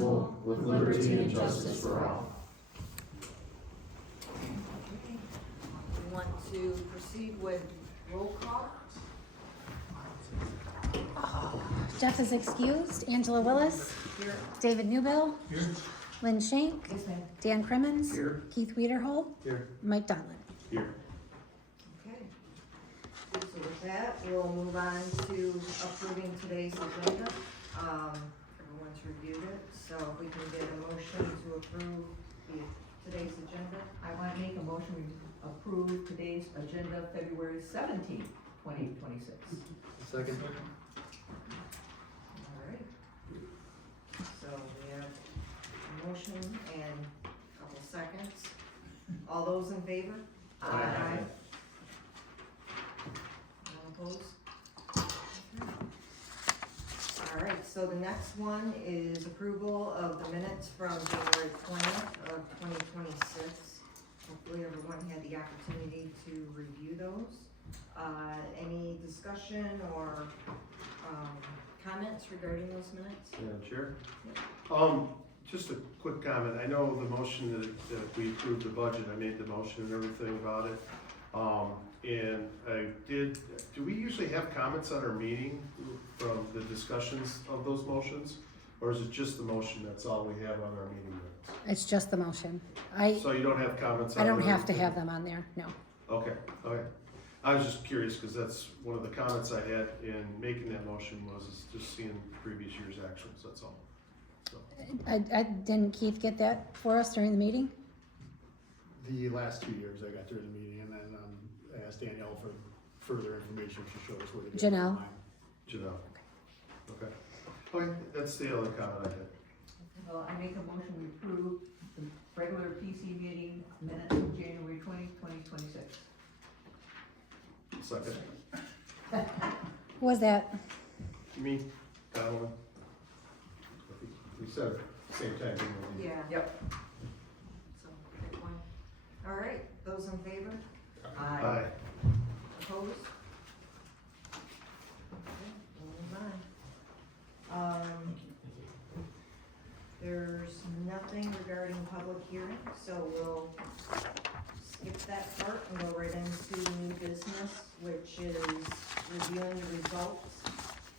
indivisible, with liberty and justice for all. We want to proceed with roll call. Jeff is excused. Angela Willis. Here. David Newbill. Here. Lynn Shank. Yes, ma'am. Dan Crimmins. Here. Keith Wiederhold. Here. Mike Donlin. Here. Okay. So with that, we'll move on to approving today's agenda. Everyone's reviewed it, so if we can get a motion to approve today's agenda. I want to make a motion to approve today's agenda, February 17th, 2026. Second. All right. So we have a motion and a couple seconds. All those in favor? Aye. None opposed? All right, so the next one is approval of the minutes from January 20th of 2026. Hopefully everyone had the opportunity to review those. Any discussion or comments regarding those minutes? Madam Chair? Just a quick comment. I know the motion that we approved the budget, I made the motion and everything about it. And do we usually have comments on our meeting from the discussions of those motions? Or is it just the motion, that's all we have on our meeting minutes? It's just the motion. So you don't have comments on I don't it? have to have them on there, no. Okay. I was just curious, because that's one of the comments I had in making that motion was just seeing previous year's actuals, that's all. So. Didn't Keith get that for us during the meeting? The last 2 years I got during the meeting, and then I asked Danielle for further information. She showed us where to get Janelle. Janelle. Okay, that's the other comment I had. Well, I make a motion to approve the regular PC meeting minutes of January 20th, 2026. Second. Who was that? Me, Donald. We said it at the same time, didn't we? Yeah. Yep. So, pick one. All right, those in favor? Aye. Opposed? Okay, we'll move on. There's nothing regarding public hearing, so we'll skip that part and go right into new business, which is reviewing the results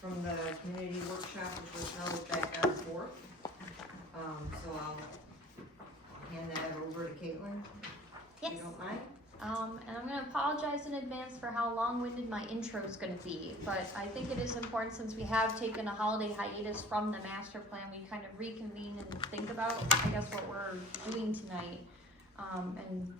from the community workshop, which was held back on the 4th. So I'll hand that over to Caitlin, if Yes. you don't mind. And I'm going to apologize in advance for how long-winded my intro is going to be, but I think it is important, since we have taken a holiday hiatus from the master plan, we kind of reconvene and think about, I guess, what we're doing tonight. And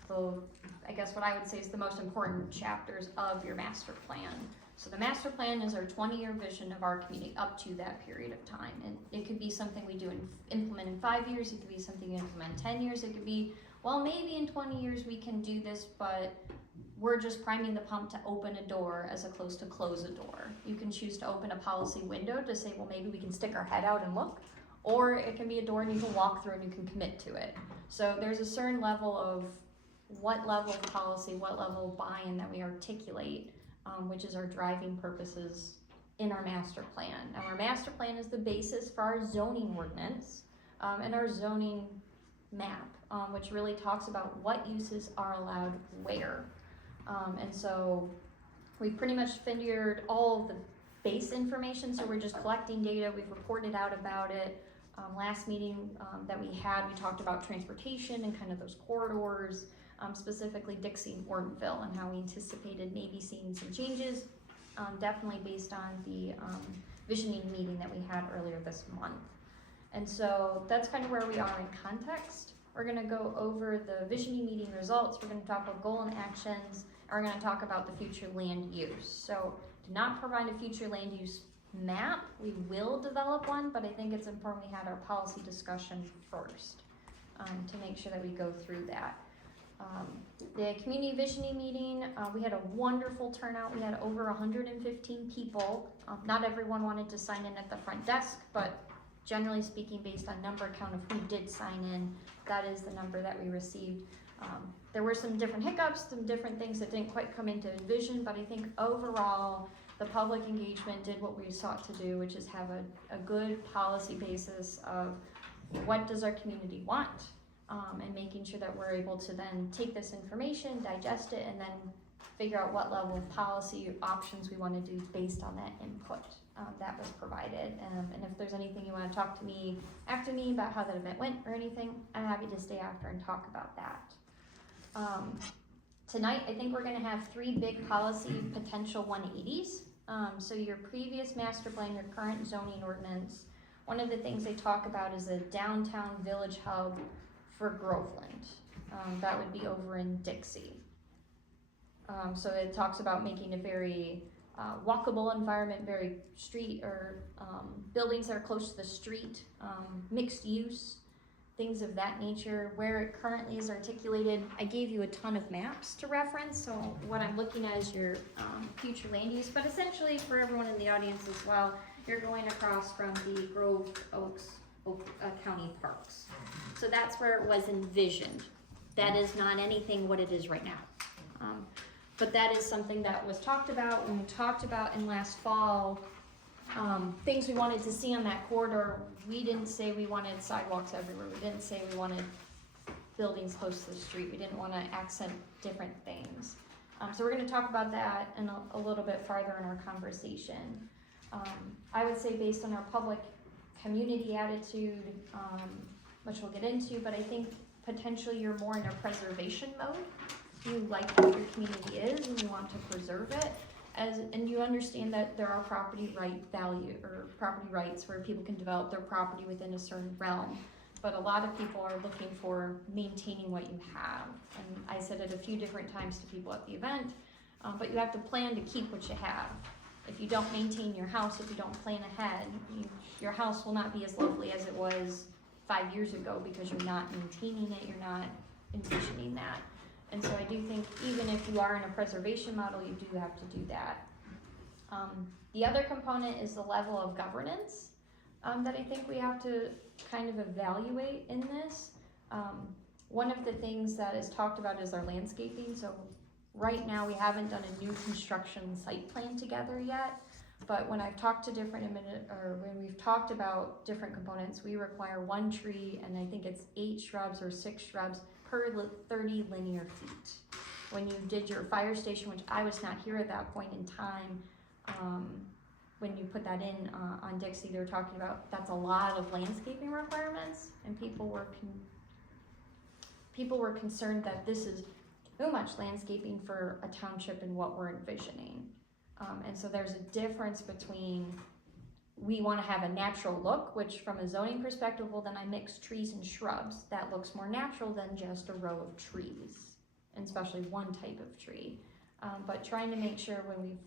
I guess what I would say is the most important chapters of your master plan. So the master plan is our 20-year vision of our community up to that period of time. And it could be something we do implement in 5 years, it could be something you implement in 10 years, it could be, well, maybe in 20 years we can do this, but we're just priming the pump to open a door as opposed to close a door. You can choose to open a policy window to say, well, maybe we can stick our head out and look, or it can be a door and you can walk through and you can commit to it. So there's a certain level of what level of policy, what level of buy-in that we articulate, which is our driving purposes in our master plan. Now, our master plan is the basis for our zoning ordinance and our zoning map, which really talks about what uses are allowed where. And so we pretty much figured all of the base information, so we're just collecting data. We've reported out about it. Last meeting that we had, we talked about transportation and kind of those corridors, specifically Dixie and Ortonville, and how we anticipated maybe seeing some changes, definitely based on the visioning meeting that we had earlier this month. And so that's kind of where we are in context. We're going to go over the visioning meeting results. We're going to talk about goal and actions, and we're going to talk about the future land use. So to not provide a future land use map, we will develop one, but I think it's important we had our policy discussion first to make sure that we go through that. The community visioning meeting, we had a wonderful turnout. We had over 115 people. Not everyone wanted to sign in at the front desk, but generally speaking, based on number count of who did sign in, that is the number that we received. There were some different hiccups, some different things that didn't quite come into vision, but I think overall the public engagement did what we sought to do, which is have a good policy basis of what does our community want? And making sure that we're able to then take this information, digest it, and then figure out what level of policy options we want to do based on that input that was provided. And if there's anything you want to talk to me after me about how that event went or anything, I'm happy to stay after and talk about that. Tonight, I think we're going to have 3 big policy potential 180s. So your previous master plan, your current zoning ordinance, one of the things they talk about is a downtown village hub for Groveland. That would be over in Dixie. So it talks about making a very walkable environment, very street or buildings that are close to the street, mixed use, things of that nature. Where it currently is articulated, I gave you a ton of maps to reference, so what I'm looking at is your future land use, but essentially for everyone in the audience as well, you're going across from the Grove Oaks County Parks. So that's where it was envisioned. That is not anything what it is right now. But that is something that was talked about when we talked about in last fall, things we wanted to see on that corridor. We didn't say we wanted sidewalks everywhere. We didn't say we wanted buildings close to the street. We didn't want to accent different things. So we're going to talk about that in a little bit farther in our conversation. I would say based on our public community attitude, which we'll get into, but I think potentially you're more in a preservation mode. You like what your community is and you want to preserve it, and you understand that there are property rights where people can develop their property within a certain realm, but a lot of people are looking for maintaining what you have. And I said it a few different times to people at the event, but you have to plan to keep what you have. If you don't maintain your house, if you don't plan ahead, your house will not be as lovely as it was 5 years ago because you're not maintaining it, you're not envisioning that. And so I do think even if you are in a preservation model, you do have to do that. The other component is the level of governance that I think we have to kind of evaluate in this. One of the things that is talked about is our landscaping. So right now we haven't done a new construction site plan together yet, but when I've talked to when we've talked about different components, we require 1 tree and I think it's 8 shrubs or 6 shrubs per 30 linear feet. When you did your fire station, which I was not here at that point in time, when you put that in on Dixie, they were talking about that's a lot of landscaping requirements, and people were concerned that this is too much landscaping for a township and what we're envisioning. And so there's a difference between we want to have a natural look, which from a zoning perspective, well then I mix trees and shrubs. That looks more natural than just a row of trees, and especially one type of tree. But trying to make sure when we've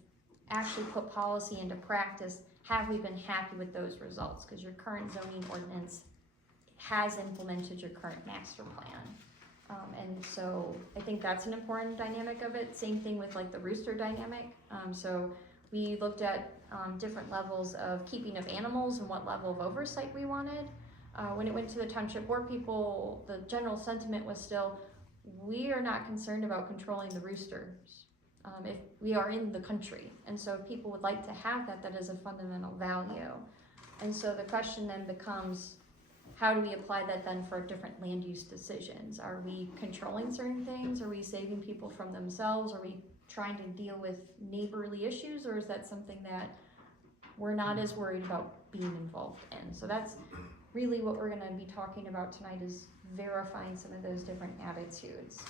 actually put policy into practice, have we been happy with those results? Because your current zoning ordinance has implemented your current master plan. And so I think that's an important dynamic of it. Same thing with like the rooster dynamic. So we looked at different levels of keeping of animals and what level of oversight we wanted. When it went to the township board people, the general sentiment was still, we are not concerned about controlling the roosters if we are in the country. And so if people would like to have that, that is a fundamental value. And so the question then becomes, how do we apply that then for different land use decisions? Are we controlling certain things? Are we saving people from themselves? Are we trying to deal with neighborly issues, or is that something that we're not as worried about being involved in? So that's really what we're going to be talking about tonight, is verifying some of those different attitudes.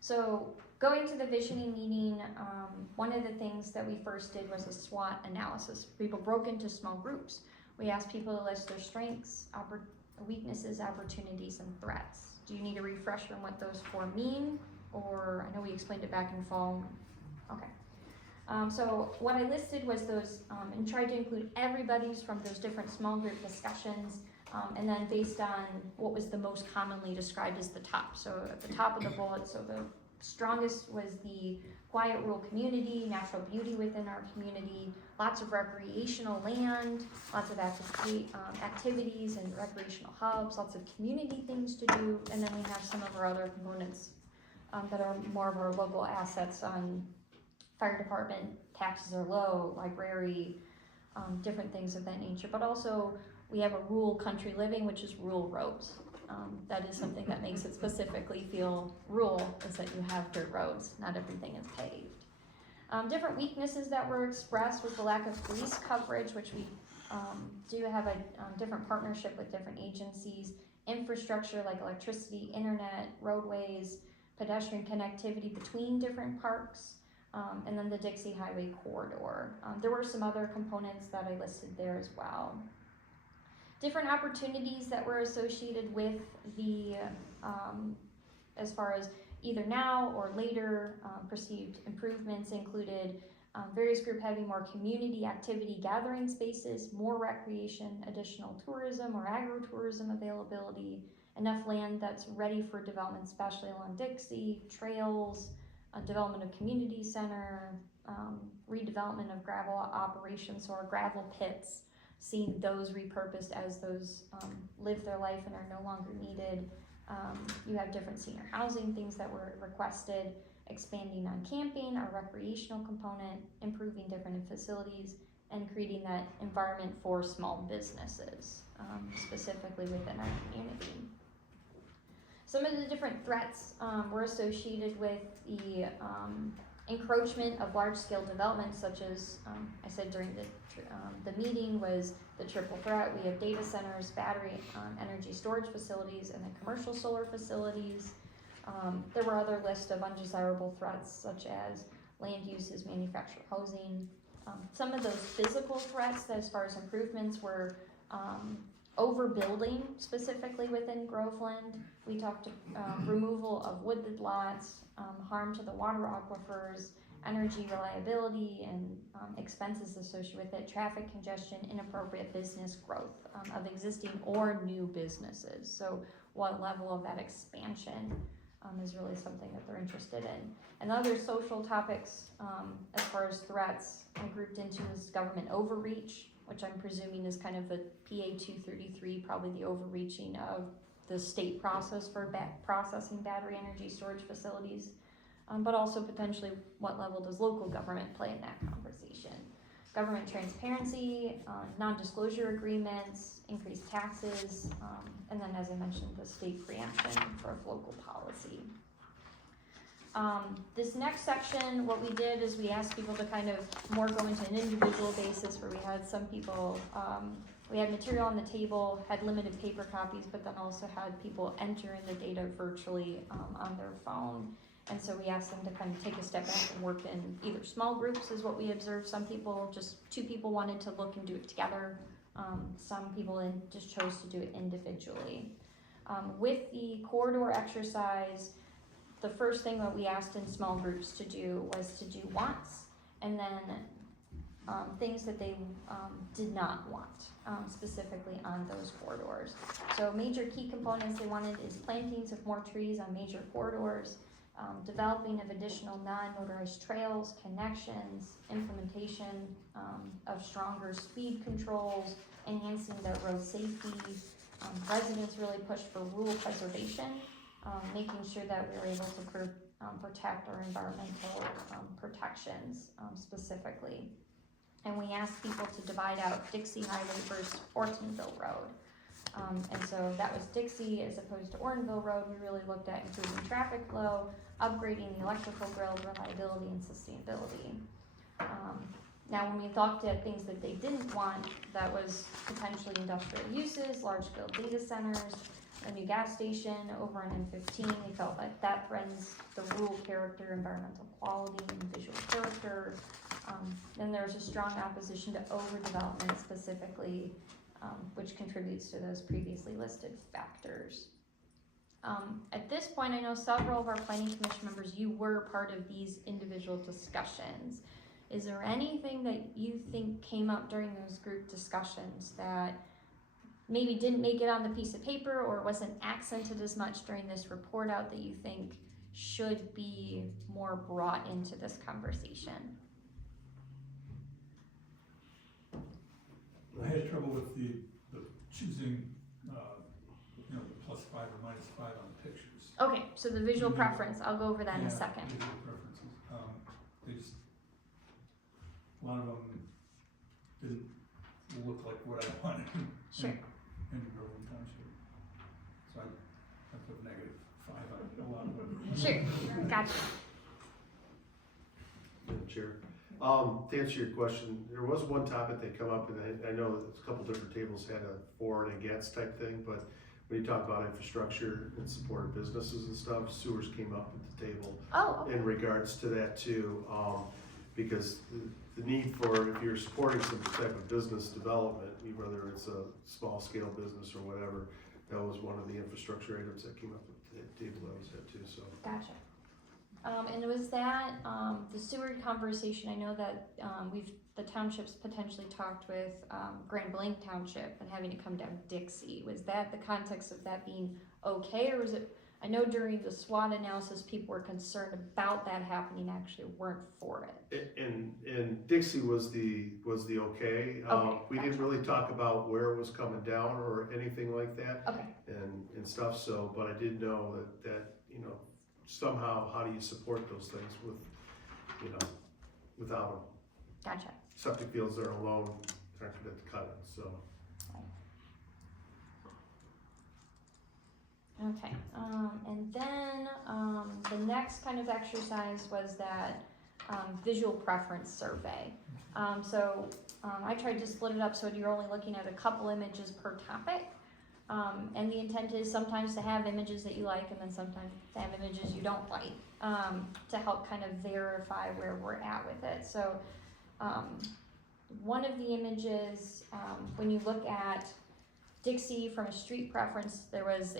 So going to the visioning meeting, one of the things that we first did was a SWOT analysis. People broke into small groups. We asked people to list their strengths, weaknesses, opportunities, and threats. Do you need a refresher on what those 4 mean? Or I know we explained it back in fall. Okay. So what I listed was those, and tried to include everybody's from those different small group discussions, and then based on what was the most commonly described as the top. So at the top of the bullet, so the strongest was the quiet rural community, natural beauty within our community, lots of recreational land, lots of activities and recreational hubs, lots of community things to do, and then we have some of our other components that are more of our local assets on fire department, taxes are low, library, different things of that nature. But also we have a rural country living, which is rural roads. That is something that makes it specifically feel rural, is that you have dirt roads, not everything is paved. Different weaknesses that were expressed was the lack of police coverage, which we do have a different partnership with different agencies, infrastructure like electricity, internet, roadways, pedestrian connectivity between different parks, and then the Dixie Highway corridor. There were some other components that I listed there as well. Different opportunities that were associated with the, as far as either now or later perceived improvements included various group having more community activity gathering spaces, more recreation, additional tourism or agritourism availability, enough land that's ready for development, especially along Dixie, trails, development of community center, redevelopment of gravel operations or gravel pits, seeing those repurposed as those live their life and are no longer needed. You have different senior housing things that were requested, expanding on camping, our recreational component, improving different facilities, and creating that environment for small businesses, specifically within our community. Some of the different threats were associated with the encroachment of large-scale development, such as I said during the meeting, was the triple threat. We have data centers, battery energy storage facilities, and then commercial solar facilities. There were other lists of undesirable threats, such as land uses, manufactured housing. Some of those physical threats, as far as improvements, were overbuilding, specifically within Groveland. We talked removal of wooded lots, harm to the water aquifers, energy reliability, and expenses associated with it, traffic congestion, inappropriate business growth of existing or new businesses. So what level of that expansion is really something that they're interested in. And other social topics, as far as threats, I grouped into is government overreach, which I'm presuming is kind of the PA 233, probably the overreaching of the state process for processing battery energy storage facilities, but also potentially what level does local government play in that conversation. Government transparency, non-disclosure agreements, increased taxes, and then as I mentioned, the state preemption for local policy. This next section, what we did is we asked people to kind of more go into an individual basis, where we had some people, we had material on the table, had limited paper copies, but then also had people enter in the data virtually on their phone. And so we asked them to kind of take a step back and work in either small groups, is what we observed. Some people, just 2 people wanted to look and do it together. Some people just chose to do it individually. With the corridor exercise, the first thing that we asked in small groups to do was to do wants, and then things that they did not want, specifically on those corridors. So major key components they wanted is plantings of more trees on major corridors, developing of additional non-motorized trails, connections, implementation of stronger speed controls, enhancing the road safety. Residents really pushed for rural preservation, making sure that we were able to protect our environmental protections specifically. And we asked people to divide out Dixie Highway versus Ortonville Road. And so that was Dixie as opposed to Ortonville Road. We really looked at improving traffic flow, upgrading the electrical grid, reliability, and sustainability. Now, when we looked at things that they didn't want, that was potentially industrial uses, large-scale data centers, a new gas station over on M15. We felt like that threatens the rural character, environmental quality, and visual character. Then there's a strong opposition to overdevelopment specifically, which contributes to those previously listed factors. At this point, I know several of our planning commission members, you were part of these individual discussions. Is there anything that you think came up during those group discussions that maybe didn't make it on the piece of paper or wasn't accented as much during this report out that you think should be more brought into this conversation? I had trouble with the choosing, the +5 or -5 on the pictures. Okay, so the visual preference, I'll go over that in a second. Visual preferences. They just, a lot of them didn't look like what I wanted. Sure. in Groveland Township. So I put -5 on a lot of them. Sure, gotcha. Madam Chair. To answer your question, there was one topic that come up, and I know that a couple different tables had a for and against type thing, but when you talk about infrastructure and support of businesses and stuff, sewers came up at the table Oh, okay. in regards to that too, because the need for, if you're supporting some type of business development, whether it's a small scale business or whatever, that was one of the infrastructure items that came up at the table that was at too, so. Gotcha. And was that, the Seward conversation, I know that, the townships potentially talked with, Grand Blanc Township and having to come down Dixie. Was that the context of that being okay, or was it, I know during the SWOT analysis, people were concerned about that happening, actually weren't for it. And Dixie was the okay. We didn't gotcha. really talk about where it was coming down or anything like that Okay, and stuff, so, but I did know that, you know, somehow, how do you support those things with, you know, without them? gotcha. Septic fields there alone aren't gonna cut it, so. Okay, and then, the next kind of exercise was that, visual preference survey. I tried to split it up so you're only looking at a couple images per topic. And the intent is sometimes to have images that you like and then sometimes to have images you don't like, to help kind of verify where we're at with it. So, one of the images, when you look at Dixie from a street preference, there was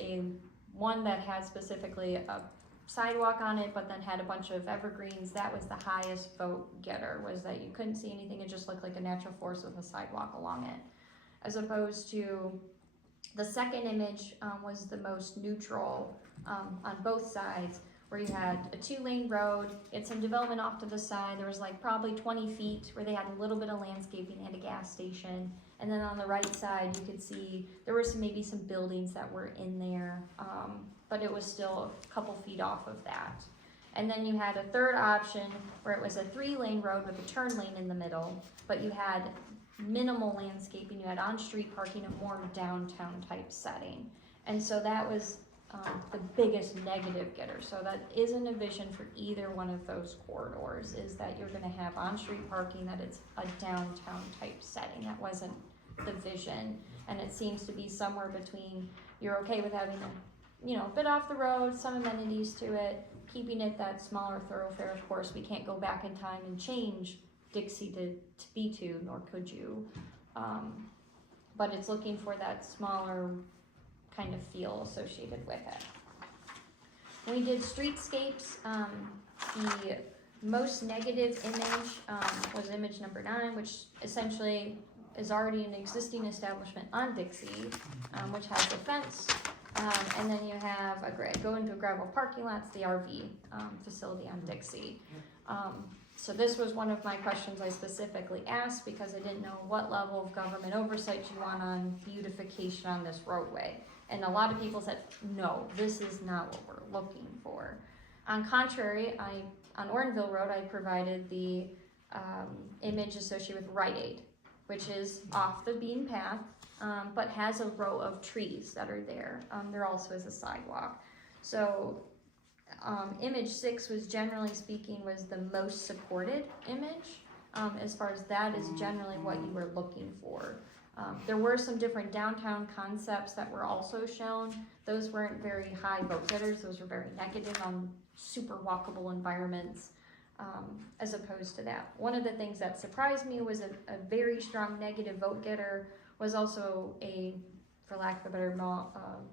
one that had specifically a sidewalk on it, but then had a bunch of evergreens. That was the highest vote getter, was that you couldn't see anything, it just looked like a natural forest with a sidewalk along it. As opposed to the second image was the most neutral on both sides, where you had a 2-lane road, it's some development off to the side, there was like probably 20 feet where they had a little bit of landscaping and a gas station, and then on the right side you could see there were maybe some buildings that were in there, but it was still a couple feet off of that. And then you had a third option where it was a 3-lane road with a turn lane in the middle, but you had minimal landscaping, you had on-street parking, a more downtown type setting. And so that was the biggest negative getter. So that isn't a vision for either one of those corridors, is that you're gonna have on-street parking, that it's a downtown type setting. That wasn't the vision. And it seems to be somewhere between, you're okay with having a bit off the road, some amenities to it, keeping it that smaller thoroughfare. Of course, we can't go back in time and change Dixie to B2, nor could you. But it's looking for that smaller kind of feel associated with it. When we did streetscapes, the most negative image was image number 9, which essentially is already an existing establishment on Dixie, which has a fence. And then you have go into a gravel parking lot, it's the RV facility on Dixie. So this was one of my questions I specifically asked because I didn't know what level of government oversight you want on beautification on this roadway. And a lot of people said, no, this is not what we're looking for. On contrary, on Ortonville Road, I provided the image associated with Rite Aid, which is off the beaten path, but has a row of trees that are there. There also is a sidewalk. So image 6 was, generally speaking, was the most supported image, as far as that is generally what you were looking for. There were some different downtown concepts that were also shown. Those weren't very high vote getters. Those were very negative on super walkable environments, as opposed to that. One of the things that surprised me was a very strong negative vote getter was also for lack of a better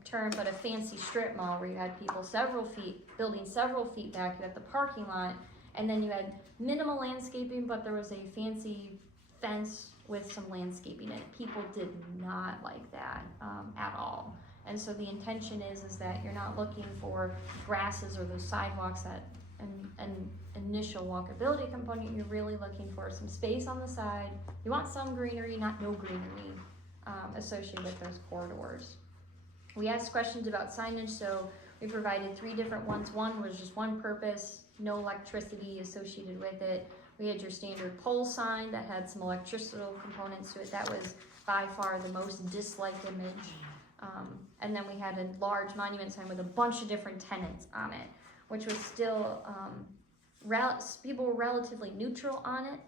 term, but a fancy strip mall where you had people building several feet back. You had the parking lot, and then you had minimal landscaping, but there was a fancy fence with some landscaping in it. People did not like that at all. And so the intention is that you're not looking for grasses or those sidewalks that an initial walkability component. You're really looking for some space on the side. You want some greenery, not no greenery, associated with those corridors. We asked questions about signage, so we provided 3 different ones. One was just one purpose, no electricity associated with it. We had your standard pole sign that had some electrical components to it. That was by far the most disliked image. And then we had a large monument sign with a bunch of different tenants on it, which was still, people were relatively neutral on it,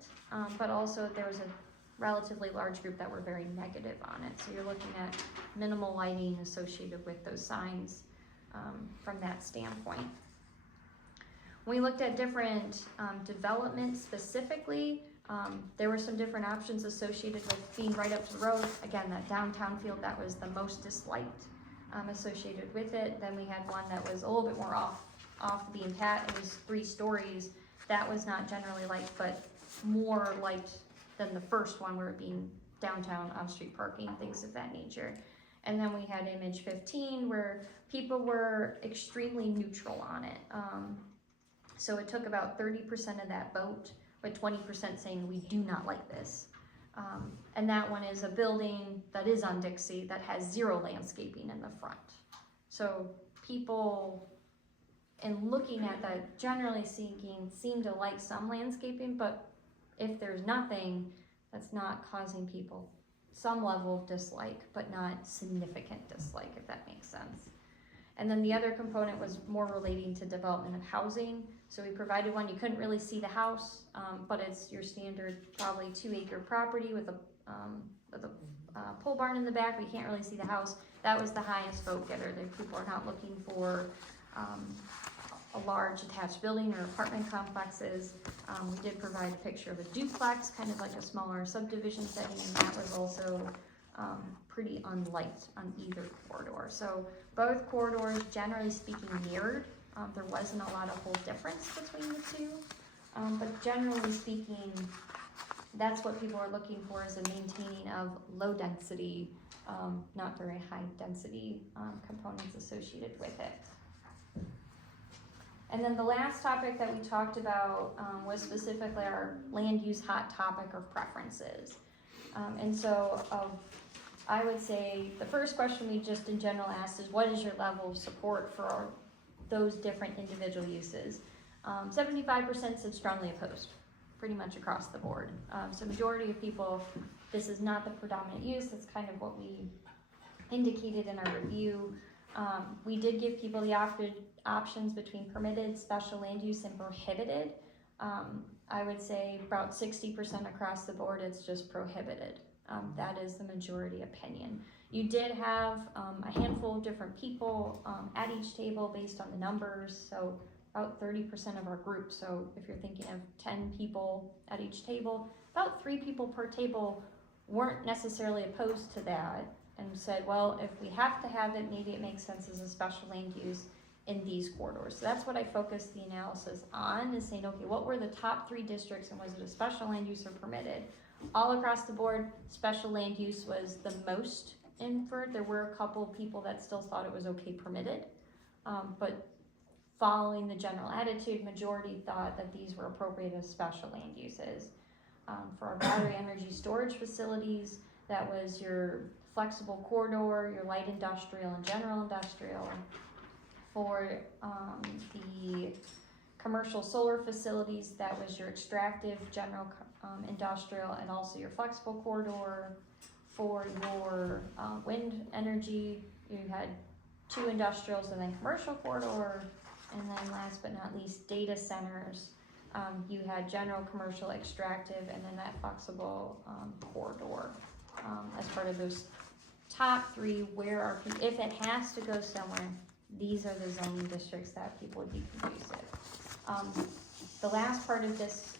but also there was a relatively large group that were very negative on it. So you're looking at minimal lighting associated with those signs from that standpoint. When we looked at different developments specifically, there were some different options associated with being right up to the road. Again, that downtown field, that was the most disliked associated with it. Then we had one that was a little bit more off the beaten path. It was 3 stories. That was not generally liked, but more liked than the first one, where it being downtown, on-street parking, things of that nature. And then we had image 15, where people were extremely neutral on it. So it took about 30% of that vote, with 20% saying we do not like this. And that one is a building that is on Dixie that has 0 landscaping in the front. So people, in looking at that, generally speaking, seem to like some landscaping, but if there's nothing, that's not causing people some level of dislike, but not significant dislike, if that makes sense. And then the other component was more relating to development of housing. So we provided one, you couldn't really see the house, but it's your standard probably 2-acre property with a pole barn in the back, but you can't really see the house. That was the highest vote getter. People are not looking for a large attached building or apartment complexes. We did provide a picture of a duplex, kind of like a smaller subdivision setting, and that was also pretty unliked on either corridor. So both corridors, generally speaking, mirrored. There wasn't a lot of whole difference between the two, but generally speaking, that's what people are looking for, is a maintaining of low density, not very high density components associated with it. And then the last topic that we talked about was specifically our land use hot topic or preferences. And so I would say the first question we just in general asked is, what is your level of support for those different individual uses? 75% said strongly opposed, pretty much across the board. So majority of people, this is not the predominant use. That's kind of what we indicated in our review. We did give people the options between permitted, special land use, and prohibited. I would say about 60% across the board, it's just prohibited. That is the majority opinion. You did have a handful of different people at each table based on the numbers, so about 30% of our group. So if you're thinking of 10 people at each table, about 3 people per table weren't necessarily opposed to that and said, well, if we have to have it, maybe it makes sense as a special land use in these corridors. So that's what I focused the analysis on, is saying, okay, what were the top 3 districts, and was it a special land use or permitted? All across the board, special land use was the most inferred. There were a couple of people that still thought it was okay permitted, but following the general attitude, majority thought that these were appropriate as special land uses. For our battery energy storage facilities, that was your flexible corridor, your light industrial and general industrial. For the commercial solar facilities, that was your extractive, general industrial, and also your flexible corridor. For your wind energy, you had 2 industrials and then commercial corridor. And then last but not least, data centers. You had general, commercial, extractive, and then that flexible corridor as part of those top 3. Where are people, if it has to go somewhere, these are the zoning districts that people would be conducive. The last part of this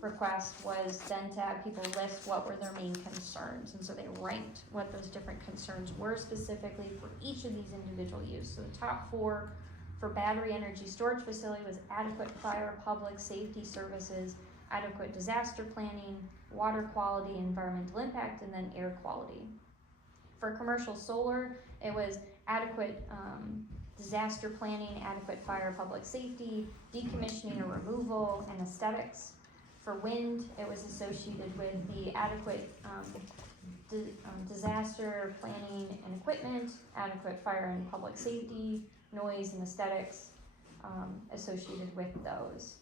request was then to have people list what were their main concerns. And so they ranked what those different concerns were specifically for each of these individual uses. So the top 4 for battery energy storage facility was adequate fire, public safety services, adequate disaster planning, water quality, environmental impact, and then air quality. For commercial solar, it was adequate disaster planning, adequate fire, public safety, decommissioning or removal, and aesthetics. For wind, it was associated with the adequate disaster planning and equipment, adequate fire and public safety, noise and aesthetics associated with those.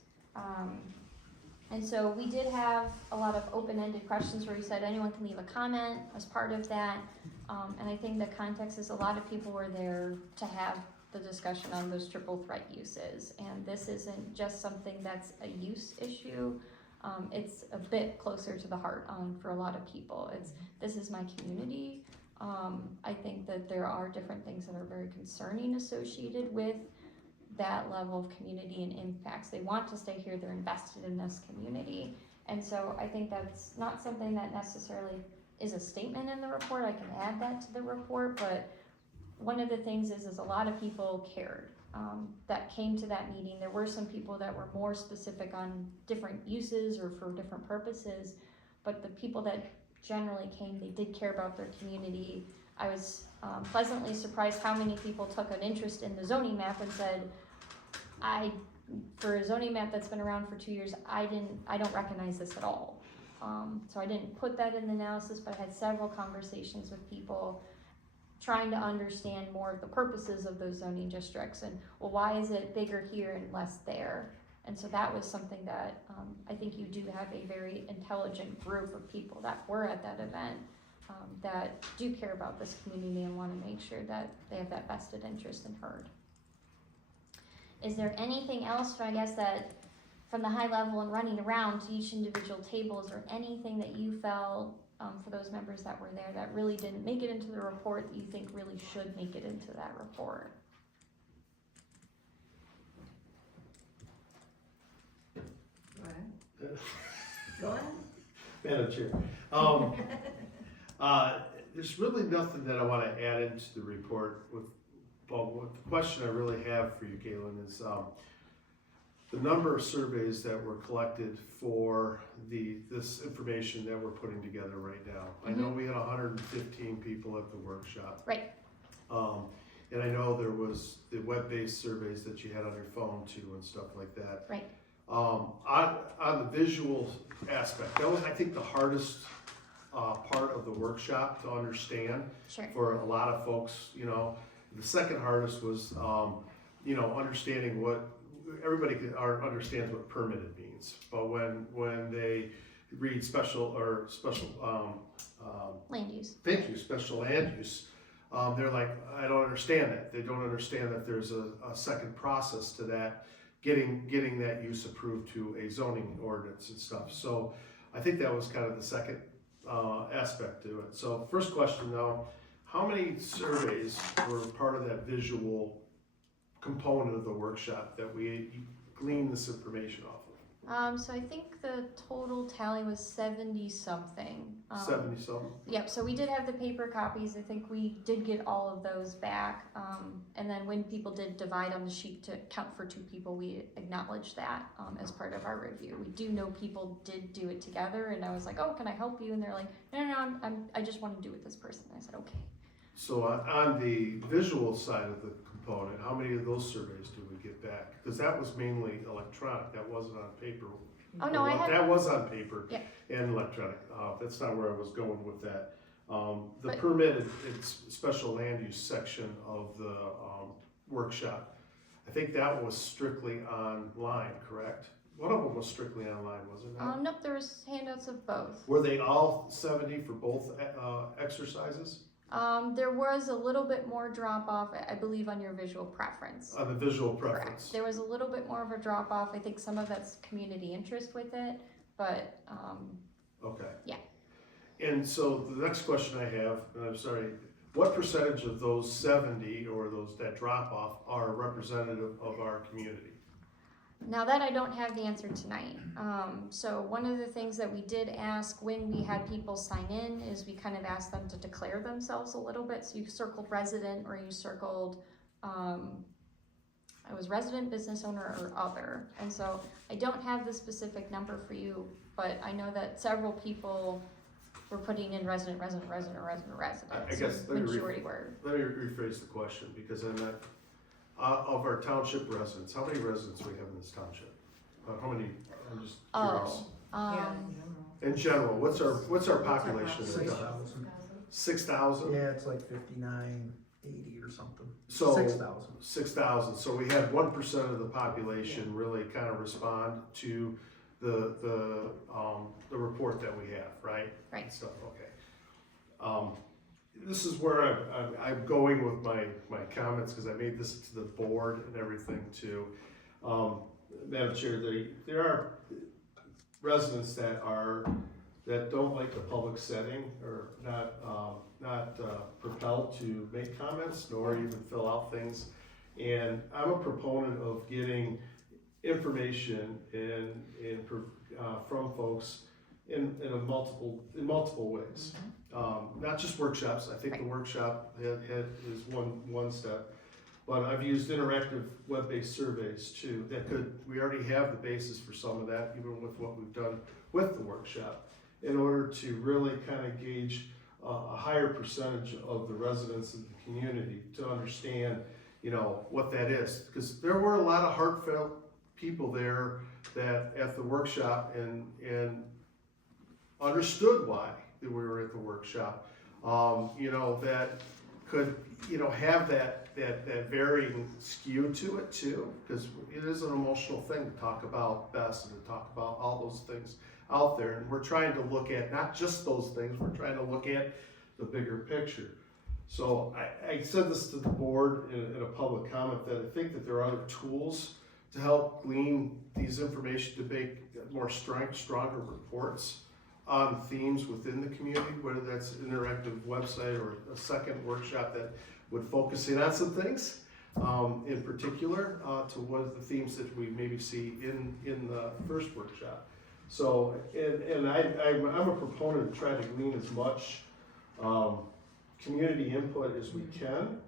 And so we did have a lot of open-ended questions where we said anyone can leave a comment as part of that. And I think the context is a lot of people were there to have the discussion on those triple threat uses. And this isn't just something that's a use issue. It's a bit closer to the heart for a lot of people. This is my community. I think that there are different things that are very concerning associated with that level of community and impacts. They want to stay here, they're invested in this community. And so I think that's not something that necessarily is a statement in the report. I can add that to the report, but one of the things is a lot of people cared that came to that meeting. There were some people that were more specific on different uses or for different purposes, but the people that generally came, they did care about their community. I was pleasantly surprised how many people took an interest in the zoning map and said, for a zoning map that's been around for 2 years, I don't recognize this at all. So I didn't put that in the analysis, but I had several conversations with people trying to understand more of the purposes of those zoning districts and, well, why is it bigger here and less there? And so that was something that I think you do have a very intelligent group of people that were at that event that do care about this community and want to make sure that they have that vested interest and heard. Is there anything else, I guess, that from the high level and running around to each individual table, is there anything that you felt for those members that were there that really didn't make it into the report that you think really should make it into that report? Go ahead. Go ahead. Madam Chair, there's really nothing that I want to add into the report but what the question I really have for you, Galen, is the number of surveys that were collected for this information that we're putting together right now. I know we had 115 people at the workshop. Right. And I know there was the web-based surveys that you had on your phone too and stuff like that. Right. On the visual aspect, that was, I think, the hardest part of the workshop to understand. Sure. For a lot of folks. The second hardest was, understanding what everybody understands what permitted means, but when they read special Land use. thank you, special land use, they're like, I don't understand that. They don't understand that there's a second process to that, getting that use approved to a zoning ordinance and stuff. So I think that was kind of the second aspect to it. So first question though, how many surveys were part of that visual component of the workshop that we gleaned this information off of? So I think the total tally was 70 something. 70 something? Yep, so we did have the paper copies. I think we did get all of those back. And then when people did divide on the sheet to count for 2 people, we acknowledged that as part of our review. We do know people did do it together, and I was like, oh, can I help you? And they're like, no, I just want to do it with this person. And I said, okay. So on the visual side of the component, how many of those surveys do we get back? Because that was mainly electronic, that wasn't on paper. Oh, no, I had. That was on paper Yeah. and electronic. That's not where I was going with that. The But- permitted special land use section of the workshop, I think that was strictly online, correct? One of them was strictly online, wasn't it? Nope, there was handouts of both. Were they all 70 for both exercises? There was a little bit more drop off, I believe, on your visual preference. On the visual Correct. preference? There was a little bit more of a drop off. I think some of that's community interest with it, but Okay. Yeah. And so the next question I have, and I'm sorry, what percentage of those 70 or that drop off are representative of our community? now that I don't have the answer tonight. So one of the things that we did ask when we had people sign in is we kind of asked them to declare themselves a little bit. So you circled resident or you circled, I was resident, business owner, or other. And so I don't have the specific number for you, but I know that several people were putting in resident, or resident. I guess So majority were. Let me rephrase the question, because I'm not, of our township residents, how many residents do we have in this township? How many, I'm just curious. Yeah, In general, what's our population? in the town? 6,000. 6,000? Yeah, it's like 5980 or something. So 6,000. 6,000. So we had 1% of the population really kind of respond to the report that we have, right? Right. So, okay. This is where I'm going with my comments, because I made this to the board and everything too. Madam Chair, there are residents that don't like the public setting, or not propelled to make comments, nor even fill out things. And I'm a proponent of getting information from folks in multiple ways. Not just workshops. I think the workshop is one step, but I've used interactive web-based surveys too. We already have the basis for some of that, even with what we've done with the workshop, in order to really kind of gauge a higher percentage of the residents in the community to understand, what that is. Because there were a lot of heartfelt people there that at the workshop and understood why we were at the workshop, that could, have that varying skew to it too, because it is an emotional thing to talk about Bess and to talk about all those things out there. And we're trying to look at not just those things, we're trying to look at the bigger picture. So I said this to the board in a public comment, that I think that there are other tools to help glean these information, to make more stronger reports on themes within the community, whether that's an interactive website or a second workshop that would focus in on some things in particular to what the themes that we maybe see in the first workshop. So, and I'm a proponent of trying to glean as much community input as we can,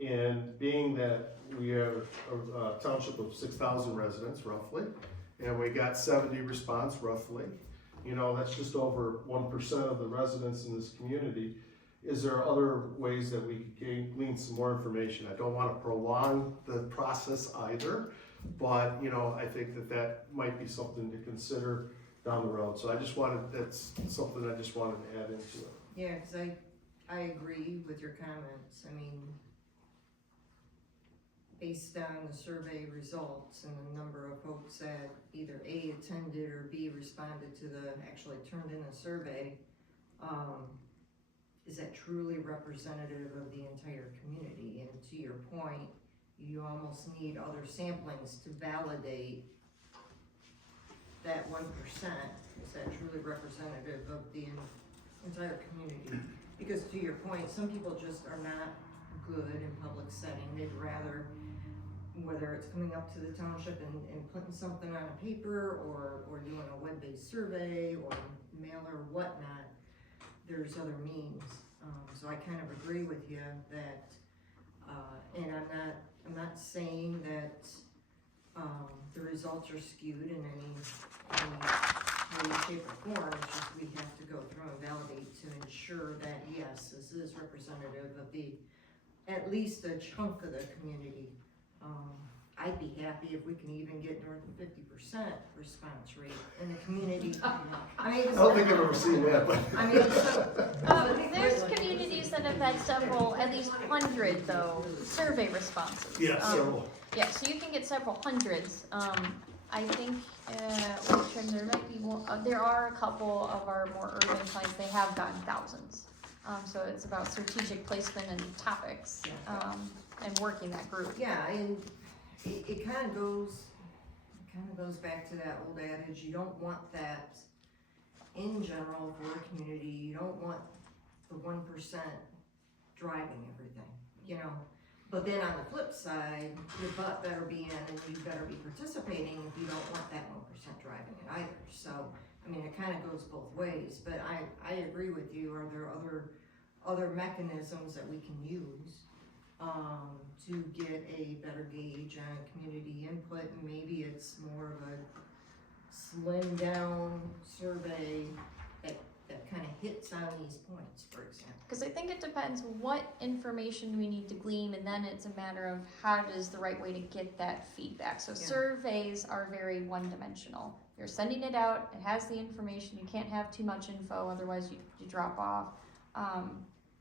and being that we have a township of 6,000 residents roughly, and we got 70 response roughly, that's just over 1% of the residents in this community. Is there other ways that we could glean some more information? I don't want to prolong the process either, but I think that might be something to consider down the road. So that's something I just wanted to add into it. Yeah, because I agree with your comments. I mean, based on the survey results and the number of folks that either A, attended, or B, responded to actually turned in a survey, is that truly representative of the entire community? And to your point, you almost need other samplings to validate that 1%. Is that truly representative of the entire community? Because to your point, some people just are not good in public setting. They'd rather, whether it's coming up to the township and putting something on a paper, or doing a web-based survey or mail or whatnot, there's other means. So I kind of agree with you that, and I'm not saying that the results are skewed in any way, shape, or form. It's just we have to go through and validate to ensure that yes, this is representative of at least a chunk of the community. I'd be happy if we can even get north of 50% response rate in the community. I don't think I've ever seen that, but. I mean, There's communities that have had several, at least 100 though, survey responses. Yeah, several. Yeah, so you can get several hundreds. I think, there might be more, there are a couple of our more urban clients, they have gotten thousands. So it's about strategic placement and topics, and working that group. yeah, and it kind of goes back to that old adage, you don't want that in general for a community. You don't want the 1% driving everything, But then on the flip side, your butt better be in and you better be participating if you don't want that 1% driving it either. So, I mean, it kind of goes both ways, but I agree with you. Are there other mechanisms that we can use to get a better gauge on community input? And maybe it's more of a slimmed down survey that kind of hits on these points, for example. Because I think it depends what information we need to glean, and then it's a matter of how is the right way to get that feedback. So surveys are very one-dimensional. You're sending it out, it has the information, you can't have too much info, otherwise you drop off.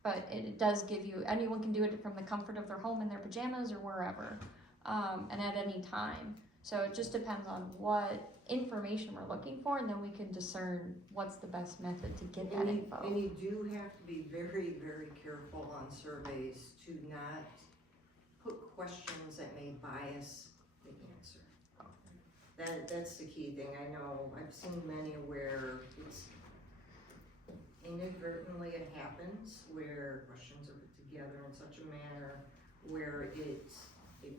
But it does give you, anyone can do it from the comfort of their home in their pajamas or wherever, and at any time. So it just depends on what information we're looking for, and then we can discern what's the best method to get that And info. you do have to be very, very careful on surveys to not put questions that may bias the answer. That's the key thing. I know, I've seen many where it's inadvertently it happens, where questions are put together in such a manner where it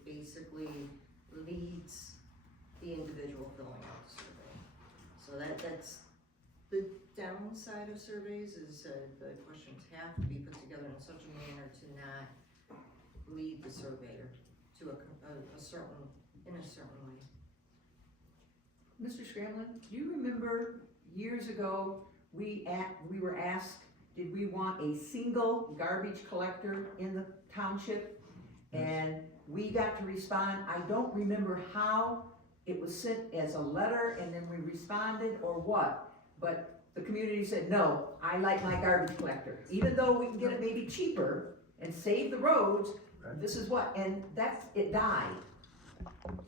basically leads the individual filling out the survey. So that's the downside of surveys, is the questions have to be put together in such a manner to not lead the surveyor to a certain way. Mr. Scramlin, do you remember years ago, we were asked, did we want a single garbage collector in the township? And we got to respond. I don't remember how it was sent as a letter and then we responded or what, but the community said, no, I like my garbage collector. Even though we can get it maybe cheaper and save the roads, this is what, and it died.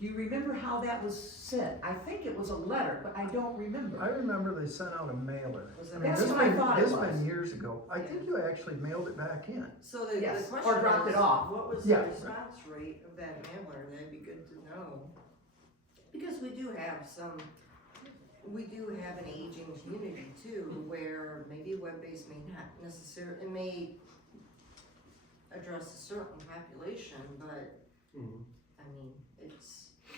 Do you remember how that was sent? I think it was a letter, but I don't remember. I remember they sent out a mailer. Was it- I mean, That's this what I been- thought it This was. been years ago. I think you actually mailed it back in. So the Yes, question or dropped is, it off. what was Yeah. the response rate of that mailer? That'd be good to know. Because we do have an aging community too, where maybe web-based may not necessarily, it may address a certain population, but, I mean,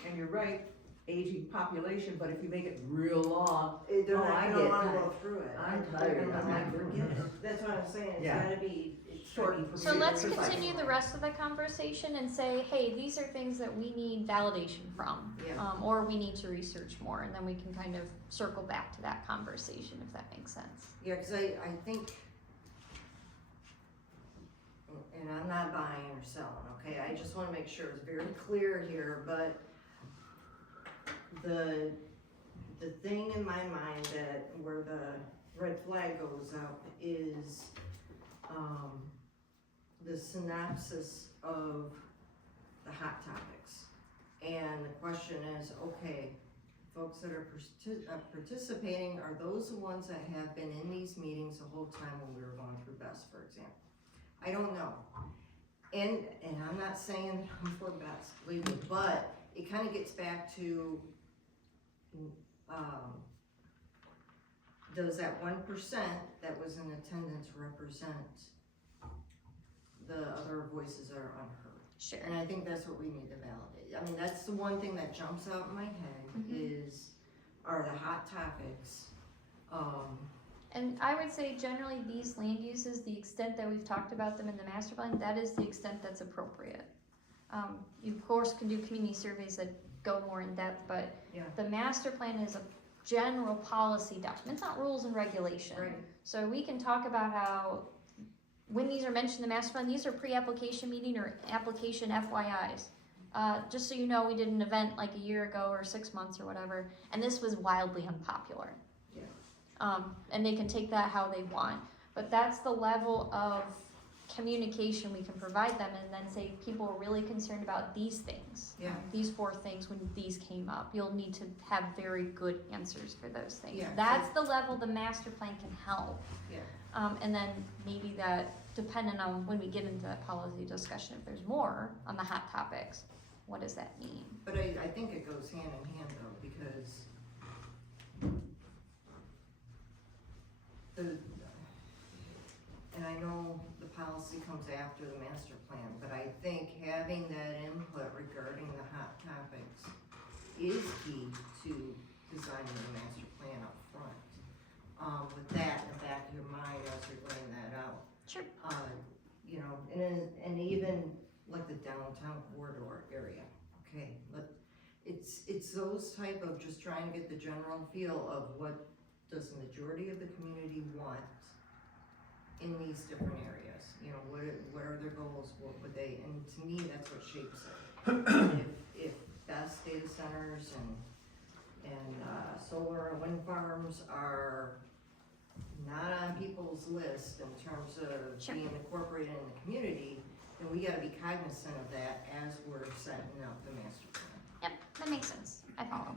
And you're right, aging population, but if you make it real long, they're Oh, not I gonna get wanna tired. go through it. I'm They're tired. gonna I'm like, like, forget it. That's what I'm saying, it's Yeah. gotta be, it's Short gotta be. So let's Precise. continue the rest of the conversation and say, hey, these are things that we need validation from. Yeah. Or we need to research more, and then we can kind of circle back to that conversation, if that makes sense. Yeah, cause I think, and I'm not buying or selling, okay, I just wanna make sure it's very clear here, but the thing in my mind that, where the red flag goes up is, the synopsis of the hot topics. And the question is, okay, folks that are participating, are those the ones that have been in these meetings the whole time when we were going through BEST, for example? I don't know. And I'm not saying I'm for BEST, believe me, but it kind of gets back to, does that 1% that was in attendance represent the other voices that are unheard? Sure. And I think that's what we need to validate. I mean, that's the one thing that jumps out in my head are the hot topics. And I would say generally these land uses, the extent that we've talked about them in the master plan, that is the extent that's appropriate. You of course can do community surveys that go more in depth, but Yeah. the master plan is a general policy document, it's not rules and regulation. Right. So we can talk about how, when these are mentioned in the master plan, these are pre-application meeting or application FYIs. Just so you know, we did an event like a year ago or 6 months or whatever, and this was wildly unpopular. Yeah. And they can take that how they want. But that's the level of communication we can provide them, and then say people are really concerned about these things. Yeah. These 4 things when these came up. You'll need to have very good answers for those things. Yeah. That's the level the master plan can help. Yeah. And then maybe that, depending on when we get into that policy discussion, if there's more on the hot topics, what does that mean? But I think it goes hand in hand though, because and I know the policy comes after the master plan, but I think having that input regarding the hot topics is key to designing the master plan up front. With that in the back of your mind as you're laying that out. Sure. You know, and even like the downtown corridor area, okay, but it's those type of just trying to get the general feel of what does the majority of the community want in these different areas. You know, what are their goals, what would they, and to me, that's what shapes it. If best data centers and solar and wind farms are not on people's list in terms of Sure. being incorporated in the community, then we gotta be cognizant of that as we're setting up the master plan. Yep. that makes sense, I follow.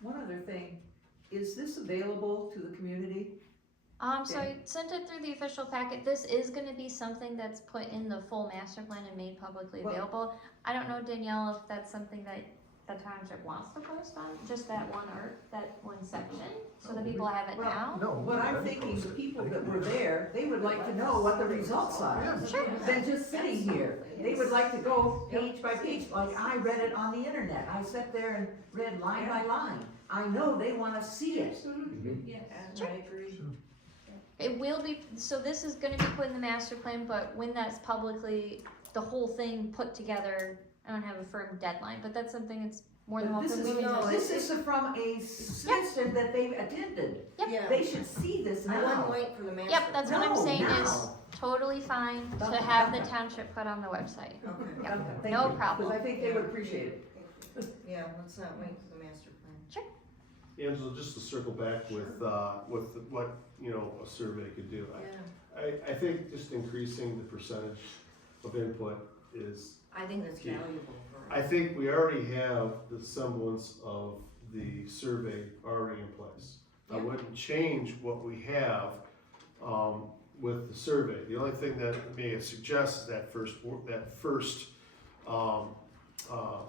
One other thing, is this available to the community? So I sent it through the official packet. This is gonna be something that's put in the full master plan and made publicly Well- available. I don't know, Danielle, if that's something that the township wants to post on, just that one section, so that people have it Well, now. No. What I'm I'd thinking, post the it. people that were there, they would like to know what the results are. Yeah. Sure. Than just sitting here. They would like to go page by page, like I read it on the internet. I sat there and read line by line. I know they wanna see it. Yes, Sure. I agree. It will be, so this is gonna be put in the master plan, but when that's publicly, the whole thing put together, I don't have a firm deadline, but that's something that's more than But this welcome. is, We can no, just- this is from a citizen that they attended. Yeah, They should see this I wouldn't now. wait for the master. Yep, that's what I'm No, saying is now. totally fine to Okay, have the okay. township put on the website. Okay. Yeah. Okay, thank No you, problem. Cause I think they would appreciate it. Yeah, let's not wait for the master plan. Angela, just to circle back with what, you know, a survey could do. Yeah, I think just increasing the percentage of input is, I think that's Yeah. valuable for I us. think we already have the semblance of the survey already in place. I Yeah. wouldn't change what we have, with the survey. The only thing that may suggest is that first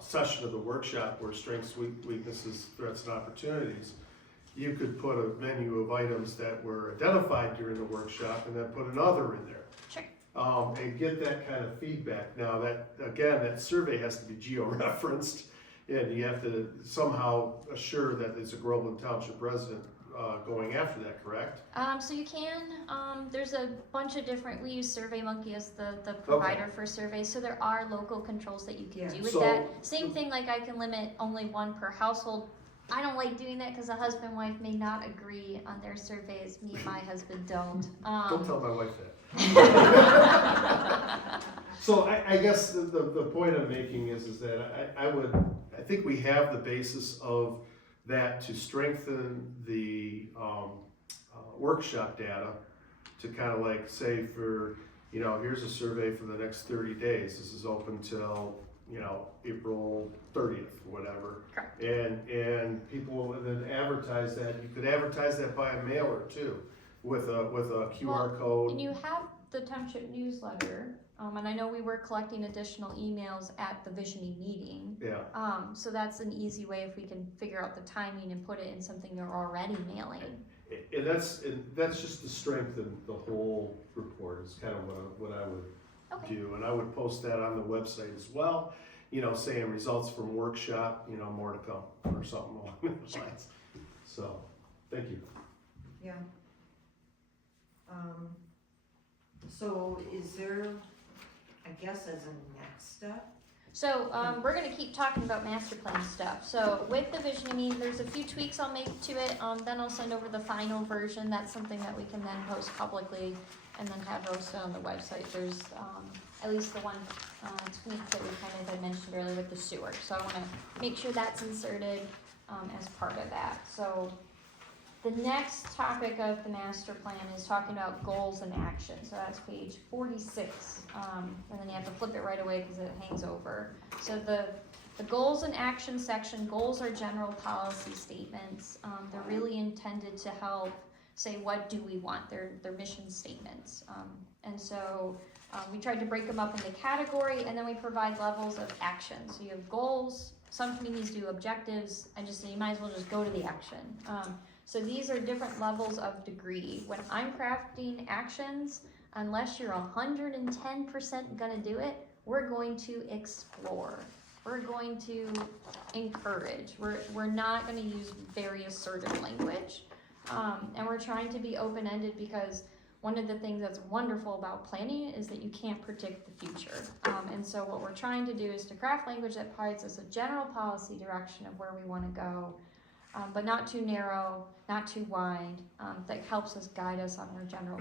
session of the workshop where strengths, weaknesses, threats, and opportunities, you could put a menu of items that were identified during the workshop and then put another in there. Sure. And get that kind of feedback. Now that, again, that survey has to be geo-referenced, and you have to somehow assure that it's a Groveland Township resident going after that, correct? So you can, there's a bunch of different, we use SurveyMonkey as the provider for surveys, so there are local controls that you can Yeah. do with So- that. Same thing, like I can limit only one per household. I don't like doing that because a husband and wife may not agree on their surveys. Me and my husband don't. Don't tell my wife that. So I guess the point I'm making is that I think we have the basis of that to strengthen the workshop data to kind of like say for, you know, here's a survey for the next 30 days. This is open till, you know, April 30th or whatever. Correct. And people will then advertise that. You could advertise that by a mailer too, with a QR code. And you have the township newsletter, and I know we were collecting additional emails at the visioning meeting. Yeah. So that's an easy way if we can figure out the timing and put it in something you're already mailing. And that's just to strengthen the whole report is kind of what I would Okay. do. And I would post that on the website as well, you know, saying results from workshop, you know, more to come or something along those lines. So, thank you. Yeah. So is there, I guess as a next step? So, we're gonna keep talking about master plan stuff. So with the visioning meeting, there's a few tweaks I'll make to it, then I'll send over the final version. That's something that we can then post publicly and then have posted on the website. There's, at least the one, tweak that we kind of had mentioned earlier with the sewer. So I wanna make sure that's inserted, as part of that. So the next topic of the master plan is talking about goals and actions. So that's page 46, and then you have to flip it right away because it hangs over. So the goals and action section, goals are general policy statements. They're really intended to help say what do we want. They're mission statements. And so we tried to break them up into category, and then we provide levels of action. So you have goals, some communities do objectives, and just you might as well just go to the action. So these are different levels of degree. When I'm crafting actions, unless you're 110% gonna do it, we're going to explore. We're going to encourage. We're not gonna use very assertive language. And we're trying to be open-ended because one of the things that's wonderful about planning is that you can't predict the future. And so what we're trying to do is to craft language that provides us a general policy direction of where we wanna go, but not too narrow, not too wide, that helps us guide us on our general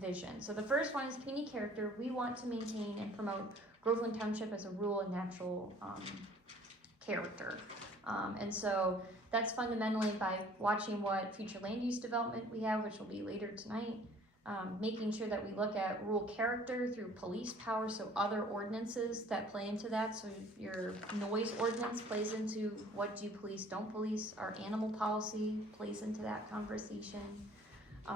vision. So the first one is community character. We want to maintain and promote Groveland Township as a rural and natural character. And so that's fundamentally by watching what future land use development we have, which will be later tonight, Making sure that we look at rural character through police power, so other ordinances that play into that. So your noise ordinance plays into what do police, don't police. Our animal policy plays into that conversation.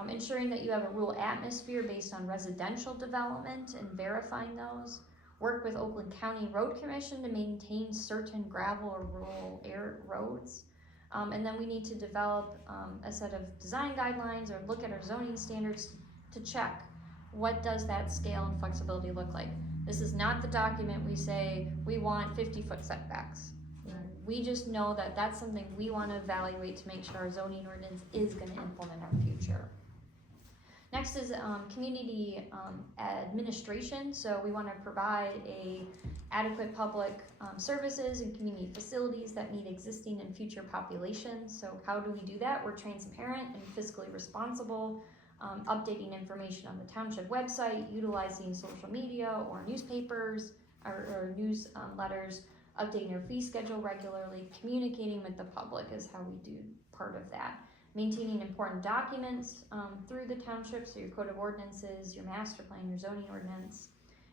Ensuring that you have a rural atmosphere based on residential development and verifying those. Work with Oakland County Road Commission to maintain certain gravel or rural roads. And then we need to develop a set of design guidelines or look at our zoning standards to check what does that scale and flexibility look like. This is not the document we say we want 50-foot setbacks. We just know that that's something we want to evaluate to make sure our zoning ordinance is going to implement our future. Next is community administration. So we want to provide adequate public services and community facilities that meet existing and future populations. So how do we do that? We're transparent and fiscally responsible, updating information on the township website, utilizing social media or newspapers or newsletters, updating our fee schedule regularly, communicating with the public is how we do part of that. Maintaining important documents through the township, so your code of ordinances, your master plan, your zoning ordinance.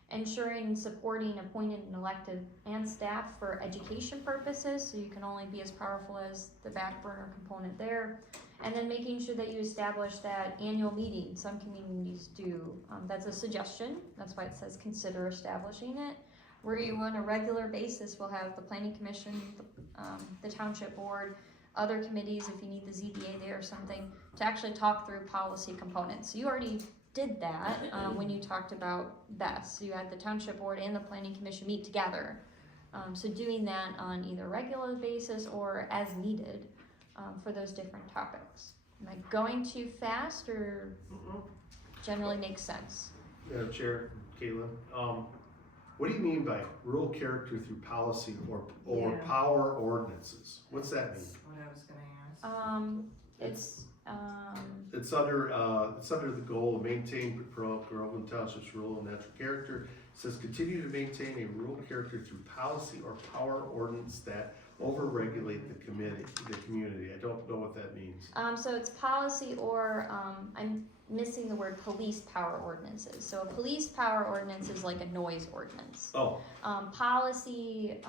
Ensuring and supporting appointed and elected and staff for education purposes, so you can only be as powerful as the back burner component there. And then making sure that you establish that annual meeting. Some communities do. That's a suggestion. That's why it says consider establishing it. Where you on a regular basis will have the planning commission, the township board, other committees if you need the ZBA there or something to actually talk through policy components. So you already did that when you talked about BESS. You had the township board and the planning commission meet together. So doing that on either regular basis or as needed for those different topics. Am I going too fast or generally makes sense? Chair, Caitlin, what do you mean by rural character through policy or Yeah. power ordinances? What's that mean? That's what I was gonna ask. It's under the goal of maintain Groveland Township's rural and natural character. It says continue to maintain a rural character through policy or power ordinance that overregulate the community. I don't know what that means. So it's policy or I'm missing the word police power ordinances. So a police power ordinance is like a noise ordinance. Oh, Policy,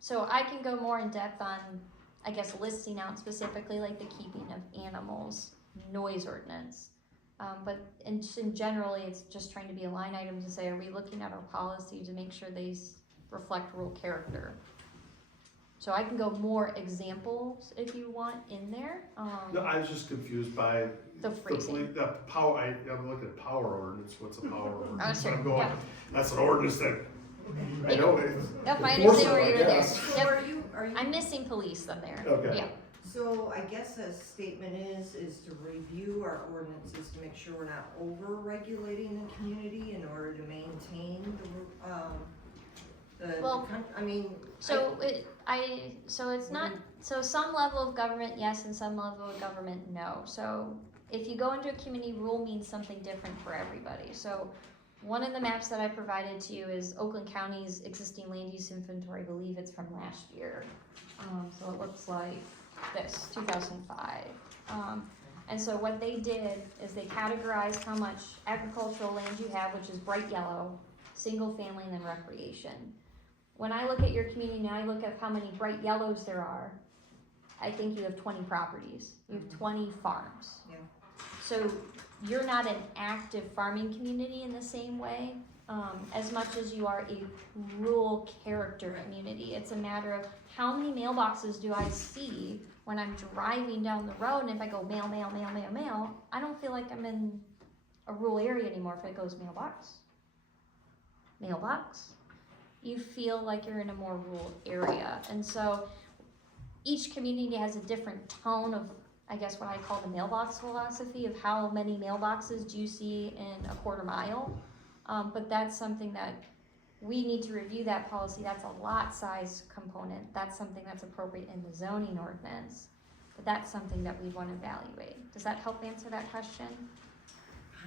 so I can go more in depth on, I guess, listing out specifically like the keeping of animals, noise ordinance. But in generally, it's just trying to be a line item to say, are we looking at our policy to make sure they reflect rural character? So I can go more examples if you want in there. no, I was just confused by The phrasing. the power. I'm looking at power ordinance. What's a power ordinance? sure, I'm going. yeah. That's an ordinance that I know it. Yep, I enforces understand where it, you're there. yes. So Yep. are you? I'm missing police on there. Okay. Yeah. So I guess a statement is to review our ordinances to make sure we're not over-regulating the community in order to maintain Well, I mean. So so it's not, so some level of government, yes, and some level of government, no. So if you go into a community, rule means something different for everybody. So one of the maps that I provided to you is Oakland County's existing land use inventory. I believe it's from last year. So it looks like this, 2005. And so what they did is they categorized how much agricultural land you have, which is bright yellow, single family, and then recreation. When I look at your community now, I look at how many bright yellows there are. I think you have 20 properties. You have 20 farms. Yeah. So you're not an active farming community in the same way, as much as you are a rural character community. It's a matter of how many mailboxes do I see when I'm driving down the road, and if I go mail, mail, mail, mail, mail, I don't feel like I'm in a rural area anymore if it goes mailbox. Mailbox. You feel like you're in a more rural area. And so each community has a different tone of, I guess, what I call the mailbox philosophy of how many mailboxes do you see in a quarter mile. But that's something that we need to review that policy. That's a lot size component. That's something that's appropriate in the zoning ordinance. But that's something that we want to evaluate. Does that help answer that question?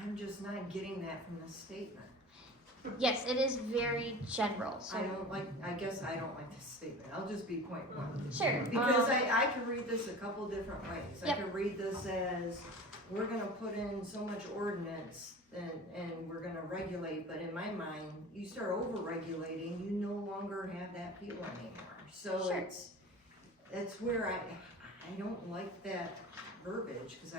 I'm just not getting that from the statement. Yes, it is very general. So I guess I don't like this statement. I'll just be point one. sure. Because I can read this a couple different ways. Yep. I can read this as we're gonna put in so much ordinance and we're gonna regulate, but in my mind, you start over-regulating, you no longer have that appeal anymore. So Sure. that's where I don't like that verbiage, cause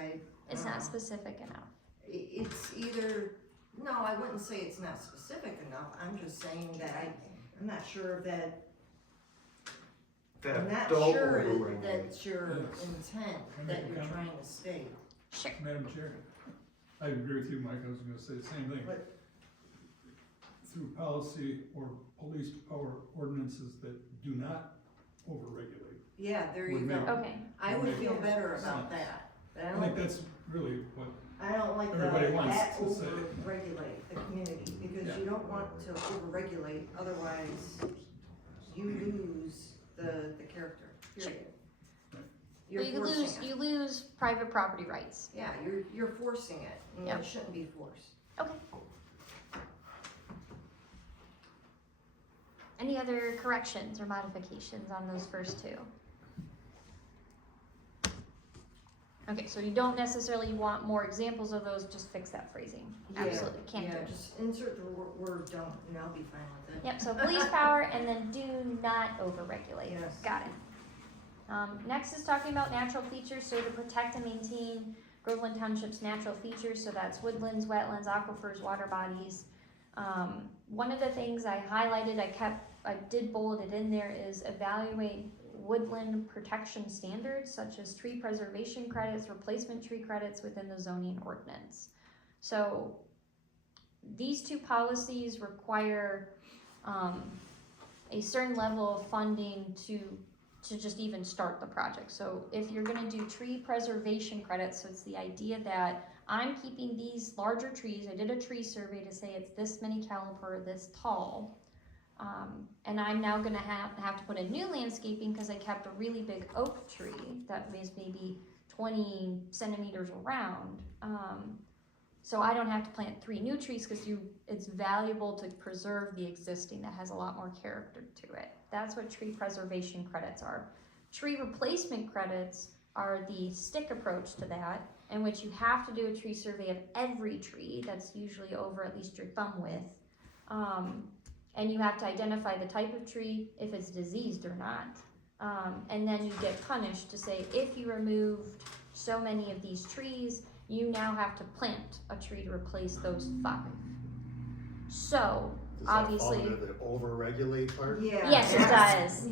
It's not specific enough. it's either, no, I wouldn't say it's not specific enough, I'm just saying that I'm not sure that, I'm not don't sure overregulate. that's your Yes. intent, I that make a you're comment? trying to state. Sure. Madam Chair, I agree with you, Mike, I was gonna say the same thing. But- Through policy or police power ordinances that do not overregulate. Yeah, there you Would go. make- Okay. I would feel better Sense. about that, but I think that's really what, I don't like everybody wants that to say. over-regulate the community, because Yeah. you don't want to over-regulate, otherwise you lose the character, period. You're Well, forcing you it. lose private property rights. Yeah, you're forcing it, and Yep. it shouldn't be forced. Okay. Any other corrections or modifications on those first two? Okay, so you don't necessarily want more examples of those, just fix that phrasing. Yeah, Absolutely, can't do Yeah, it. just insert the word don't, and I'll be fine with it. Yep, so police power and then do not overregulate. Yes. Got it. Next is talking about natural features, so to protect and maintain Groveland Township's natural features, so that's woodlands, wetlands, aquifers, water bodies. One of the things I highlighted, I did bullet it in there, is evaluate woodland protection standards such as tree preservation credits, replacement tree credits within the zoning ordinance. So these two policies require a certain level of funding to just even start the project. So if you're gonna do tree preservation credits, so it's the idea that I'm keeping these larger trees, I did a tree survey to say it's this many caliper, this tall, and I'm now gonna have to put in new landscaping because I kept a really big oak tree that was maybe 20 centimeters around. So I don't have to plant 3 new trees because it's valuable to preserve the existing that has a lot more character to it. That's what tree preservation credits are. Tree replacement credits are the stick approach to that, in which you have to do a tree survey of every tree that's usually over at least your thumb width. And you have to identify the type of tree, if it's diseased or not. And then you get punished to say, if you removed so many of these trees, you now have to plant a tree to replace those 5. So, Does that fall obviously, under the over-regulate part? Yeah. yes, it that's- does.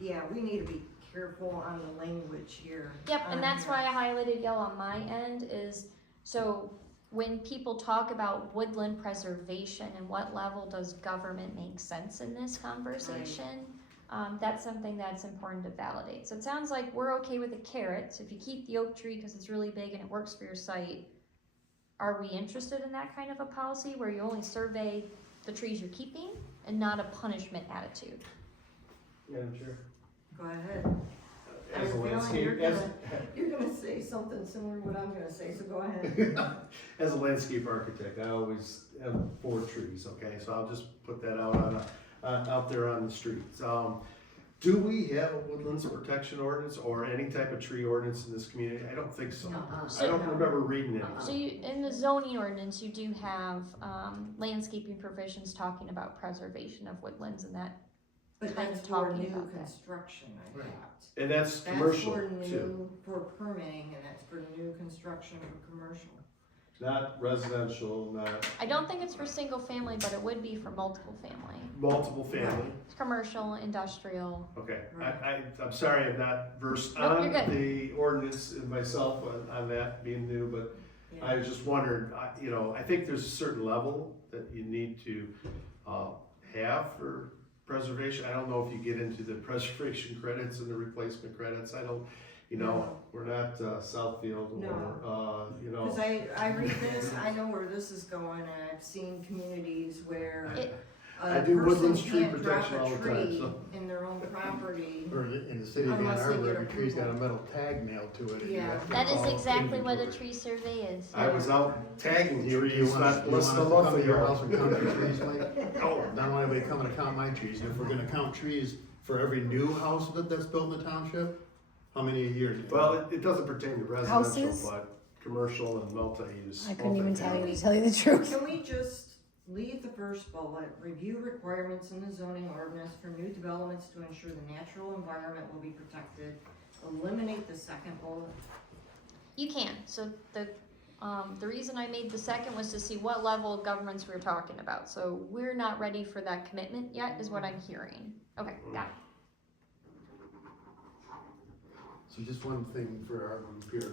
Yeah, we need to be careful on the language here. Yep, on and that's here. why I highlighted yellow on my end is, so when people talk about woodland preservation and what level does government make sense in this conversation, that's something that's important to validate. So it sounds like we're okay with the carrots. If you keep the oak tree because it's really big and it works for your site, are we interested in that kind of a policy where you only survey the trees you're keeping and not a punishment attitude? Madam Chair? Go ahead. I As a have a feeling landscape, you're gonna say something similar to what I'm gonna say, so go ahead. as a landscape architect, I always have 4 trees, okay, so I'll just put that out out there on the streets. Do we have a woodlands protection ordinance or any type of tree ordinance in this community? I don't think so. I don't remember reading it. So you, in the zoning ordinance, you do have landscaping provisions talking about preservation of woodlands and that. But kind that's of for talking new about that. construction, I Right. thought. And that's commercial That's for too, new, for permitting, and that's for new construction for commercial. not residential, not I don't think it's for single family, but it would be for multiple family. multiple family. Commercial, industrial. Okay, Right. I'm sorry, I'm not versed Nope, on you're good. the ordinance myself on that being new, but Yeah. I just wondered, I think there's a certain level that you need to have for preservation. I don't know if you get into the preservation credits and the replacement credits. I don't, No. we're not Southfield or, Cause I read this, I know where this is going, and I've seen communities where It- I a do person woodlands tree can't drop protection all a the time, tree so. in their own property. Or in the city of Ann Unless they Arbor, get every tree's got a approval. metal tag nailed to it. and you Yeah. have to That is call exactly what a inventory. tree survey is. I was out tagging You trees, want not us to listing them come up to your ago. house and count your trees, Mike? No. Not only are they coming to count my trees, and if we're gonna count trees for every new house that's built in the township, How many a year? Dan? Well, it doesn't pertain to residential, Houses? but commercial and multi-use. I couldn't even tell you, multifamily. to tell you the truth. Can we just leave the first bullet, review requirements in the zoning ordinance for new developments to ensure the natural environment will be protected? Eliminate the second bullet. You can, so the reason I made the second was to see what level of governments we were talking about, so we're not ready for that commitment yet, is what I'm hearing. Okay, got it. So just one thing for our group here,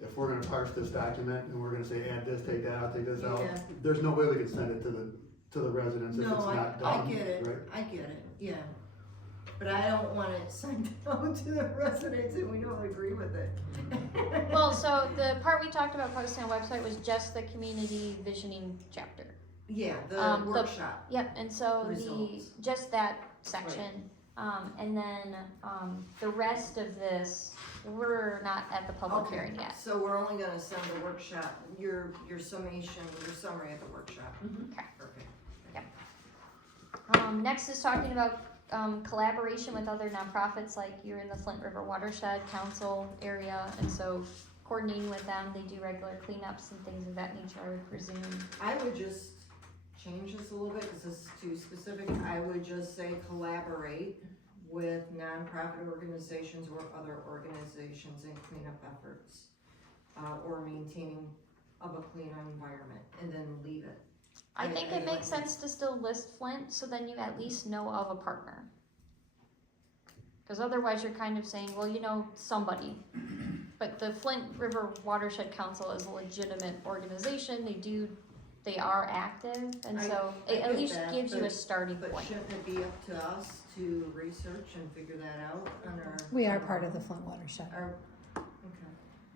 if we're gonna parse this document and we're gonna say add this, take that out, take this out, Yeah. there's no way we can send it to the residents if it's No, not done, I get it, right? I get it, yeah. But I don't want it sent out to the residents and we don't agree with it. Well, so the part we talked about posting on the website was just the community visioning chapter. Yeah, the The- workshop. Yep, and so Results. just that section, and then, the rest of this, we're not at the public Okay, hearing yet. so we're only gonna send the workshop, your summation, your summary of the workshop. Okay. Perfect. Next is talking about, collaboration with other nonprofits, like you're in the Flint River Watershed Council area, and so coordinating with them, they do regular cleanups and things of that nature, I would presume. I would just change this a little bit, cause this is too specific, I would just say collaborate with nonprofit organizations or other organizations in cleanup efforts, or maintaining of a clean environment, and then leave it. I think it like makes sense to still list Flint, so then you at least know of a partner. Cause otherwise you're kind of saying, well, you know, somebody. But the Flint River Watershed Council is a legitimate organization, they are active, and so I it at get least that, gives you a but- starting But point. shouldn't it be up to us to research and figure that out on our? We are part of the Flint watershed. Our, okay.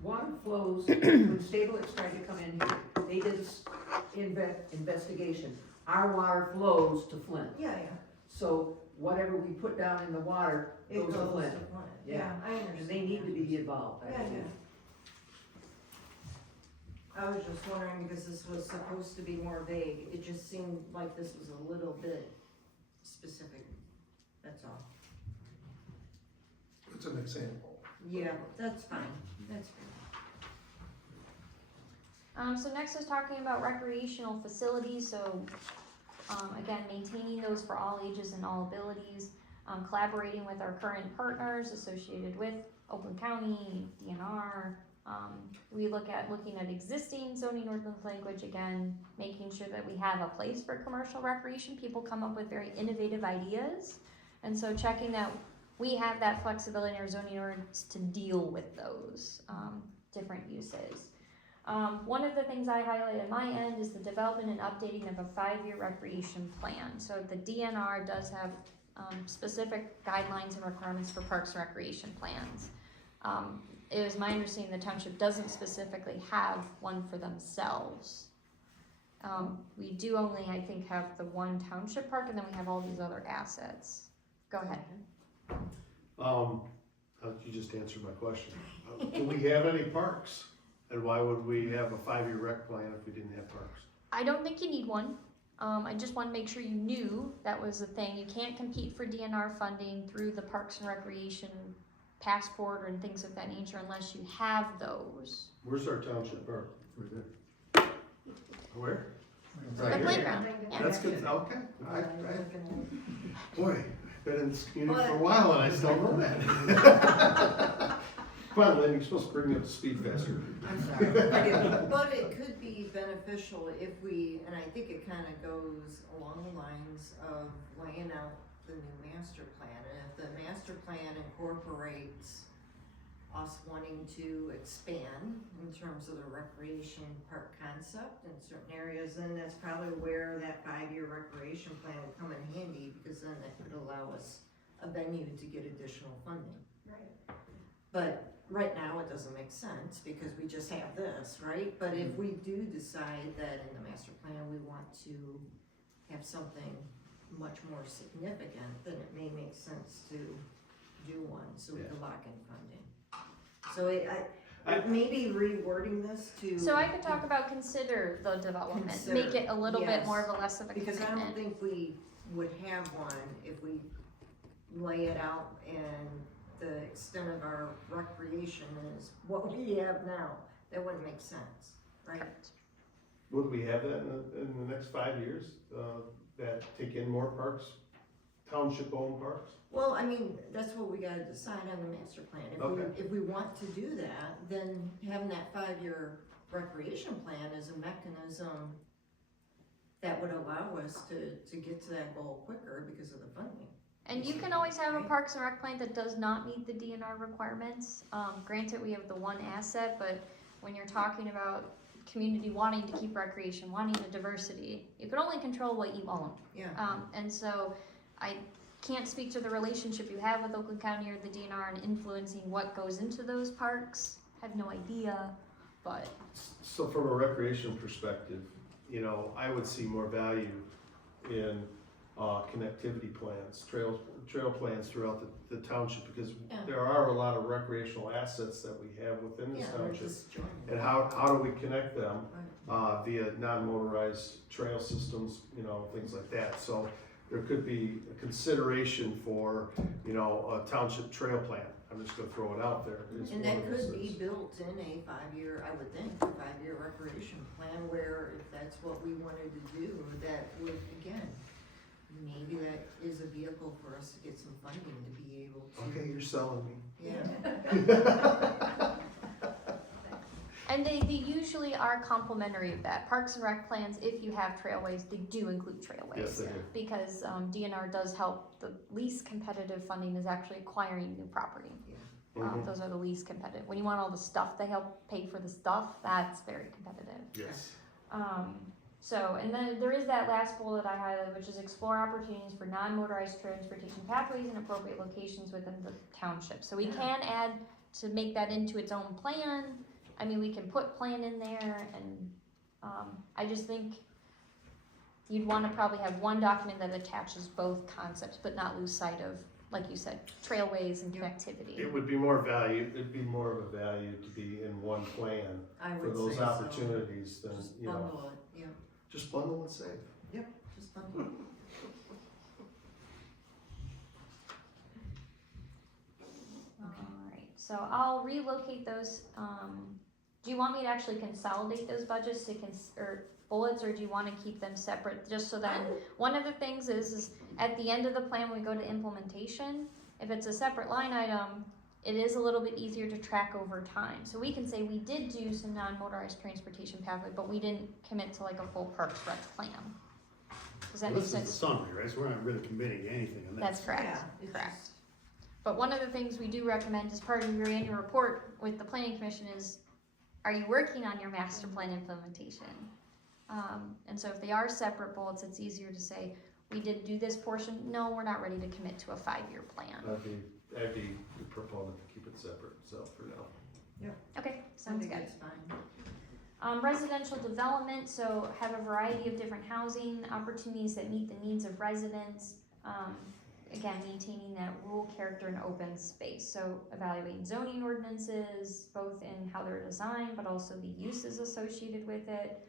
Water flows, when Stablix tried to come in here, they did this investigation. Our water flows to Flint, Yeah, so whatever we put down in the water it goes goes to to Flint. Flint, Yeah. yeah, I understand. And they need to be involved, I Yeah, think. yeah. I was just wondering, because this was supposed to be more vague, it just seemed like this was a little bit specific, that's all. It's an example. Yeah, that's fine, that's fine. So next is talking about recreational facilities, so, again, maintaining those for all ages and all abilities, collaborating with our current partners associated with Oakland County, DNR. We looking at existing zoning ordinance language, again, making sure that we have a place for commercial recreation. People come up with very innovative ideas, and so checking that we have that flexibility in our zoning ordinance to deal with those, different uses. One of the things I highlighted on my end is the development and updating of a 5-year recreation plan. So the DNR does have specific guidelines and requirements for parks and recreation plans. It is my understanding the township doesn't specifically have one for themselves. We do only, I think, have the one township park, and then we have all these other assets. Go ahead. You just answered my question. Do we have any parks? And why would we have a 5-year rec plan if we didn't have parks? I don't think you need one. I just want to make sure you knew that was a thing. You can't compete for DNR funding through the Parks and Recreation passport and things of that nature unless you have those. Where's our township park? Right there. Where? The Right here? playground, yeah. That's good, okay. Boy, I've been in this community for a But- while and I still know that. Come on, Lynn, you're supposed to bring me up to speed faster. I'm sorry. But it could be beneficial if we, and I think it kind of goes along the lines of laying out the new master plan. And if the master plan incorporates us wanting to expand in terms of the recreation park concept in certain areas, then that's probably where that 5-year recreation plan would come in handy, because then that could allow us a venue to get additional funding. Right. But right now, it doesn't make sense because we just have this, right? But if we do decide that in the master plan, we want to have something much more significant, then it may make sense to do one, so we can lock in funding. So maybe rewording this to. So I could talk about consider the development, Consider, make it a little bit yes. more of a less of a Because I commitment. don't think we would have one if we lay it out and the extent of our recreation is what we have now, that wouldn't make sense, right? Correct. Would we have that in the next 5 years, that take in more parks, township-owned parks? Well, I mean, that's what we gotta decide on the master plan. Okay. If we want to do that, then having that 5-year recreation plan is a mechanism that would allow us to get to that goal quicker because of the funding. And you can always have a Right. Parks and Rec plan that does not meet the DNR requirements. Granted, we have the one asset, but when you're talking about community wanting to keep recreation, wanting the diversity, you can only control what you own. Yeah. And so I can't speak to the relationship you have with Oakland County or the DNR and influencing what goes into those parks. I have no idea, but So from a recreation perspective, you know, I would see more value in connectivity plans, trail plans throughout the township, because Yeah. there are a lot of recreational assets that we have within this Yeah, they're township. just joining. And how do we connect them via non-motorized trail systems, you know, things like that. So there could be a consideration for, you know, a township trail plan. I'm just gonna throw it out there. It's And one that of those could be things. built in a 5-year, I would think, a 5-year recreation plan, where if that's what we wanted to do, that would, again, maybe that is a vehicle for us to get some funding to be able to. Okay, you're selling me. Yeah. and they usually are complementary of that. Parks and Rec plans, if you have trailways, they do include trailways. Yes, they do. Because DNR does help. The least competitive funding is actually acquiring new property. Mhm. Those are the least competitive. When you want all the stuff, they help pay for the stuff. That's very competitive. Yes. So, and then there is that last bullet I highlighted, which is explore opportunities for non-motorized transportation pathways in appropriate locations within the township. So we can add to make that into its own plan. I mean, we can put plan in there, and I just think you'd want to probably have one document that attaches both concepts, but not lose sight of, like you said, trailways and connectivity. It would be more value, it'd be more of a value to be in one plan I for would those say so. opportunities than, Just you know, bundle it, yeah, just bundle and save. just bundle it. Alright, so I'll relocate those, do you want me to actually consolidate those budgets to or bullets, or do you wanna keep them separate, just so then, one of the things is at the end of the plan, when we go to implementation, if it's a separate line item, it is a little bit easier to track over time, so we can say we did do some non-motorized transportation pathway, but we didn't commit to like a full Parks Rec plan. Does that Well, make this is the sense? summary, right? So we're not really committing to anything on that. That's correct, Yeah, it's correct. just- But one of the things we do recommend as part of your annual report with the planning commission is, are you working on your master plan implementation? And so if they are separate bullets, it's easier to say, we did do this portion, no, we're not ready to commit to a 5-year plan. I'd be the proponent to keep it separate, so for now. Okay, I sounds think good. that's fine. Residential development, so have a variety of different housing opportunities that meet the needs of residents. Again, maintaining that rural character and open space. So evaluating zoning ordinances, both in how they're designed, but also the uses associated with it.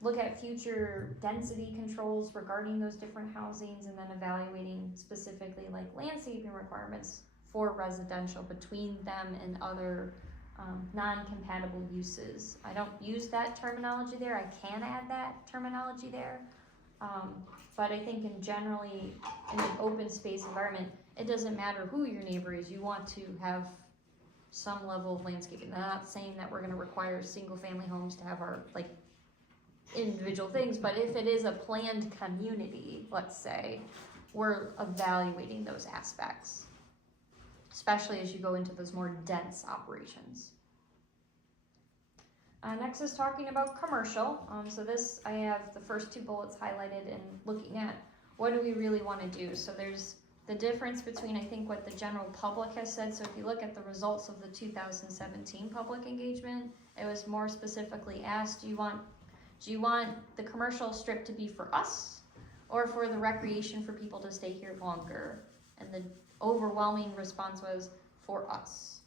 Look at future density controls regarding those different housings, and then evaluating specifically like landscaping requirements for residential between them and other non-compatible uses. I don't use that terminology there. I can add that terminology there. But I think in generally, in an open space environment, it doesn't matter who your neighbor is, you want to have some level of landscaping. I'm not saying that we're gonna require single family homes to have our, like, individual things, but if it is a planned community, let's say, we're evaluating those aspects. Especially as you go into those more dense operations. Next is talking about commercial. So this, I have the first 2 bullets highlighted and looking at what do we really want to do. So there's the difference between, I think, what the general public has said. So if you look at the results of the 2017 public engagement, it was more specifically asked, do you want the commercial strip to be for us or for the recreation for people to stay here longer? And the overwhelming response was for us.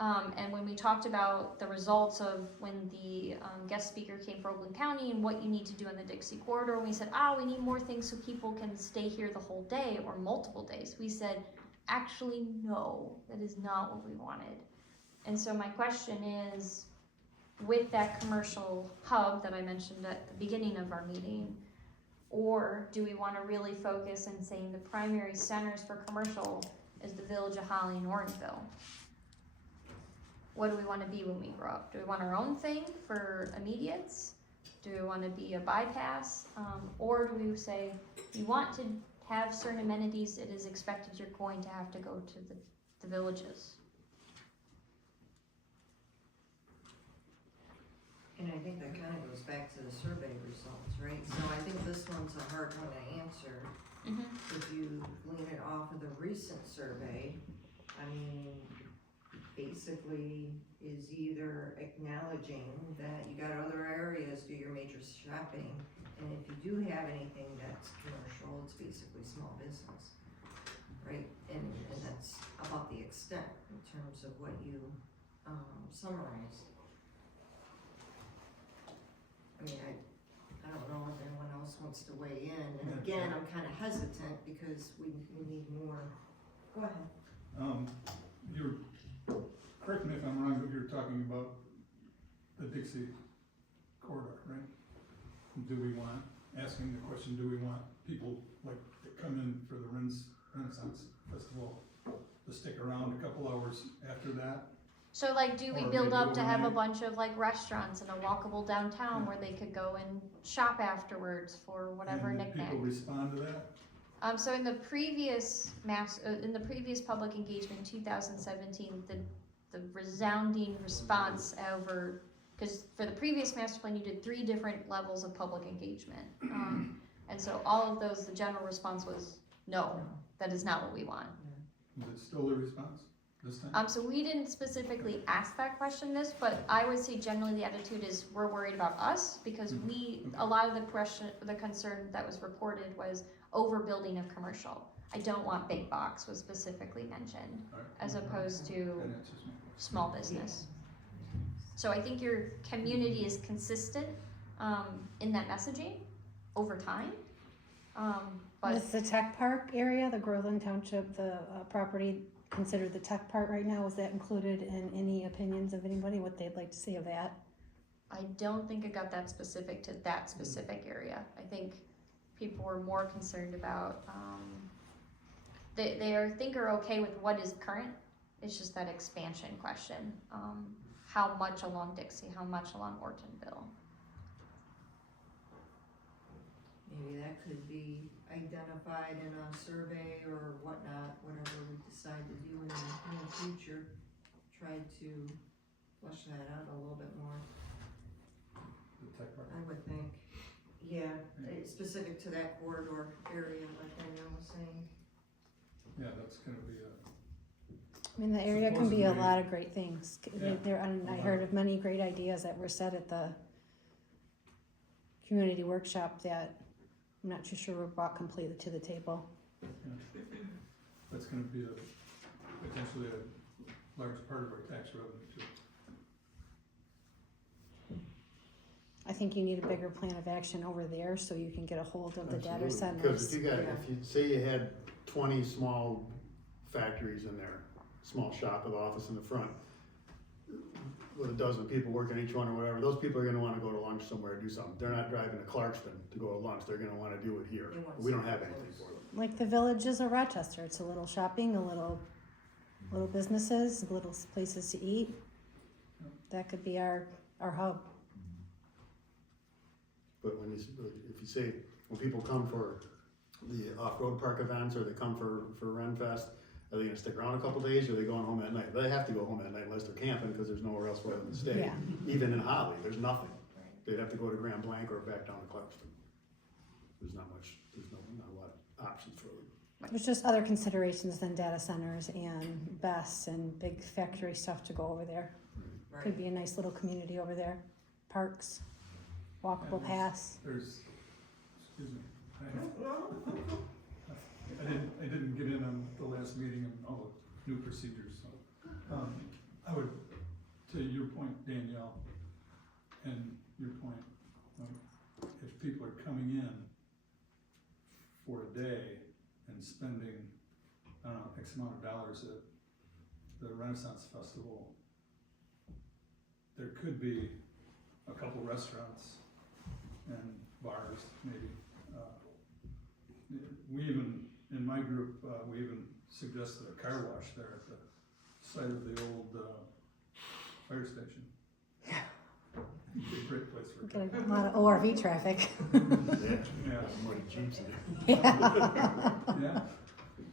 And when we talked about the results of when the guest speaker came from Groveland County and what you need to do in the Dixie Corridor, we said, we need more things so people can stay here the whole day or multiple days. We said, actually, no, that is not what we wanted. And so my question is, with that commercial hub that I mentioned at the beginning of our meeting, or do we wanna really focus in saying the primary centers for commercial is the village of Holly and Orangeville? What do we wanna be when we grow up? Do we want our own thing for immediates? Do we wanna be a bypass? Or do we say, you want to have certain amenities, it is expected you're going to have to go to the villages? And I think that kinda goes back to the survey results, right? So I think this one's a hard one to answer. If you glean it off of the recent survey, I mean, basically is either acknowledging that you got other areas, do your major shopping, and if you do have anything that's commercial, it's basically small business, right? And that's about the extent in terms of what you, summarized. I mean, I don't know if anyone else wants to weigh in, and again, I'm kinda hesitant because we need more. Go ahead. Correct me if I'm wrong, but you're talking about the Dixie corridor, right? Do we want, asking the question, do we want people like that come in for the Renaissance Festival to stick around a couple hours after that? So like, do we Or build maybe up to have a overnight. bunch of like restaurants and a walkable downtown where they could go and shop afterwards for whatever And did knickknack? people respond to that? So in the previous public engagement, 2017, the resounding response over, because for the previous master plan, you did 3 different levels of public engagement. And so all of those, the general response was, no, that is not what we want. Is it still the response this time? So we didn't specifically ask that question but I would say generally the attitude is we're worried about us because a lot of the concern that was reported was overbuilding of commercial. I don't want big box was specifically mentioned All right. as opposed to That answers me. small business. So I think your community is consistent in that messaging over time. But Was the tech park area, the Groveland Township, the property considered the tech part right now? Was that included in any opinions of anybody, what they'd like to see of that? I don't think it got that specific to that specific area. I think people were more concerned about, they are okay with what is current. It's just that expansion question. How much along Dixie, how much along Ortonville? Maybe that could be identified in a survey or whatnot, whatever we decide to do in the near future. Try to flesh that out a little bit more, The tech park. I would think. Yeah, specific to that corridor area, like Danielle was saying. Yeah, that's gonna be I mean, the area can be a Supposedly- lot of great things. Yeah. And I heard of many great ideas that were said at the community workshop that I'm not too sure were brought completely to the table. that's gonna be potentially a large part of our tax revenue too. I think you need a bigger plan of action over there so you can get a hold of the data Absolutely. Because if centers. you got, if you say you had 20 small factories in there, small shop with office in the front, with a dozen people working each one or whatever, those people are gonna wanna go to lunch somewhere, do something. They're not driving to Clarkston to go to lunch, they're gonna wanna do it here. They want We don't have something anything close. for them. Like the villages of Rochester, it's a little shopping, a little businesses, little places to eat. That could be our hub. But when if you say, when people come for the off-road park events, or they come for Renfest, are they gonna stick around a couple days, or are they going home at night? They have to go home at night unless they're camping, because there's nowhere else for them to stay. Yeah. Even in Holly, there's nothing. Right. They'd have to go to Grand Blanc or back down to Clarkston. There's not a lot of options for them. There's just other considerations than data centers and BESS and big factory stuff to go over there. Right. Could be a nice little community over there. Parks, walkable Yeah, paths. There's, excuse me, I didn't get in on the last meeting and all the new procedures, so. I would, to your point, Danielle, and your point, if people are coming in for a day and spending I don't know, X amount of dollars at the Renaissance Festival, there could be a couple restaurants and bars, maybe. We even, in my group, we even suggested a car wash there at the site of the old fire station. Be a great place for Get a lot of ORV traffic. Yeah, More Jeeps in there. Yeah. yeah.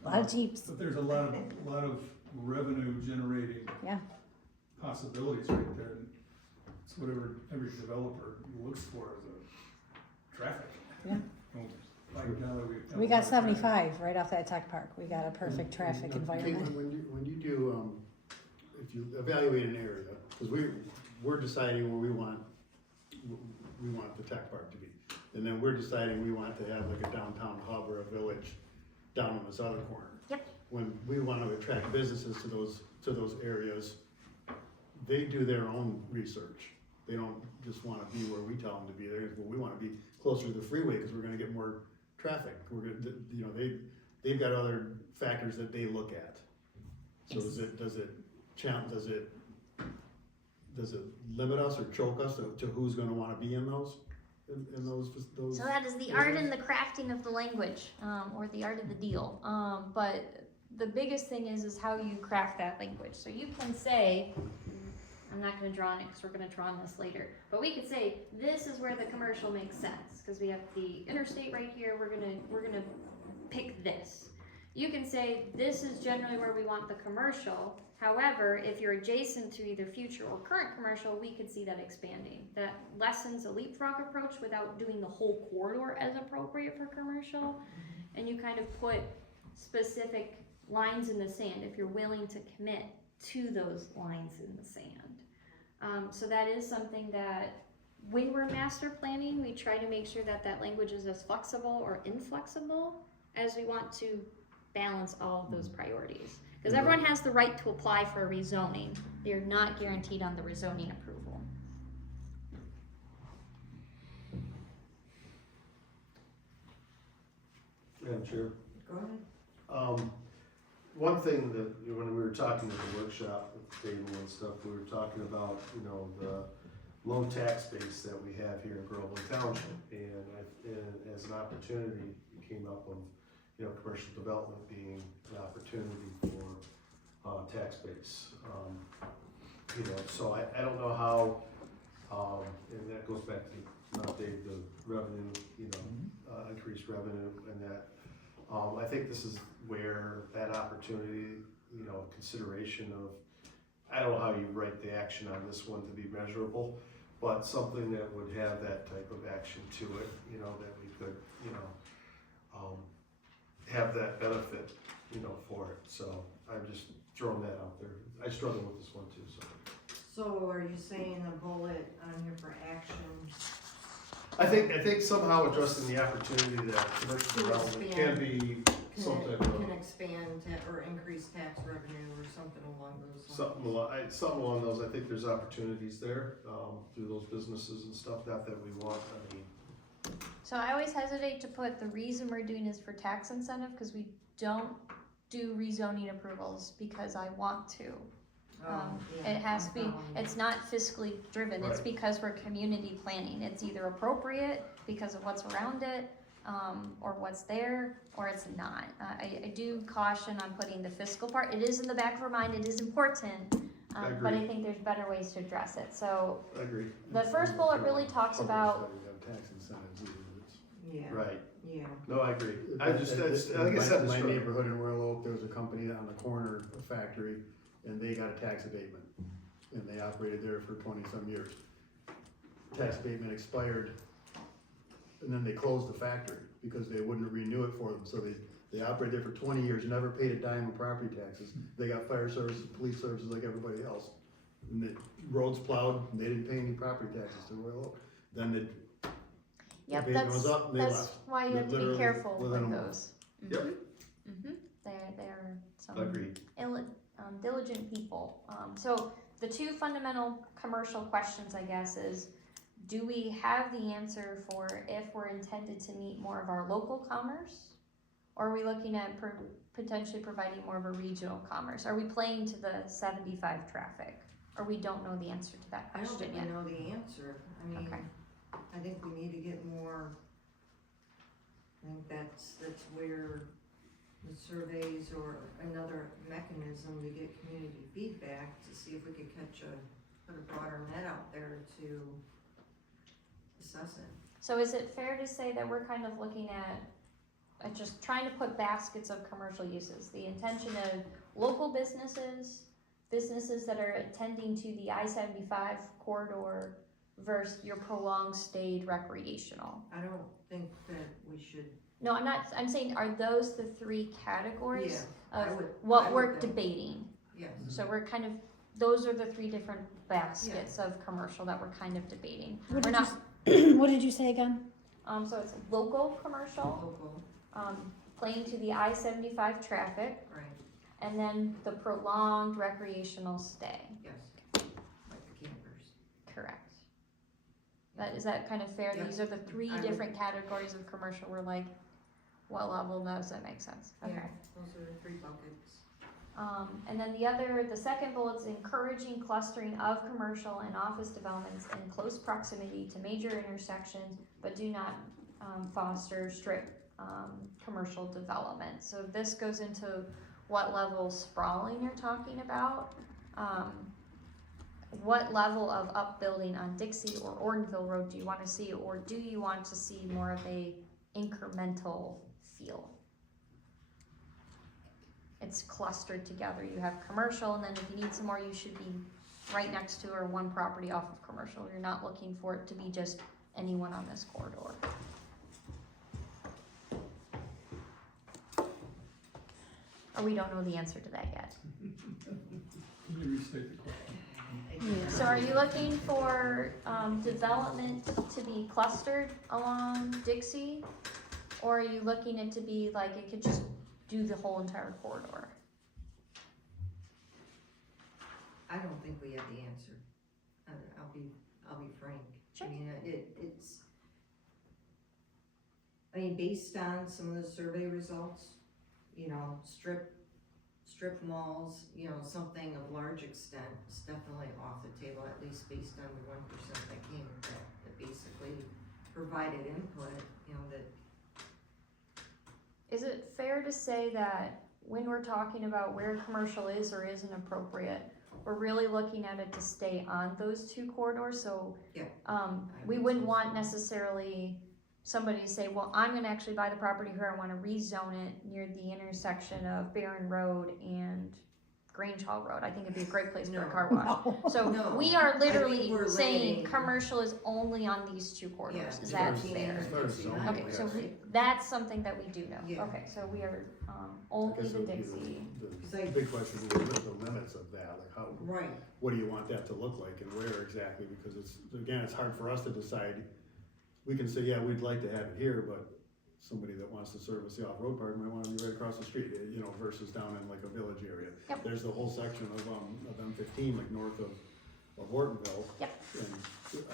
A lot of Jeeps. But there's a lot of revenue generating Yeah. possibilities right there. And it's whatever every developer looks for as a traffic. Yeah. Oh, by golly, We got 75 right off that tech park. We got a perfect traffic Now, environment. Caitlin, when you do, if you evaluate an area, because we're deciding where we want the tech park to be. And then we're deciding we want to have like a downtown hub or a village down in this other corner. Yep. When we want to attract businesses to those areas, they do their own research. They don't just want to be where we tell them to be. Well, we want to be closer to the freeway because we're going to get more traffic. We're going they've got other factors that they look at. So does it limit us or choke us to who's going to want to be in those? In those. So that is the art and the crafting of the language, or the art of the deal. But the biggest thing is how you craft that language. So you can say, I'm not going to draw on it because we're going to draw on this later. But we could say this is where the commercial makes sense because we have the interstate right here. We're gonna pick this. You can say this is generally where we want the commercial. However, if you're adjacent to either future or current commercial, we could see that expanding. That lessens a leapfrog approach without doing the whole corridor as appropriate for commercial. And you kind of put specific lines in the sand if you're willing to commit to those lines in the sand. So that is something that when we're master planning, we try to make sure that that language is as flexible or inflexible as we want to balance all of those priorities. Because everyone has the right to apply for a rezoning. They're not guaranteed on the rezoning approval. Madam Chair. Go ahead. One thing that, when we were talking at the workshop with the table and stuff, we were talking about, the low tax base that we have here in Groveland Township. And as an opportunity, it came up of, commercial development being an opportunity for tax base. So I don't know how, and that goes back to not Dave, the revenue, increased revenue and that. I think this is where that opportunity, consideration of, I don't know how you write the action on this one to be measurable, but something that would have that type of action to it, that we could, have that benefit, for it. So I'm just throwing that out there. I struggle with this one too, so. So are you saying a bullet on here for action? I think somehow addressing the opportunity that commercial To development expand. can be some type Can of, expand or increase tax revenue or something along those lines. something along those. I think there's opportunities there, through those businesses and stuff, not that we want, So I always hesitate to put the reason we're doing is for tax incentive because we don't do rezoning approvals because I want to. Yeah, It has I'm to be, following you. it's not fiscally driven, it's Right. because we're community planning. It's either appropriate because of what's around it, or what's there, or it's not. I do caution on putting the fiscal part. It is in the back of our mind, it is important, I but I agree. think there's better ways to address it. So I agree. the first bullet really talks about, Tax incentives either. Yeah, Right. yeah. No, I agree. I just, that's, In like I said, my it's neighborhood in Royal Oak, there was a company on the corner, a factory, and they got a tax abatement. And they operated there for 20-some years. Tax abatement expired, and then they closed the factory because they wouldn't renew it for them. So they operated there for 20 years, never paid a dime of property taxes. They got fire services, police services like everybody else. And the roads plowed, and they didn't pay any property taxes to Royal Oak. Then the yep, abatement was up, and they that's left. why you have to be Literally careful within a with month. those. Yep. They're some Agreed. diligent people. So the two fundamental commercial questions, I guess, is do we have the answer for if we're intended to meet more of our local commerce, Or are we looking at potentially providing more of a regional commerce? Are we playing to the 75 traffic? Or we don't know the answer to that I don't question think yet? we know the answer. I mean, Okay. I think we need to get more, I think that's where the surveys or another mechanism to get community feedback to see if we could put a broader net out there to assess it. So is it fair to say that we're kind of looking at just trying to put baskets of commercial uses? The intention of local businesses that are attending to the I-75 corridor versus your prolonged stayed recreational? I don't think that we should, No, I'm saying, are those the three categories I of would- what I would we're think. debating? yes. So we're kind of, those are the three different baskets of commercial that we're kind of debating. What We're did not, What did you say again? so it's local commercial, Local, playing to the I-75 traffic, right, and then the prolonged recreational stay. yes, like the campers. Correct. Is that kind of fair? Yep. These are the three I would- different categories of commercial. We're like, what level does that make sense? Okay. Yeah, those are the three buckets. And then the second bullet is encouraging clustering of commercial and office developments in close proximity to major intersections, but do not foster strict commercial development. So this goes into what level sprawling you're talking about. What level of upbuilding on Dixie or Ortonville Road do you want to see, or do you want to see more of a incremental feel? It's clustered together. You have commercial, and then if you need some more, you should be right next to or one property off of commercial. You're not looking for it to be just anyone on this corridor. Or we don't know the answer to that yet. Can you restate the question? Yeah. So are you looking for development to be clustered along Dixie? Or are you looking it to be like it could just do the whole entire corridor? I don't think we have the answer. I'll be frank. Sure. I mean, I mean, based on some of the survey results, you know, strip malls, you know, something of large extent is definitely off the table, at least based on the 1% that came, that basically provided input, you know, that. Is it fair to say that when we're talking about where commercial is or isn't appropriate, we're really looking at it to stay on those two corridors? So Yeah. we wouldn't want necessarily somebody to say, well, I'm gonna actually buy the property here, I wanna rezone it near the intersection of Barron Road and Grange Hall Road. I think it'd be a great place for a No. car wash. So No. we are I think literally we're saying limiting- commercial is only on these two corridors. Yeah, Is that 13 fair? As far as zoning, Okay, so yes. that's something that we do know. Yeah. Okay, so we are I only guess the it would be Dixie. the big question is the limits of that, like how, Right, what do you want that to look like and where exactly? Because it's hard for us to decide. We can say, yeah, we'd like to have it here, but somebody that wants to service the off-road part might wanna be right across the street, you know, versus down in like a village area. Yep. There's the whole section of M15, like north of Ortonville. Yep.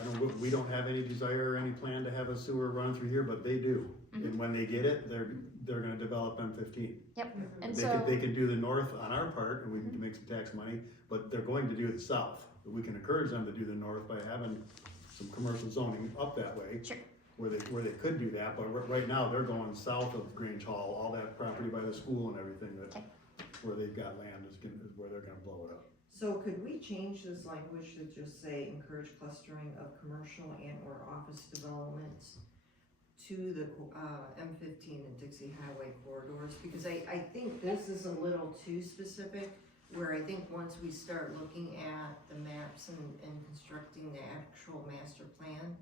And we don't have any desire or any plan to have a sewer run through here, but they do. Mhm. And when they get it, they're gonna develop M15. Yep, and They so, can do the north on our part, and we can make some tax money, but they're going to do the south. We can encourage them to do the north by having some commercial zoning up that way. Sure. Where they could do that, but right now, they're going south of Grange Hall, all that property by the school and everything that, Okay. where they've got land is where they're gonna blow it up. so could we change this language to just say encourage clustering of commercial and or office developments to the, M15 and Dixie Highway corridors? Because I think this is a little too specific, where I think once we start looking at the maps and constructing the actual master plan,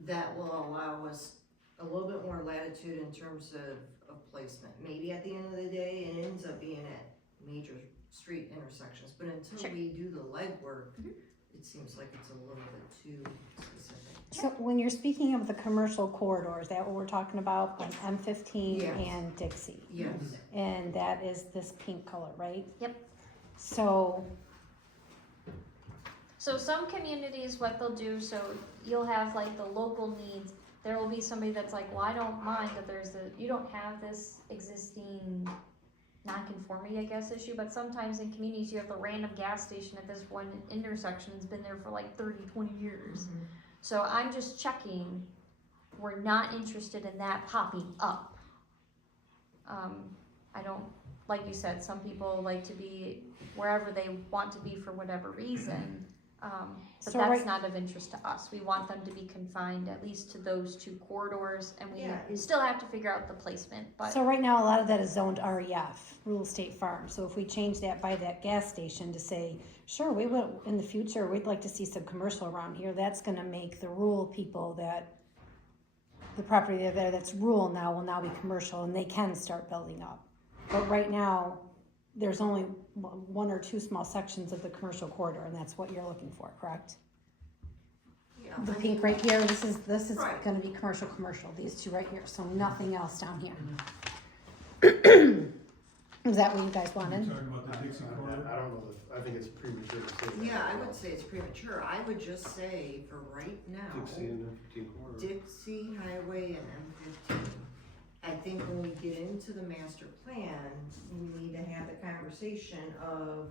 that will allow us a little bit more latitude in terms of placement. Maybe at the end of the day, it ends up being at major street intersections, but until Sure. we do the legwork, it seems like it's a little bit too specific. So when you're speaking of the commercial corridors, that what we're talking about, like M15 Yes. and Dixie? Yes, And that is this pink color, right? Yep. So, so some communities, what they'll do, so you'll have like the local needs, there will be somebody that's like, well, I don't mind that you don't have this existing non-conformity, I guess, issue, but sometimes in communities you have the random gas station at this one intersection that's been there for like 30, 20 years. So I'm just checking, we're not interested in that popping up. I don't, like you said, some people like to be wherever they want to be for whatever reason. But So that's right- not of interest to us. We want them to be confined at least to those two corridors, and we Yeah, still have to figure out the placement, but. So right now, a lot of that is zoned REF, Rural Estate Farm. So if we change that by that gas station to say, sure, we will, in the future, we'd like to see some commercial around here, that's gonna make the rural people that, the property there that's rural now will now be commercial and they can start building up. But right now, there's only one or two small sections of the commercial corridor, and that's what you're looking for, correct? Yeah, The I mean, pink right here, this is Right. gonna be commercial, these two right here, so nothing else down here. Is that what you guys You're wanted? talking about the Dixie corridor? I don't know, I think it's premature to say that. Yeah, I would say it's premature. I would just say for right now, Dixie and M15 corridor. Dixie Highway and M15. I think when we get into the master plan, we need to have the conversation of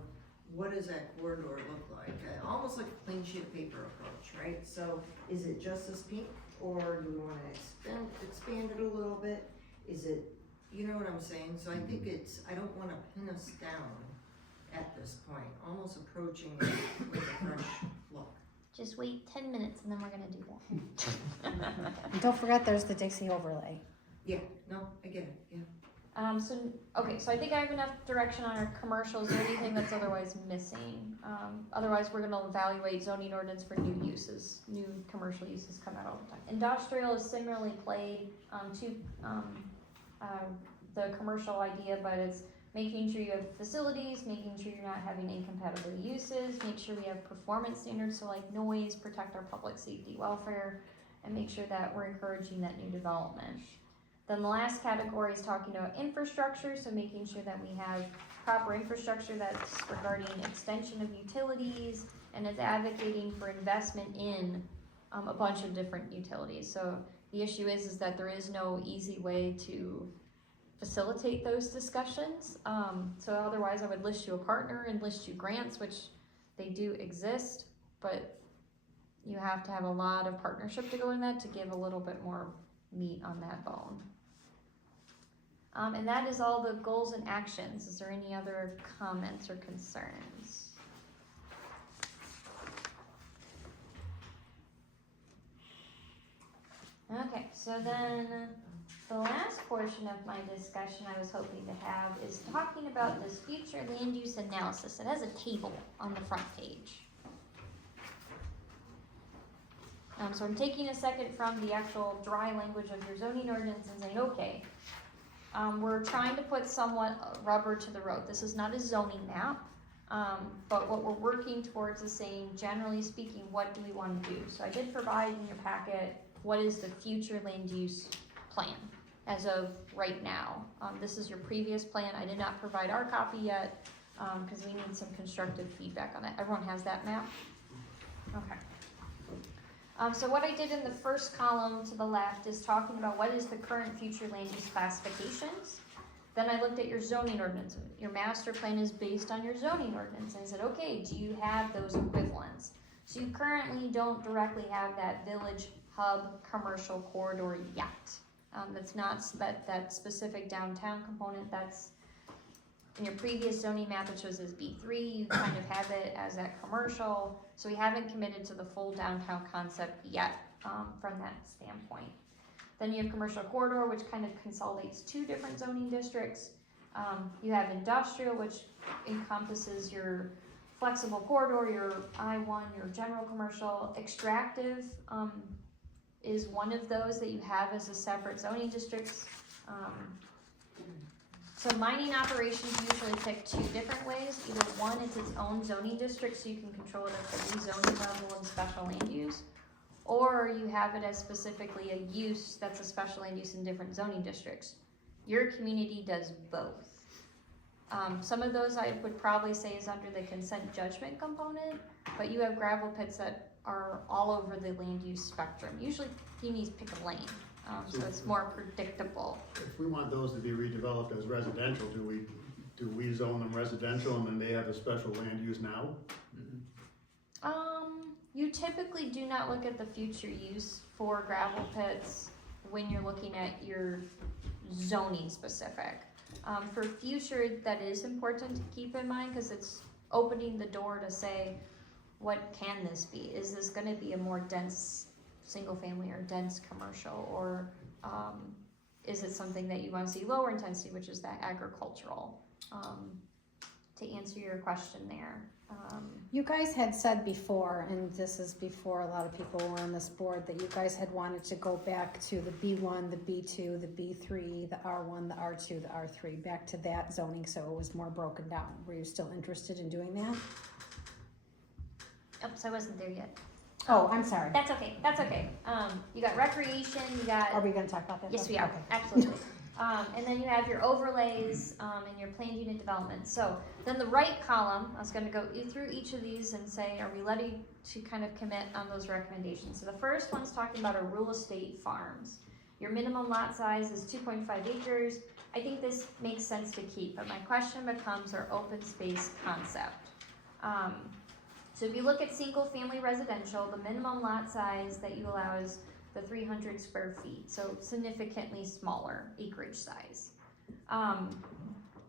what does that corridor look like? Almost like a clean sheet of paper approach, right? So is it just this pink, or do we wanna expand it a little bit? Is it, you know what I'm saying? So I think I don't wanna pin us down at this point, almost approaching it with a fresh look. Just wait 10 minutes and then we're gonna do that. And don't forget, there's the Dixie overlay. Yeah, no, I get it, yeah. So I think I have enough direction on our commercials. Is there anything that's otherwise missing? Otherwise, we're gonna evaluate zoning ordinance for new uses. New commercial uses come out all the time. Industrial is similarly played to the commercial idea, but it's making sure you have facilities, making sure you're not having incompatible uses, make sure we have performance standards, so like noise, protect our public safety, welfare, and make sure that we're encouraging that new development. Then the last category is talking about infrastructure, so making sure that we have proper infrastructure that's regarding extension of utilities, and it's advocating for investment in a bunch of different utilities. So the issue is that there is no easy way to facilitate those discussions. So otherwise I would list you a partner and list you grants, which they do exist, but you have to have a lot of partnership to go in that to give a little bit more meat on that bone. And that is all the goals and actions. Is there any other comments or concerns? Okay, so then the last portion of my discussion I was hoping to have is talking about this future land use analysis. It has a table on the front page. So I'm taking a second from the actual dry language of your zoning ordinance and saying, okay, we're trying to put somewhat rubber to the road. This is not a zoning map, but what we're working towards is saying, generally speaking, what do we want to do? So I did provide in your packet, what is the future land use plan as of right now? This is your previous plan. I did not provide our copy yet because we need some constructive feedback on that. Everyone has that map? Okay. So what I did in the first column to the left is talking about what is the current future land use classifications. Then I looked at your zoning ordinance. Your master plan is based on your zoning ordinance. And I said, okay, do you have those equivalents? So you currently don't directly have that village hub commercial corridor yet. That's not that specific downtown component. That's in your previous zoning map, which was as B3, you kind of have it as that commercial. So we haven't committed to the full downtown concept yet from that standpoint. Then you have commercial corridor, which kind of consolidates two different zoning districts. You have industrial, which encompasses your flexible corridor, your I1, your general commercial. Extractive is one of those that you have as a separate zoning districts. So mining operations usually pick two different ways. Either one is its own zoning district, so you can control it at the rezoning level and special land use, or you have it as specifically a use that's a special land use in different zoning districts. Your community does both. Some of those I would probably say is under the consent judgment component, but you have gravel pits that are all over the land use spectrum. Usually communities pick a lane, so it's more predictable. If we want those to be redeveloped as residential, do we zone them residential and then they have a special land use now? You typically do not look at the future use for gravel pits when you're looking at your zoning specific. For future, that is important to keep in mind, because it's opening the door to say, what can this be? Is this gonna be a more dense single family or dense commercial, or is it something that you wanna see lower intensity, which is that agricultural? To answer your question there. You guys had said before, and this is before a lot of people were on this board, that you guys had wanted to go back to the B1, the B2, the B3, the R1, the R2, the R3, back to that zoning so it was more broken down. Were you still interested in doing that? Oops, I wasn't there yet. Oh, I'm sorry. That's okay, that's okay. You got recreation, you got. Are we gonna talk about that? Yes, though? we are, Okay. absolutely. And then you have your overlays, and your planned unit development. So then the right column, I was gonna go through each of these and say, are we ready to kind of commit on those recommendations? So the first one's talking about our real estate farms. Your minimum lot size is 2.5 acres. I think this makes sense to keep, but my question becomes our open space concept. So if you look at single family residential, the minimum lot size that you allow is the 300 square feet, so significantly smaller acreage size.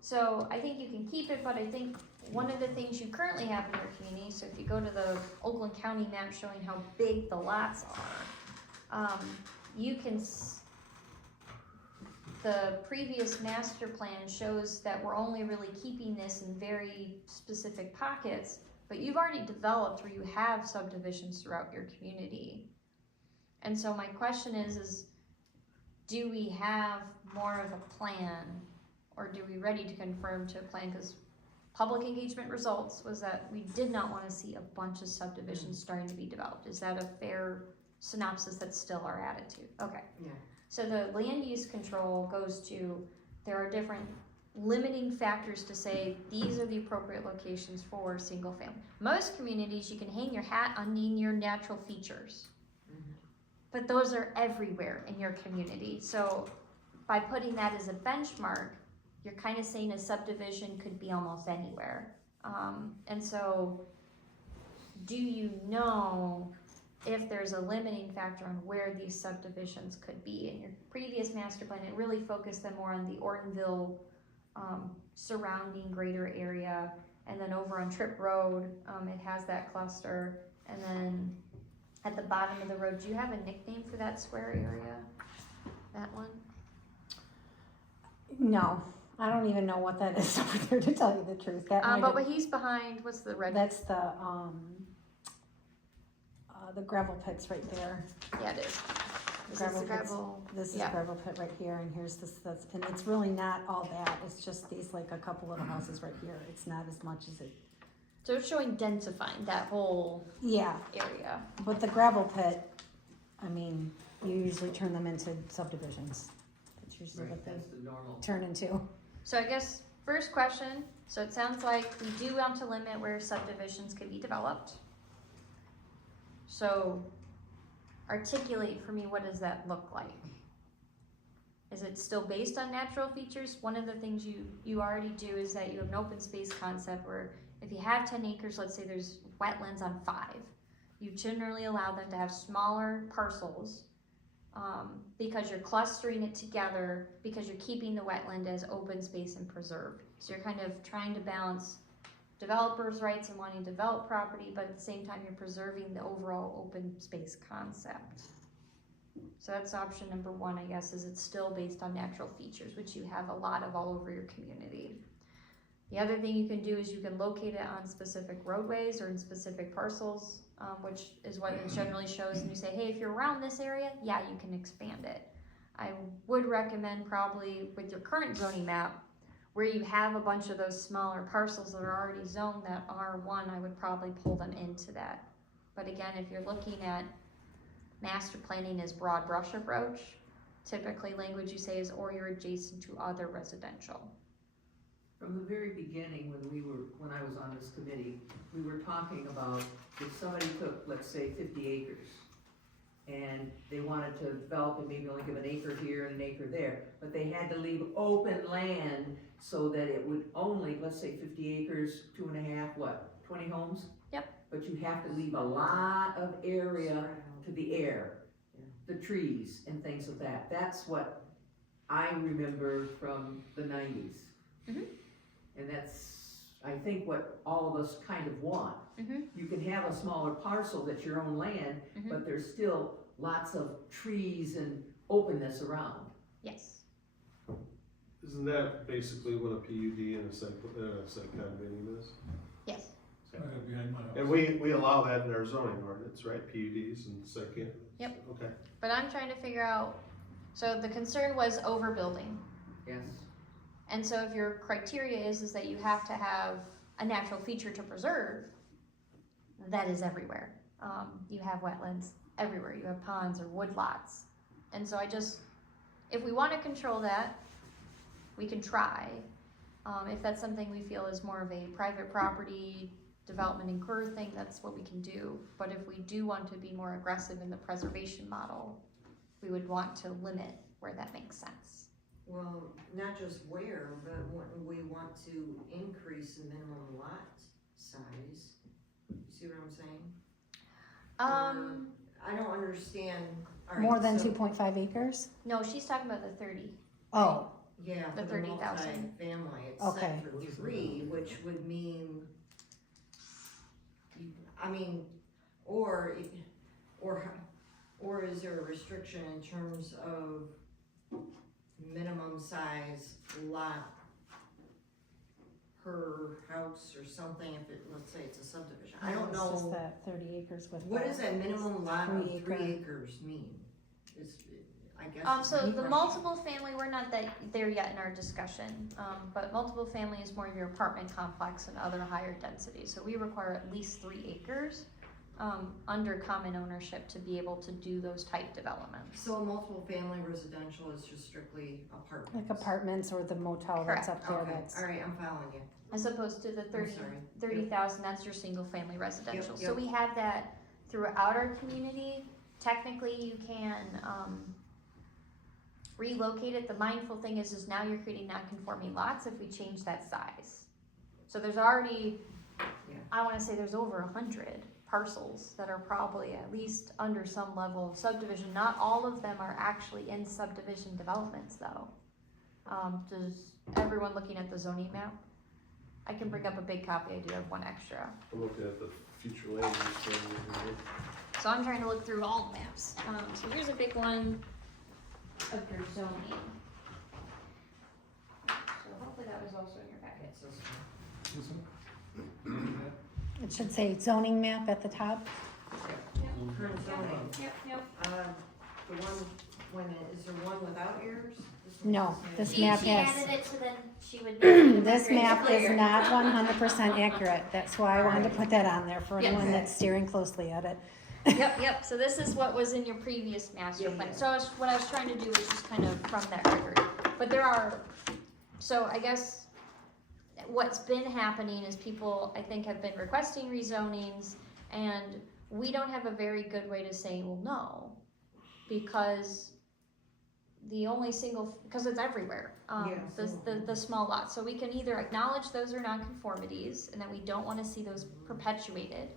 So I think you can keep it, but I think one of the things you currently have in your community, so if you go to the Oakland County map showing how big the lots are, you can, the previous master plan shows that we're only really keeping this in very specific pockets, but you've already developed where you have subdivisions throughout your community. And so my question is do we have more of a plan, or do we ready to confirm to a plan? Because public engagement results was that we did not want to see a bunch of subdivisions starting to be developed. Is that a fair synopsis? That's still our attitude? Okay. Yeah. So the land use control goes to, there are different limiting factors to say these are the appropriate locations for single family. Most communities, you can hang your hat on your natural features. But those are everywhere in your community. So by putting that as a benchmark, you're kind of saying a subdivision could be almost anywhere. And so do you know if there's a limiting factor on where these subdivisions could be? In your previous master plan, it really focused them more on the Ortonville surrounding greater area. And then over on Tripp Road, it has that cluster. And then at the bottom of the road, do you have a nickname for that square area? That one? No, I don't even know what that is over there, to tell you the truth. That might But have- what he's behind, what's the red? that's the gravel pits right there. Yeah, it is. Is this Gravel the pits. gravel? This is Yeah. gravel pit right here, and here's this, and it's really not all that. It's just these, like, a couple little houses right here. It's not as much as it, So it's showing densifying that whole yeah. area. But the gravel pit, I mean, you usually turn them into subdivisions. That's usually what they the normal. turn into. So I guess first question, so it sounds like we do want to limit where subdivisions could be developed. So articulate for me, what does that look like? Is it still based on natural features? One of the things you already do is that you have an open space concept where if you have 10 acres, let's say there's wetlands on 5, you generally allow them to have smaller parcels because you're clustering it together, because you're keeping the wetland as open space and preserved. So you're kind of trying to balance developers' rights and wanting to develop property, but at the same time you're preserving the overall open space concept. So that's option number 1, I guess, is it's still based on natural features, which you have a lot of all over your community. The other thing you can do is you can locate it on specific roadways or in specific parcels, which is what it generally shows, and you say, hey, if you're around this area, yeah, you can expand it. I would recommend probably with your current zoning map, where you have a bunch of those smaller parcels that are already zoned that R1, I would probably pull them into that. But again, if you're looking at master planning as broad brush approach, typically language you say is or you're adjacent to other residential. From the very beginning, when I was on this committee, we were talking about if somebody took, let's say, 50 acres, and they wanted to develop and maybe only give an acre here and an acre there, but they had to leave open land so that it would only, let's say 50 acres, 2.5, 20 homes? Yep. But you have to leave a lot of area to the air, the trees and things of that. That's what I remember from the 90s. Mhm. And that's, I think, what all of us kind of want. Mhm. You can have a smaller parcel that's your own land, Mhm. but there's still lots of trees and openness around. Yes. Isn't that basically what a PUD and a site condominium is? Yes. Behind my house. And we allow that in our zoning ordinance, right? PUDs and site can. Yep. Okay. But I'm trying to figure out, so the concern was overbuilding. Yes. And so if your criteria is that you have to have a natural feature to preserve, that is everywhere. You have wetlands everywhere. You have ponds or woodlots. And so if we want to control that, we can try. If that's something we feel is more of a private property development and growth thing, that's what we can do. But if we do want to be more aggressive in the preservation model, we would want to limit where that makes sense. Well, not just where, but we want to increase the minimum lot size. You see what I'm saying? I don't understand. All right, More than so- 2.5 acres? No, she's talking about the 30. Oh, Yeah, The for the 30,000. multi-family, it's Okay. set for 3, which would mean, I mean, or is there a restriction in terms of minimum size lot per house or something, if it, let's say it's a subdivision, I don't it's just know, that 30 acres with. what the- does that minimum lot of 3 3 acre. acres mean? Is, I guess. So is my the question. multiple family, we're not there yet in our discussion, but multiple family is more of your apartment complex and other higher densities. So we require at least 3 acres under common ownership to be able to do those type developments. So a multiple family residential is just strictly apartments? Like apartments or the motel that's up there, Okay, that's. alright, I'm following you. As opposed to the I'm sorry. 30,000, that's your single family residential. Yep, So yep. we have that throughout our community. Technically, you can relocate it. The mindful thing is now you're creating non-conforming lots if we change that size. So there's already, Yeah. I wanna say there's over 100 parcels that are probably at least under some level of subdivision. Not all of them are actually in subdivision developments though. Does everyone looking at the zoning map? I can bring up a big copy, I do have one extra. I'm looking at the future land use plan. So I'm trying to look through all the maps. So here's a big one of your zoning. So hopefully that was also in your packet. So, This one? It should say zoning map at the top. current zoning, Yep. the one, is there one without errors? This one No, just has- this She map added has, it so then she would. make it this very map is clear. not 100% accurate. That's why I wanted to put that on there for Yeah. anyone that's staring closely at it. Yep, so this is what was in your previous master Yeah, plan. yeah. So what I was trying to do was just kind of from that record. But there are, so I guess what's been happening is people, I think, have been requesting rezonings, and we don't have a very good way to say, well, no, because the only single, because it's everywhere, Yeah, the small lots. So we can either acknowledge those are nonconformities and that we don't wanna see those perpetuated,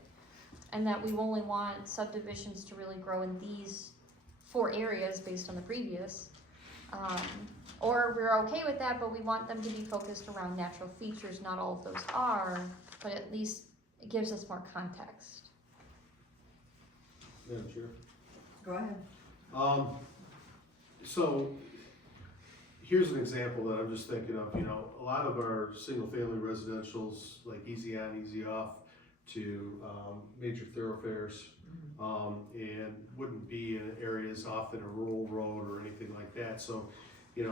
and that we only want subdivisions to really grow in these 4 areas based on the previous. Or we're okay with that, but we want them to be focused around natural features. Not all of those are, but at least it gives us more context. Madam Chair. Go ahead. So, here's an example that I'm just thinking of, a lot of our single-family residentials, like easy on, easy off to, major thoroughfares, and wouldn't be in areas off in a rural road or anything like that, so,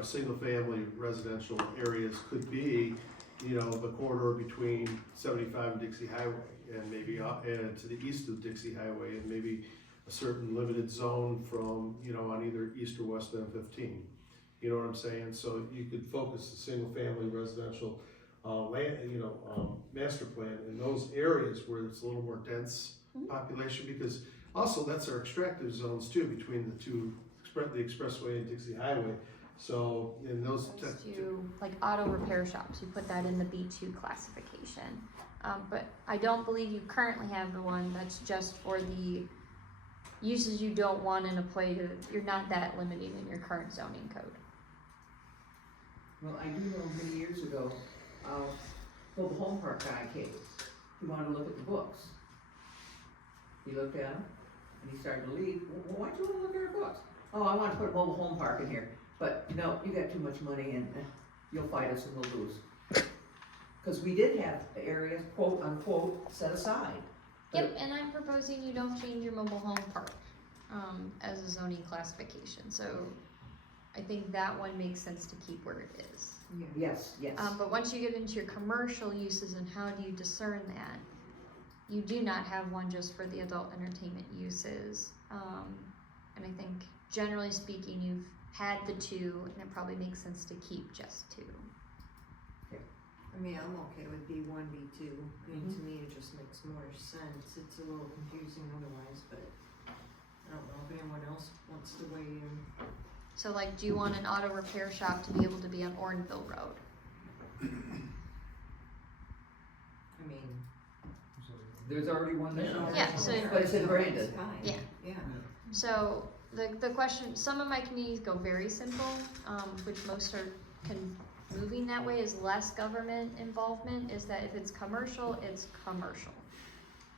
single-family residential areas could be, the corridor between 75 and Dixie Highway, and maybe, and to the east of Dixie Highway, and maybe a certain limited zone from, on either east or west of M15. You know what I'm saying? So you could focus the single family residential master plan in those areas where it's a little more dense population, because also that's our extractive zones too, between the two, the expressway and Dixie Highway. So in those. Goes to like auto repair shops, you put that in the B2 classification. But I don't believe you currently have the one that's just for the uses you don't want in a place, you're not that limited in your current zoning code. Well, I do know many years ago, the home park guy came, he wanted to look at the books. He looked at them, and he started to leave, well, why do you wanna look at our books? Oh, I wanna put a mobile home park in here, but no, you got too much money and you'll fight us and we'll lose. Cause we did have areas, quote unquote, set aside. Yep, and I'm proposing you don't change your mobile home park, as a zoning classification, so I think that one makes sense to keep where it is. Yes, yes. But once you get into your commercial uses and how do you discern that, you do not have one just for the adult entertainment uses. And I think generally speaking, you've had the two, and it probably makes sense to keep just two. I mean, I'm okay with B1, B2. I mean, to me, it just makes more sense. It's a little confusing otherwise, but I don't know if anyone else wants to weigh in. So like, do you want an auto repair shop to be able to be on Ortonville Road? I mean, There's already one there. Yeah, so- But it's in Brandon. it's fine. Yeah. Yeah. So the question, some of my communities go very simple, which most are moving that way, is less government involvement, is that if it's commercial, it's commercial.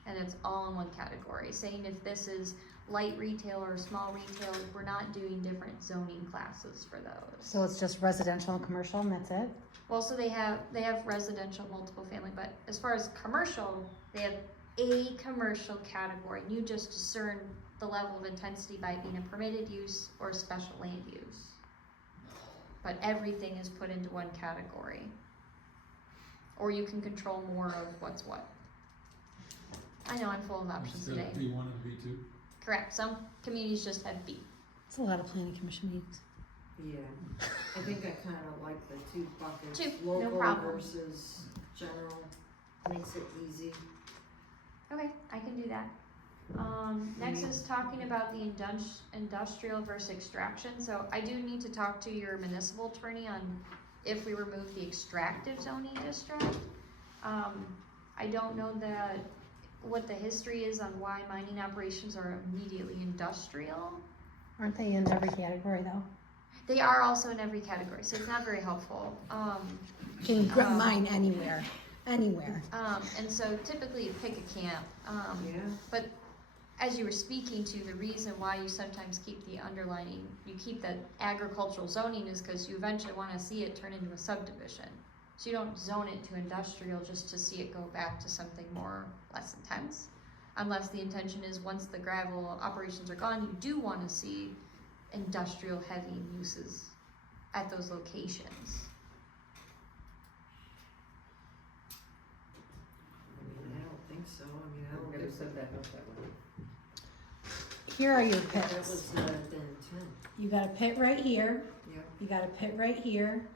And it's all in one category, saying if this is light retail or small retail, we're not doing different zoning classes for those. So it's just residential and commercial and that's it? Well, so they have residential, multiple family, but as far as commercial, they have a commercial category. You just discern the level of intensity by it being a permitted use or special land use. But everything is put into one category. Or you can control more of what's what. I know I'm full of options Instead today. of B1 and B2. Correct, some communities just have B. It's a lot of planning commission meetings. Yeah. I think I kind of like the two buckets. Two, no Local problem. versus general. Makes it easy. Okay, I can do that. Next is talking about the industrial versus extraction. So I do need to talk to your municipal attorney on if we remove the extractive zoning district. I don't know what the history is on why mining operations are immediately industrial. Aren't they in every category though? They are also in every category, so it's not very helpful. Can mine anywhere, anywhere. And so typically you pick a camp. Yeah. But as you were speaking to, the reason why you sometimes keep the underlining, you keep that agricultural zoning is because you eventually want to see it turn into a subdivision. So you don't zone it to industrial just to see it go back to something less intense. Unless the intention is once the gravel operations are gone, you do want to see industrial heavy uses at those locations. I mean, I don't think so. I mean, I We're don't gonna think set that up that way. Here are your that pits. was the intent. You got a pit right here, Yep. you got a pit right here,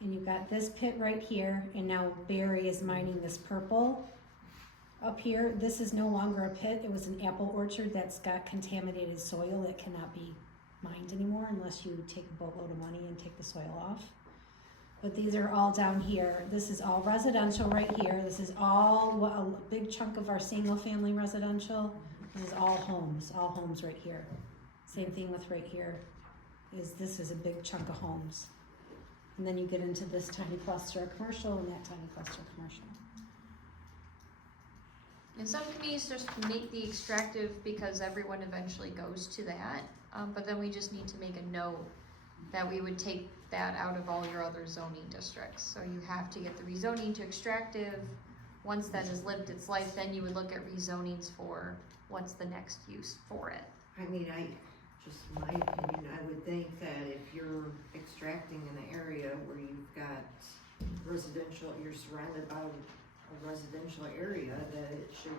and you've got this pit right here, and now Barry is mining this purple up here. This is no longer a pit, it was an apple orchard that's got contaminated soil that cannot be mined anymore unless you take a boatload of money and take the soil off. But these are all down here. This is all residential right here. This is all a big chunk of our single family residential. This is all homes right here. Same thing with right here, this is a big chunk of homes. And then you get into this tiny cluster of commercial and that tiny cluster of commercial. And some communities just make the extractive because everyone eventually goes to that. But then we just need to make a note that we would take that out of all your other zoning districts. So you have to get the rezoning to extractive. Once that has lived its life, then you would look at rezonings for what's the next use for it. I mean, just my opinion, I would think that if you're extracting in an area where you've got residential, you're surrounded by a residential area, that it should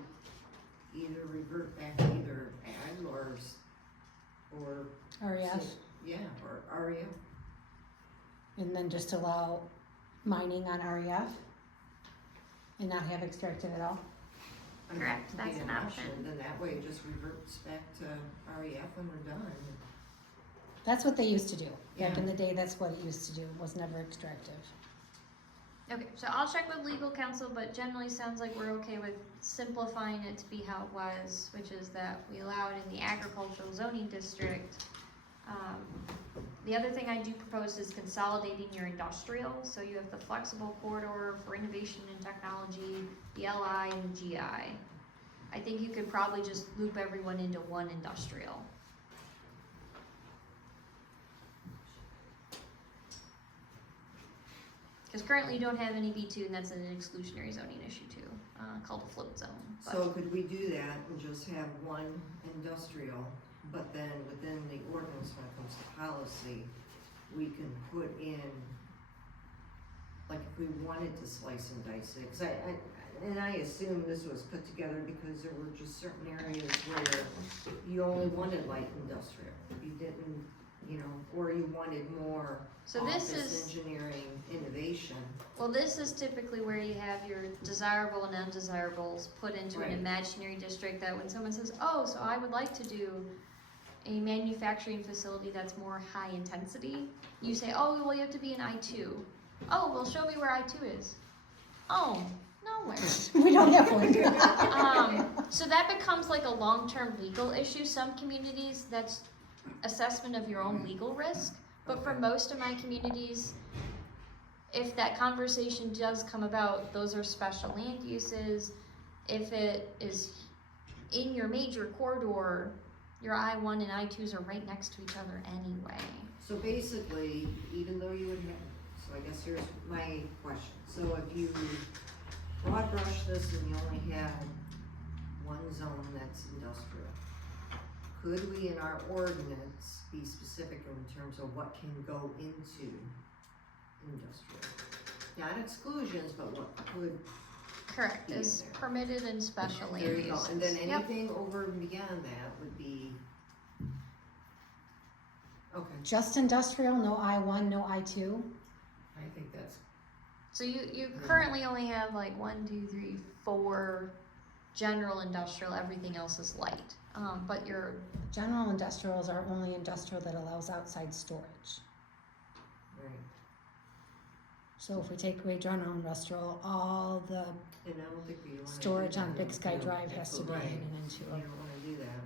either revert back to either ag or REF, yeah, or REF. and then just allow mining on REF and not have extracted at all. Correct, That could be that's an option. Then that way it just reverts back to REF when we're done. That's what they used to do. Back Yeah. in the day, that's what it used to do, was never extractive. Okay, so I'll check with legal counsel, but generally sounds like we're okay with simplifying it to be how it was, which is that we allow it in the agricultural zoning district. The other thing I do propose is consolidating your industrial, so you have the flexible corridor for innovation and technology, the LI and the GI. I think you could probably just loop everyone into one industrial. Because currently you don't have any B2, and that's an exclusionary zoning issue too, called a float zone. But- So could we do that and just have one industrial, but then within the ordinance when it comes to policy, we can put in, like if we wanted to slice and dice it, 'cause I assume this was put together because there were just certain areas where you only wanted light industrial. You didn't, or you wanted more So this office is, engineering innovation. well, this is typically where you have your desirable and undesirables put into an Right. imaginary district, that when someone says, oh, so I would like to do a manufacturing facility that's more high intensity, you say, oh, well, you have to be in I2. Oh, well, show me where I2 is. Oh, nowhere. We don't have one. So that becomes like a long-term legal issue. Some communities, that's assessment of your own legal risk. But for Okay. most of my communities, if that conversation does come about, those are special land uses. If it is in your major corridor, your I1 and I2s are right next to each other anyway. So basically, even though you would have, so I guess here's my question. So if you broad brush this and you only had one zone that's industrial, could we in our ordinance be specific in terms of what can go into industrial? Not exclusions, but what could, Correct, Be in is there. permitted in special land there you go. uses. And then Yep. anything over and beyond that would be, okay, Just industrial, no I1, no I2. I think that's, So you currently only have like 1, 2, 3, 4 general industrial, everything else is light. But your, General industrials are only industrial that allows outside storage. right. So if we take away general industrial, all the And I don't think we wanna do storage on that. Big Sky Drive has to be Right. hidden into You a. don't wanna do that.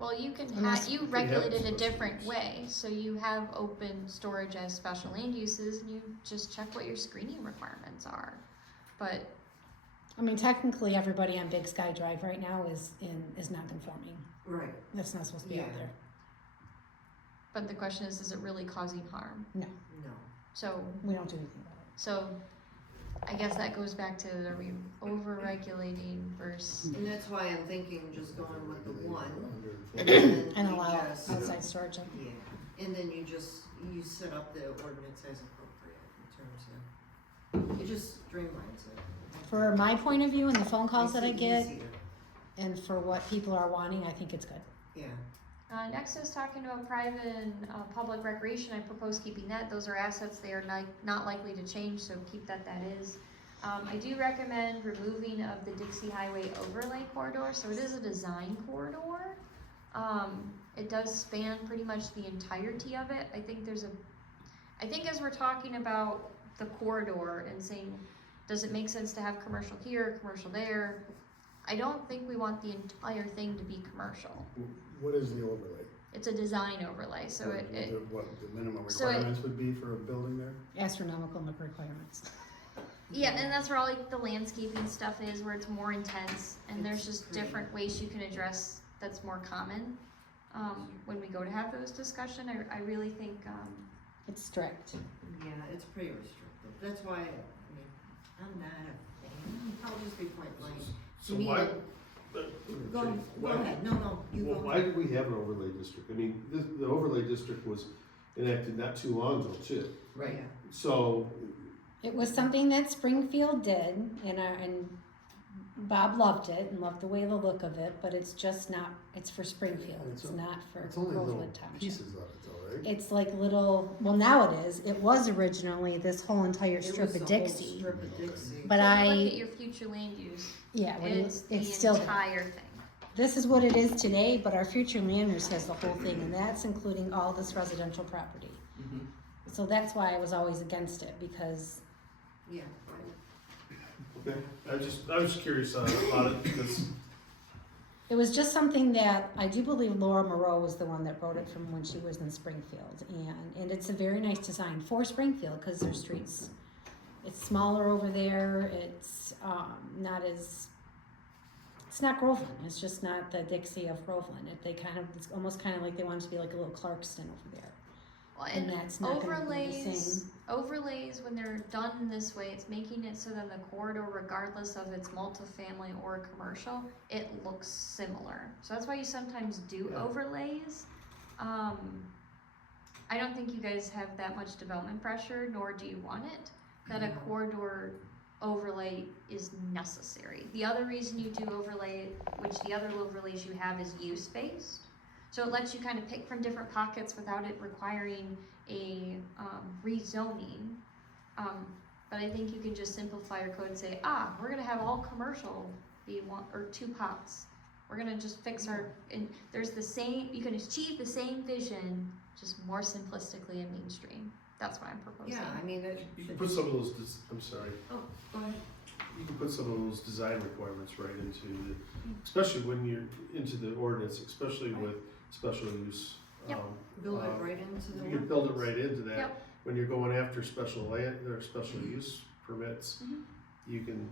well, you can Unless you we have regulate it a special different use. way. So you have open storage as special land uses, and you just check what your screening requirements are. But I mean, technically, everybody on Big Sky Drive right now is not conforming. Right. That's not supposed to be out Yeah. there. but the question is it really causing harm? No. So We don't do anything about it. so I guess that goes back to, are we over-regulating versus? And that's why I'm thinking just going with the one. And then And you allow just- outside storage. Yeah, and then you set up the ordinance as appropriate in terms of, it just streamlines it. For my point of view and the phone calls that I Makes it get, easier. and for what people are wanting, I think it's good. Yeah, Next is talking about private and public recreation. I propose keeping that. Those are assets. They are not likely to change, so keep that is. I do recommend removing of the Dixie Highway overlay corridor. So it is a design corridor. It does span pretty much the entirety of it. I think as we're talking about the corridor and saying, does it make sense to have commercial here, commercial there? I don't think we want the entire thing to be commercial. what is the overlay? It's a design overlay, so What the minimum so it- requirements would be for a building there? Astronomical requirements. yeah, and that's where all like the landscaping stuff is, where it's more intense, and there's just different ways you can address that's more common. When we go to have those discussion, I really think, It's strict. yeah, it's pretty restrictive. That's why, I'm not a fan. I'll just be point blank. So To me, why? Go ahead, no, you Well, go. why did we have an overlay district? I mean, the overlay district was enacted not too long ago too. Right. So, It was something that Springfield did, and Bob loved it and loved the way the look of it, but it's just not, it's for Springfield, it's not for It's only little Groveland Township. pieces of it though, right? It's like little, well, now it is, it was originally this whole entire It strip was of the whole Dixie. strip of Dixie. But So if you I, look at your future land use, yeah, when it's the it's still there. entire thing. This is what it is today, but our future land use has the whole thing, and that's including all this residential property. So that's why I was always against it, because Yeah, Okay, I was just curious about it because, it was just something that, I do believe Laura Moreau was the one that wrote it from when she was in Springfield, and it's a very nice design for Springfield, cause their streets, it's smaller over there, it's, not as, it's not Groveland, it's just not the Dixie of Groveland, it's almost kinda like they want it to be like a little Clarkston over there. Well, And that's not gonna be the same. overlays, when they're done this way, it's making it so that the corridor, regardless of it's multifamily or commercial, it looks similar. So that's why you sometimes do Yeah. overlays. I don't think you guys have that much development pressure, nor do you want it, that a corridor overlay is necessary. The other reason you do overlay, which the other overlays you have, is use-based. So it lets you kind of pick from different pockets without it requiring a rezoning. But I think you can just simplify your code and say, we're gonna have all commercial be one or two pots. We're gonna just fix and there's the same, you can achieve the same vision, just more simplistically in mainstream. That's what I'm proposing. yeah, I mean, you can put some of those, I'm sorry, oh, go ahead. you can put some of those design requirements right into the, especially when you're into the ordinance, especially with special use. Yep. Build it right into the. You can build it right into that. Yep. When you're going after special land, or special use permits, Mhm. you can,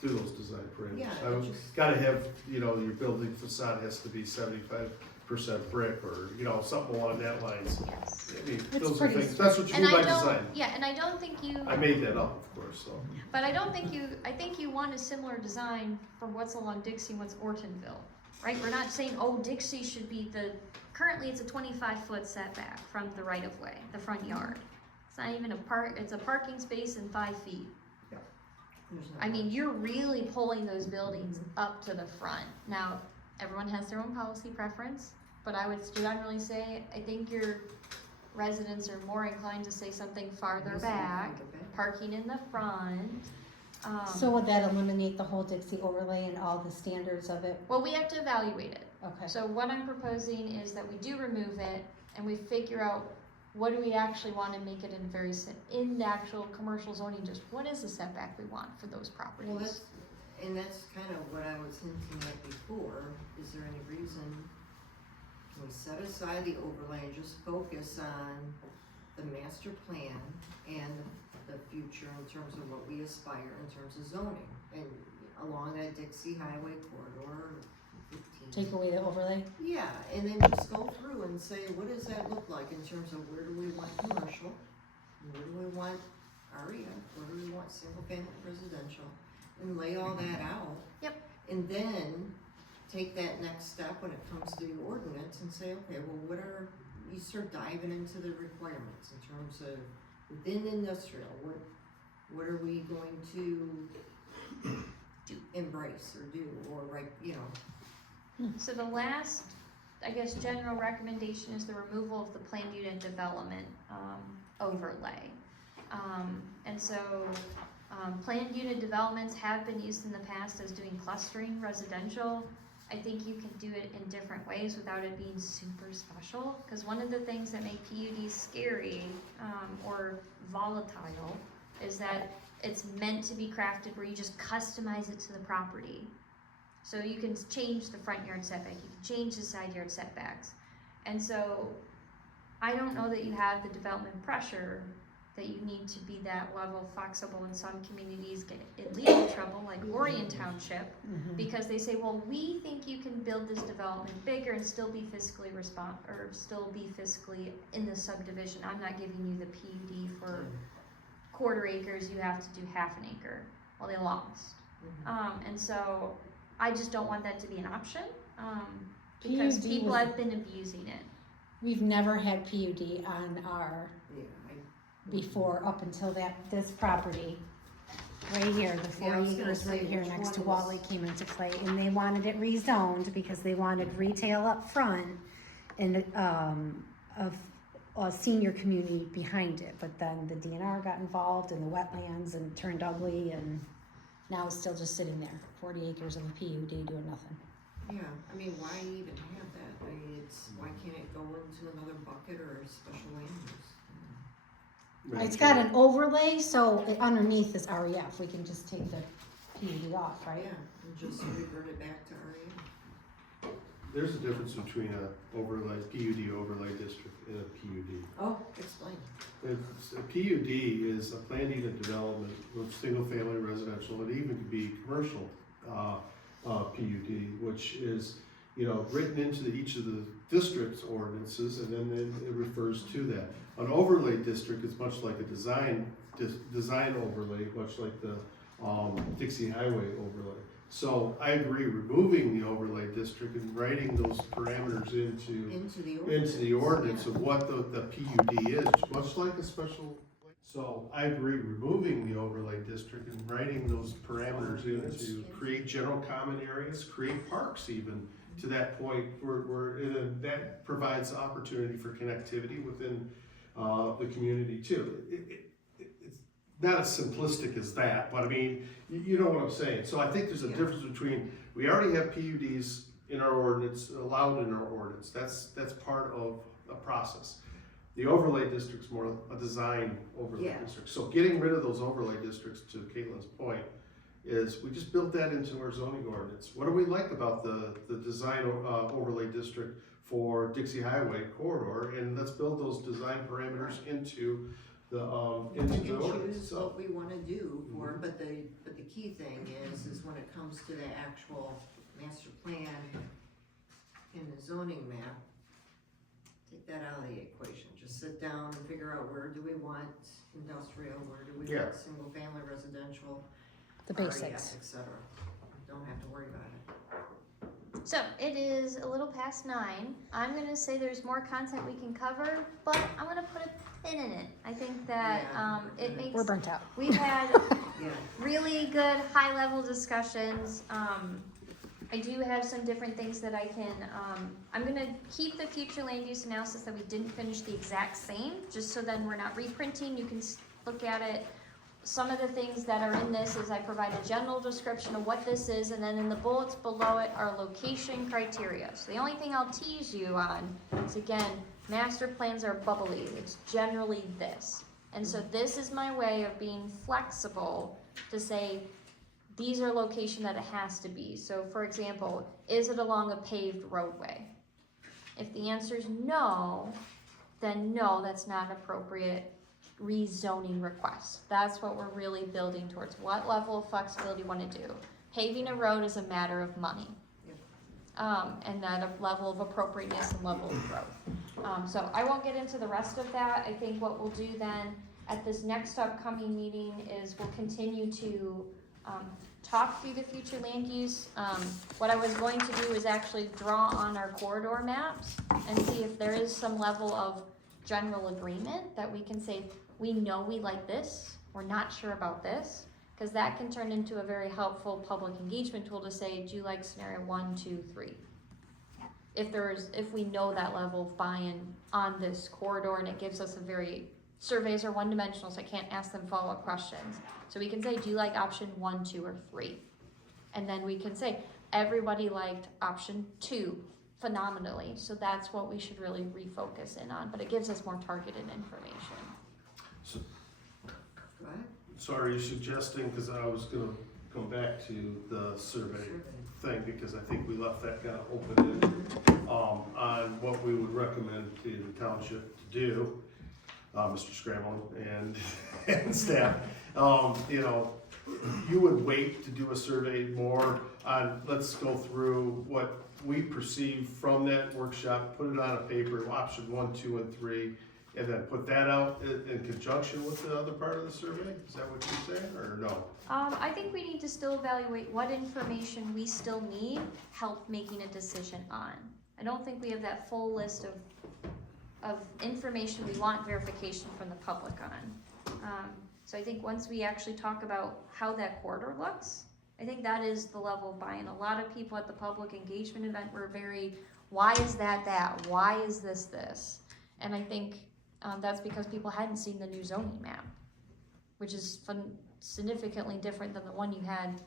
do those design parameters. Yeah, I it would- just- Gotta have, your building facade has to be 75% brick, or, something along that lines. Yes. I mean, It's those are pretty things, that's what you And mean by I don't, design. yeah, and I don't think you, I made that up, of course, so. but I don't think I think you want a similar design for what's along Dixie and what's Ortonville, right? We're not saying, Dixie should be currently it's a 25-foot setback from the right of way, the front yard. It's not even it's a parking space and 5 feet. There's no- I mean, you're really pulling those buildings up to the front. Now, everyone has their own policy preference, but I would generally say, I think your residents are more inclined to say something farther Yes, back, farther back. parking in the front. So would that eliminate the whole Dixie overlay and all the standards of it? Well, we have to evaluate it. Okay. So what I'm proposing is that we do remove it and we figure out what do we actually want to make it in the actual commercial zoning, just what is the setback we want for those properties? Well, that's kind of what I was hinting at before. Is there any reason we set aside the overlay and just focus on the master plan and the future in terms of what we aspire in terms of zoning and along that Dixie Highway corridor 15. Take away the overlay? Yeah, and then just go through and say, what does that look like in terms of where do we want commercial? Where do we want REF? Where do we want single family residential? And lay all that out. Yep. And then take that next step when it comes to the ordinance and say, okay, well, you start diving into the requirements in terms of within industrial, what are we going to embrace or do, or So the last, I guess, general recommendation is the removal of the planned unit development overlay. And so planned unit developments have been used in the past as doing clustering residential. I think you can do it in different ways without it being super special, because one of the things that make PUDs scary or volatile is that it's meant to be crafted where you just customize it to the property. So you can change the front yard setback, you can change the side yard setbacks. And so I don't know that you have the development pressure that you need to be that level flexible. In some communities get in legal trouble, like Orion Township, because they say, well, we think you can build this development bigger and still be fiscally still be fiscally in the subdivision. I'm not giving you the PUD for quarter acres, you have to do half an acre. Well, they lost. And so I just don't want that to be an option, because PUD people was- have been abusing it. We've never had PUD on our, before, up until this property. right here, the Yeah, I 40 was gonna acres say, right here which next to one is- Wally came into play, and they wanted it rezoned because they wanted retail up front and, a senior community behind it, but then the DNR got involved and the wetlands and it turned ugly, and now it's still just sitting there, 40 acres of a PUD doing nothing. Yeah, I mean, why even have that? I mean, why can't it go into another bucket or a special land use? It's got an overlay, so underneath is REF, we can just take the PUD off, Yeah, right? and just revert it back to REM. There's a difference between a overlay, PUD overlay district and a PUD. Oh, explain. A PUD is a planned unit development with single-family residential, and even could be commercial, PUD, which is, written into each of the district's ordinances, and then it refers to that. An overlay district is much like a design overlay, much like the, Dixie Highway overlay. So I agree, removing the overlay district and writing those parameters into the ordinance of what the PUD is, much like a special. So I agree, removing the overlay district and writing those parameters in to create general common areas, create parks even, to that point, that provides opportunity for connectivity within, the community too. It's not as simplistic as that, but I mean, you know what I'm saying. So I think there's a difference between, we already have PUDs in our ordinance, allowed in our ordinance, that's part of a process. The overlay district's more a design overlay district. So getting rid of those overlay districts, to Caitlin's point, is we just built that into our zoning ordinance. What do we like about the design overlay district for Dixie Highway corridor? And let's build those design parameters into the ordinance. Choose what we wanna do for, but the key thing is when it comes to the actual master plan and the zoning map, take that out of the equation. Just sit down and figure out where do we want industrial, where do we want single family residential, The REF, basics. et cetera. Don't have to worry about it. So it is a little past 9. I'm gonna say there's more content we can cover, but I'm gonna put a pin in it. I think that it makes. We're burnt out. We've had Yeah. really good high-level discussions. I do have some different things that I can, I'm gonna keep the future land use analysis that we didn't finish the exact same, just so then we're not reprinting, you can look at it. Some of the things that are in this is I provide a general description of what this is, and then in the bullets below it are location criteria. So the only thing I'll tease you on is, again, master plans are bubbly, it's generally this. And so this is my way of being flexible to say, these are location that it has to be. So for example, is it along a paved roadway? If the answer is no, then no, that's not an appropriate rezoning request. That's what we're really building towards. What level of flexibility you want to do? Paving a road is a matter of money. And that a level of appropriateness and level of growth. So I won't get into the rest of that. I think what we'll do then at this next upcoming meeting is we'll continue to talk through the future land use. What I was going to do is actually draw on our corridor maps and see if there is some level of general agreement that we can say, we know we like this, we're not sure about this, because that can turn into a very helpful public engagement tool to say, do you like scenario 1, 2, 3? If we know that level of buy-in on this corridor, and it gives us a very, surveys are one-dimensional, so I can't ask them follow-up questions. So we can say, do you like option 1, 2, or 3? And then we can say, everybody liked option 2 phenomenally, so that's what we should really refocus in on, but it gives us more targeted information. So, Go ahead. so are you suggesting, because I was gonna go back to the survey thing, because I think we left that kind of open-ended, on what we would recommend to the township to do, Mr. Scramlin and staff, you would wait to do a survey more on, let's go through what we perceive from that workshop, put it on a paper, option 1, 2, and 3, and then put that out in conjunction with the other part of the survey? Is that what you're saying, or no? I think we need to still evaluate what information we still need help making a decision on. I don't think we have that full list of information we want verification from the public on. So I think once we actually talk about how that corridor looks, I think that is the level of buy-in. A lot of people at the public engagement event were very, why is that? Why is this? And I think that's because people hadn't seen the new zoning map, which is significantly different than the one you had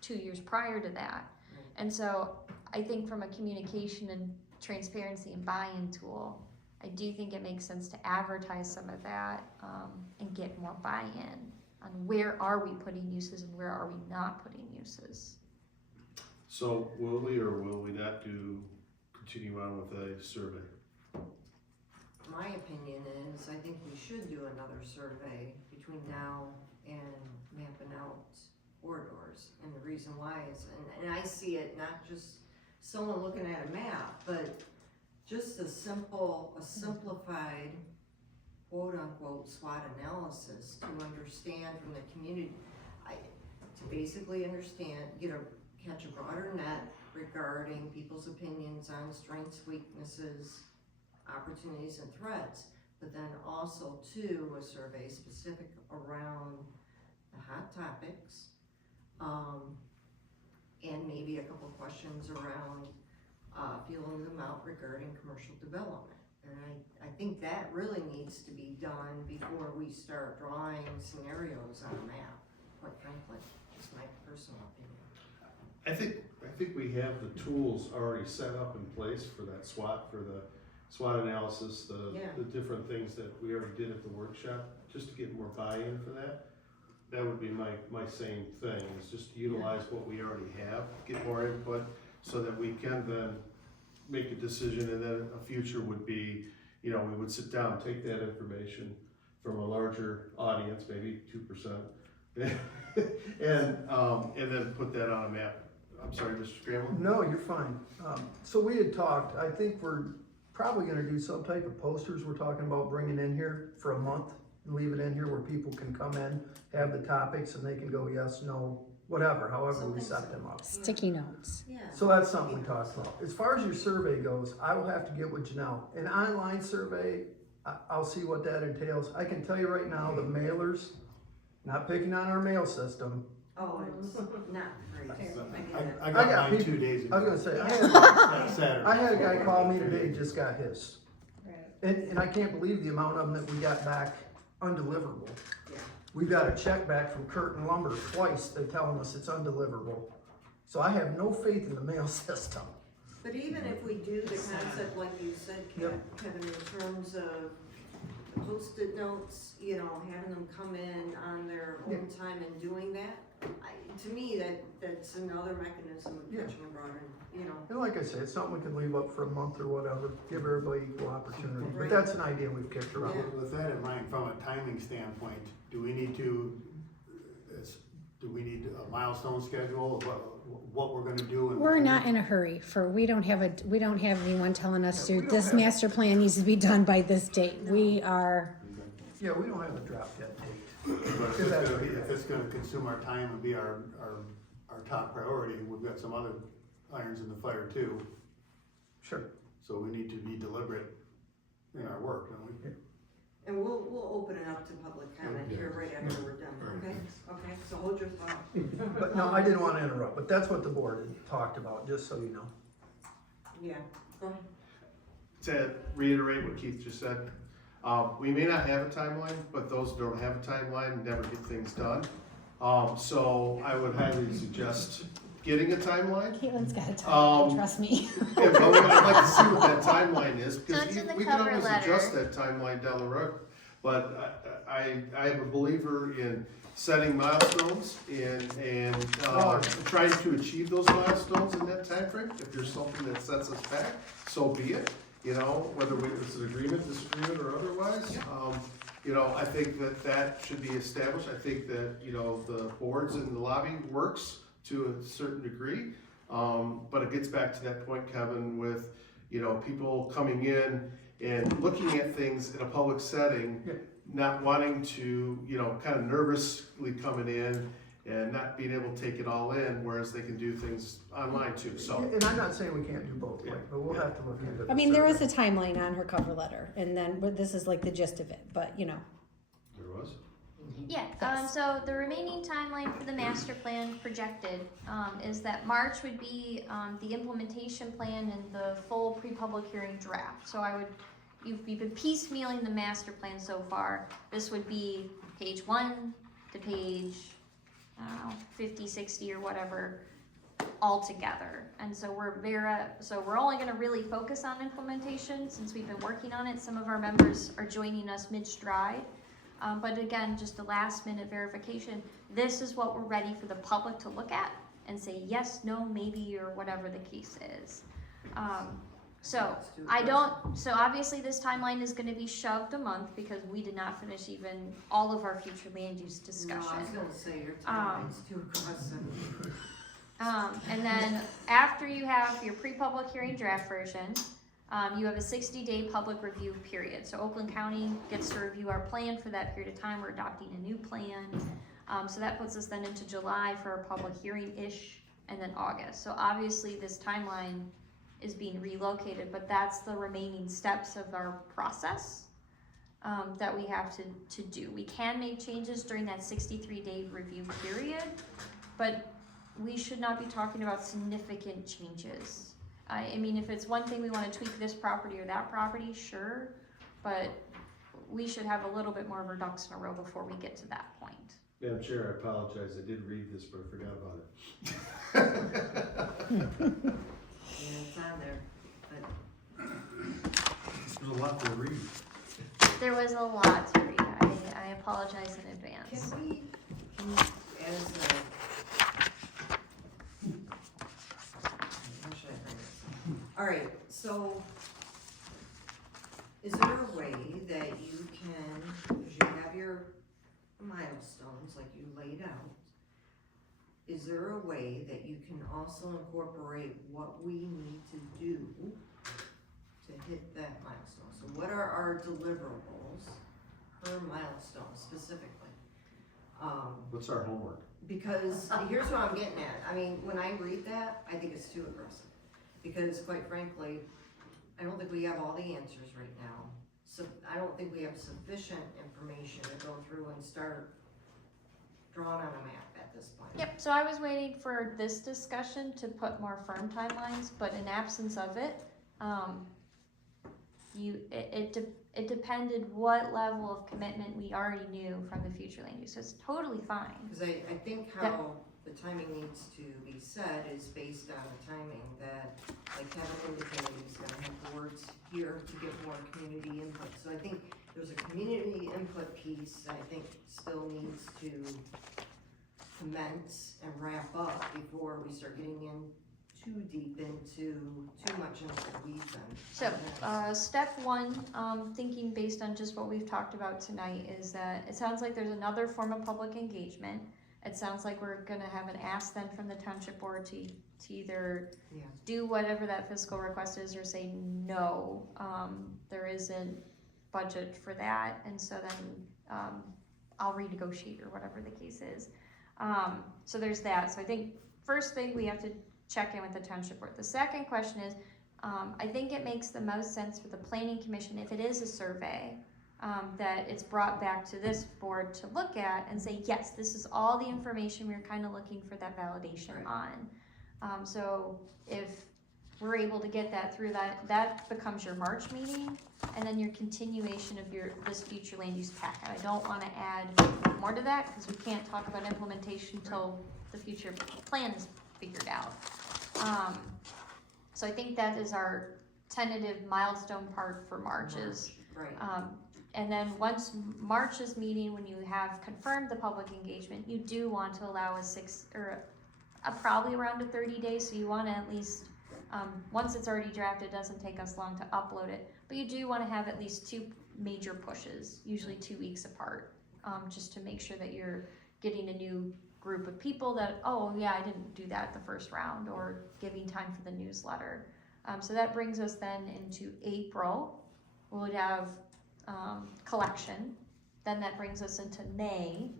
2 years prior to that. And so I think from a communication and transparency and buy-in tool, I do think it makes sense to advertise some of that and get more buy-in on where are we putting uses and where are we not putting uses. So will we or will we not continue on with a survey? My opinion is, I think we should do another survey between now and mapping out corridors. And the reason why is, and I see it not just someone looking at a map, but just a simplified quote-unquote SWOT analysis to understand from the community, to basically understand, catch a broader net regarding people's opinions on strengths, weaknesses, opportunities and threats, but then also too, a survey specific around the hot topics, and maybe a couple questions around feeling them out regarding commercial development. And I think that really needs to be done before we start drawing scenarios on a map, quite frankly, just my personal opinion. I think we have the tools already set up in place for that SWOT, for the SWOT analysis, the different things that we already did at the workshop, just to get more buy-in for that. That would be my same thing, is just to utilize what we already have, get more input, so that we can then make a decision, and then a future would be, we would sit down, take that information from a larger audience, maybe 2%, and then put that on a map. I'm sorry, Mr. Scramlin? No, you're fine. So we had talked, I think we're probably gonna do some type of posters we're talking about bringing in here for a month, and leave it in here where people can come in, have the topics, and they can go yes, no, whatever, however we set them up. Sticky notes. Yeah. So that's something we talked about. As far as your survey goes, I will have to get with Janelle. An online survey, I'll see what that entails. I can tell you right now, the mailers, not picking on our mail system. Oh, it's not crazy. I I got got mine people- 2 days I ago. was gonna say, Saturday. I had a guy call me today, just got his. Right. And I can't believe the amount of them that we got back undeliverable. Yeah. We got a check back from Curtin Lumber twice, they're telling us it's undeliverable. So I have no faith in the mail system. But even if we do the concept like you said, Yep. Kevin, in terms of the Post-it notes, having them come in on their own time and doing that, to me, that's another mechanism of Yeah. catching a broader, And like I said, it's something we can leave up for a month or whatever, give everybody equal opportunity. But Right. that's an idea we've kicked around. Yeah. With that in mind, from a timing standpoint, do we need a milestone schedule of what we're gonna do? And We're not in a hurry we don't have anyone telling us Yeah, we to, don't this have- master plan needs to be done by this date. We are, Yeah, we don't have a drop dead date. But if it's gonna consume our time and be our top priority, we've got some other irons in the fire too. Sure. So we need to be deliberate in our work, don't we? and we'll open it up to public comment here right after we're done, okay? Okay, so hold your thought. But no, I didn't want to interrupt, but that's what the board had talked about, just so you know. Yeah, go ahead. To reiterate what Keith just said, we may not have a timeline, but those who don't have a timeline never get things done. So I would highly suggest getting a timeline. Caitlin's got a time, Um, trust me. Yeah, but I'd like to see what that timeline is, So because it's in the we can cover always letter. adjust that timeline down the road. But I am a believer in setting milestones and trying to achieve those milestones in that timeframe. If there's something that sets us back, so be it, whether it's an agreement, disagreement, or otherwise. I think that should be established. I think that, the boards and the lobby works to a certain degree. But it gets back to that point, Kevin, with, people coming in and looking at things in a public setting, Yeah. not wanting to, kind of nervously coming in and not being able to take it all in, whereas they can do things online too, so. And I'm not saying we can't do both, Mike, but we'll have to look into it. I mean, there was a timeline on her cover letter, and then, but this is like the gist of it, but There was? Yeah, Yes. so the remaining timeline for the master plan projected, is that March would be, the implementation plan and the full pre-public hearing draft. So you've been piecemealing the master plan so far. This would be page 1 to page, I don't know, 50, 60 or whatever, all together. And so we're only gonna really focus on implementation since we've been working on it. Some of our members are joining us mid-stride. But again, just a last minute verification, this is what we're ready for the public to look at and say yes, no, maybe, or whatever the case is. So obviously this timeline is gonna be shoved a month because we did not finish even all of our future land use discussion. No, I was gonna say your timeline's too aggressive. And then after you have your pre-public hearing draft version, you have a 60-day public review period. So Oakland County gets to review our plan for that period of time. We're adopting a new plan. So that puts us then into July for a public hearing-ish, and then August. So obviously this timeline is being relocated, but that's the remaining steps of our process that we have to do. We can make changes during that 63-day review period, but we should not be talking about significant changes. I mean, if it's one thing we want to tweak this property or that property, sure, but we should have a little bit more of our ducks in a row before we get to that point. Madam Chair, I apologize, I did read this, but I forgot about it. Yeah, it's on there, but There's a lot to read. There was a lot to read. I apologize in advance. can we, as a, how should I bring this up? All right, so is there a way that you can, because you have your milestones like you laid out, is there a way that you can also incorporate what we need to do to hit that milestone? So what are our deliverables per milestone specifically? What's our homework? Because here's what I'm getting at. I mean, when I read that, I think it's too aggressive. Because quite frankly, I don't think we have all the answers right now. So I don't think we have sufficient information to go through and start drawing on a map at this point. Yep, so I was waiting for this discussion to put more firm timelines, but in absence of it, it depended what level of commitment we already knew from the future land use. So it's totally fine. Because I think how the timing needs to be set is based on the timing that, like Kevin indicated, he's gonna have boards here to get more community input. So I think there's a community input piece that I think still needs to commence and wrap up before we start getting in too deep into, too much into the weeds then. So, step one, thinking based on just what we've talked about tonight, is that it sounds like there's another form of public engagement. It sounds like we're gonna have an ask then from the township board to either do whatever that fiscal request is or say no, there isn't budget for that, and so then I'll renegotiate or whatever the case is. So there's that. So I think first thing we have to check in with the township board. The second question is, I think it makes the most sense for the planning commission, if it is a survey, that it's brought back to this board to look at and say, yes, this is all the information we're kind of looking for that validation on. So if we're able to get that through, that becomes your March meeting, and then your continuation of this future land use packet. I don't want to add more to that because we can't talk about implementation until the future plan is figured out. So I think that is our tentative milestone part for March. Right. And then once March's meeting, when you have confirmed the public engagement, you do want to allow probably around a 30 days. So you want to at least, once it's already drafted, it doesn't take us long to upload it. But you do want to have at least 2 major pushes, usually 2 weeks apart, just to make sure that you're getting a new group of people that, oh yeah, I didn't do that the first round, or giving time for the newsletter. So that brings us then into April. We would have collection. Then that brings us into May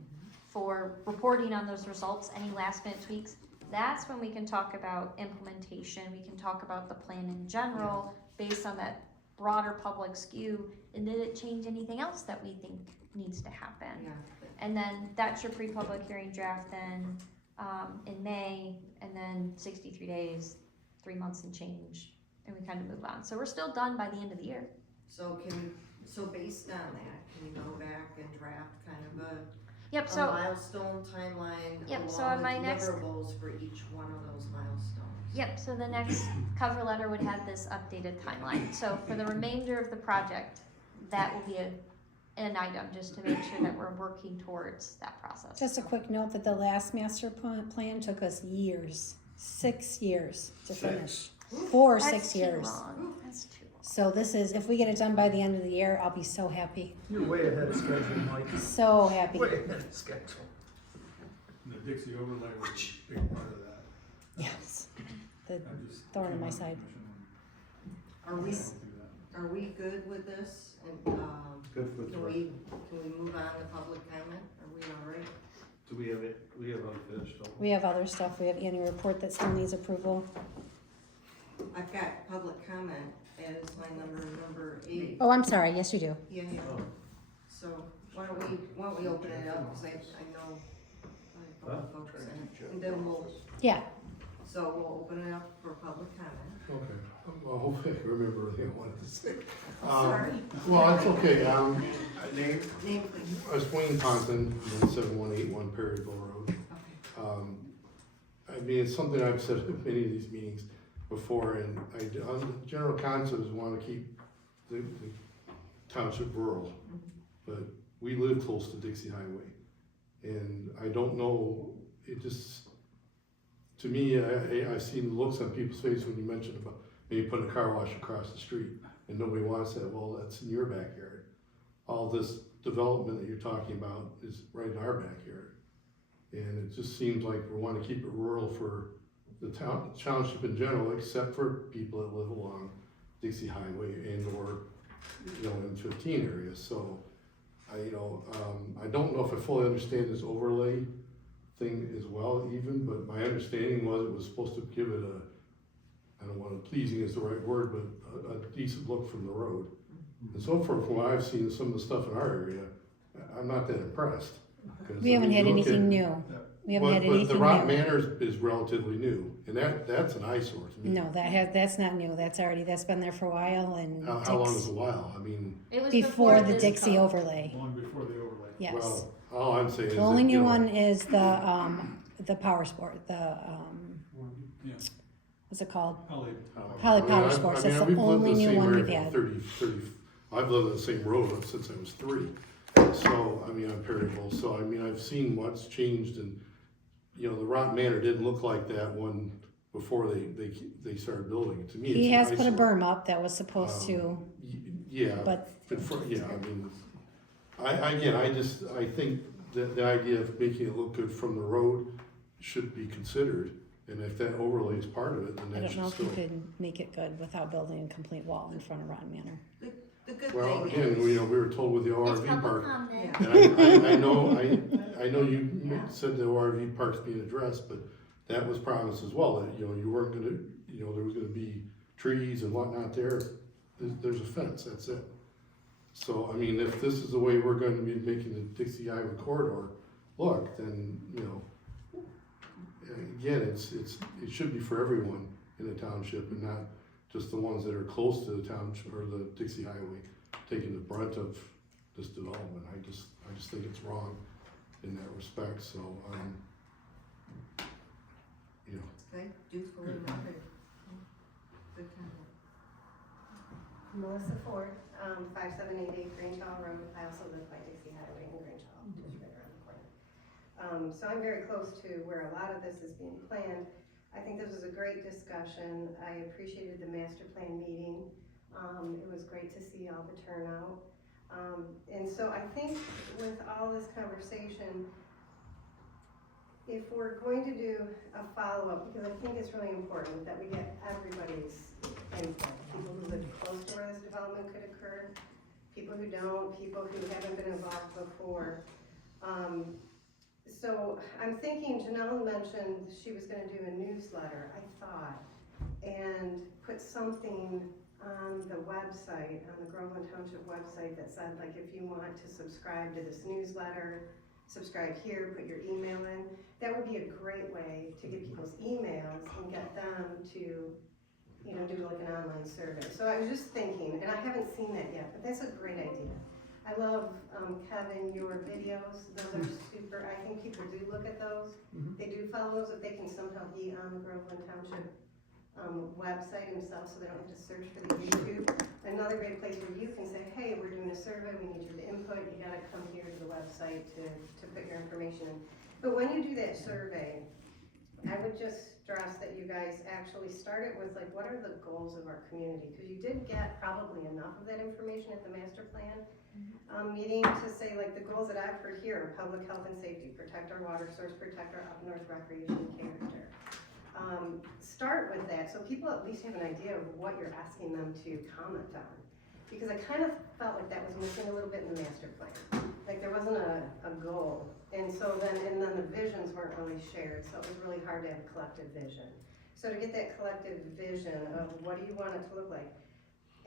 for reporting on those results, any last minute tweaks. That's when we can talk about implementation. We can talk about the plan in general based on that broader public skew. And did it change anything else that we think needs to happen? Yeah. And then that's your pre-public hearing draft then, in May, and then 63 days, 3 months and change, and we kind of move on. So we're still done by the end of the year. So so based on that, can you go back and draft kind of Yep, a so, milestone timeline Yep, so along on my with next- deliverables for each one of those milestones? yep, so the next cover letter would have this updated timeline. So for the remainder of the project, that will be an item, just to make sure that we're working towards that process. Just a quick note that the last master plan took us years, 6 years to finish. 4 or 6 That's too years. long. That's too long. So this is, if we get it done by the end of the year, I'll be so happy, You're way ahead of schedule, Mike. so happy. Way ahead of schedule. And the Dixie overlay was a big part of that. Yes, the I just thorn in came my on side. Are we, commission and I don't do that. are we good with this? And, Good with can the, we move on to public comment? Are we all right? do we have it, we have unfinished, don't We have other stuff, we have annual report that still needs approval. I've got public comment as my number 8. Oh, I'm sorry, yes you do. Yeah, yeah. Oh. So why don't we open it up, cause I know a couple folks in it, and then Yeah, so we'll open it up for public comment. Okay, well, hopefully I remember everything I wanted to say. Sorry. Well, it's okay, Name please. I was Wayne Ponton, 7181 Perryville Road. Okay. I mean, it's something I've said at many of these meetings before, and the general concept is want to keep the township rural, but we live close to Dixie Highway, and I don't know, it just, to me, I've seen the looks on people's faces when you mentioned about maybe putting a car wash across the street, and nobody wants that. Well, that's in your backyard. All this development that you're talking about is right in our backyard. And it just seems like we want to keep it rural for the township in general, except for people that live along Dixie Highway and or, M15 areas. So, I don't know if I fully understand this overlay thing as well even, but my understanding was it was supposed to give it I don't want to, pleasing is the right word, but a decent look from the road. And so far, from what I've seen, some of the stuff in our area, I'm not that impressed. 'Cause, we haven't I mean, had you look anything at- new. We haven't had But the anything Rock new. Manor is relatively new, and that's an eyesore to me. No, that's not new, that's been there for a while and How long is a while? I mean, It was before the this Dixie code. overlay, Long before the overlay. yes. well, all I'm saying is The only that, new one is the power sport, Yeah, what's it called? Holly, Holly I mean, Power Sports, that's the we've lived in only new same one area we've for had. 30, I've lived on the same road since I was 3. So, I mean, I'm Perryville, so I mean, I've seen what's changed and, the Rock Manor didn't look like that one before they started building it. To me, it's He an has put a eyesore. berm up that was supposed to, Yeah, but yeah, I mean, I think that the idea of making it look good from the road should be considered. And if that overlay is part of it, then I that don't know should if you still. could make it good without building a complete wall in front of Rotten Manor. The good Well, thing again, is. we were told with the It's ORV public park. comment. Yeah. And I know you said the ORV park's being addressed, but that was promised as well, that, you weren't gonna, there was gonna be trees and whatnot there. There's a fence, that's it. So, I mean, if this is the way we're going to be making the Dixie Highway corridor look, then, again, it should be for everyone in the township and not just the ones that are close to the township or the Dixie Highway taking the brunt of this development. I just think it's wrong in that respect, so, Okay, dutifully noted. Good comment. Melissa Ford, 5788 Grange-Hall Road. I also live by Dixie Highway in Grange-Hall, just right around the corner. So I'm very close to where a lot of this is being planned. I think this was a great discussion. I appreciated the master plan meeting. It was great to see all the turnout. And so I think with all this conversation, if we're going to do a follow-up, because I think it's really important that we get everybody's input, people who live close to where this development could occur, people who don't, people who haven't been involved before. So I'm thinking, Janelle mentioned she was gonna do a newsletter, I thought, and put something on the website, on the Groveland Township website that said, like, if you want to subscribe to this newsletter, subscribe here, put your email in. That would be a great way to get people's emails and get them to, you know, do like an online survey. So I was just thinking, and I haven't seen that yet, but that's a great idea. I love, Kevin, your videos. Those are super, I think people do look at those. They do follow those if they can somehow be on the Groveland Township website themselves, so they don't have to search for the YouTube. Another great place where you can say, hey, we're doing a survey, we need your input, you gotta come here to the website to put your information in. But when you do that survey, I would just stress that you guys actually start it with like, what are the goals of our community? Because you did get probably enough of that information at the master plan meeting to say like the goals that I've heard here are public health and safety, protect our water source, protect our up north recreation character. Start with that so people at least have an idea of what you're asking them to comment on. Because I kind of felt like that was missing a little bit in the master plan. Like there wasn't a goal. And so then the visions weren't really shared. So it was really hard to have a collective vision. So to get that collective vision of what do you want it to look like?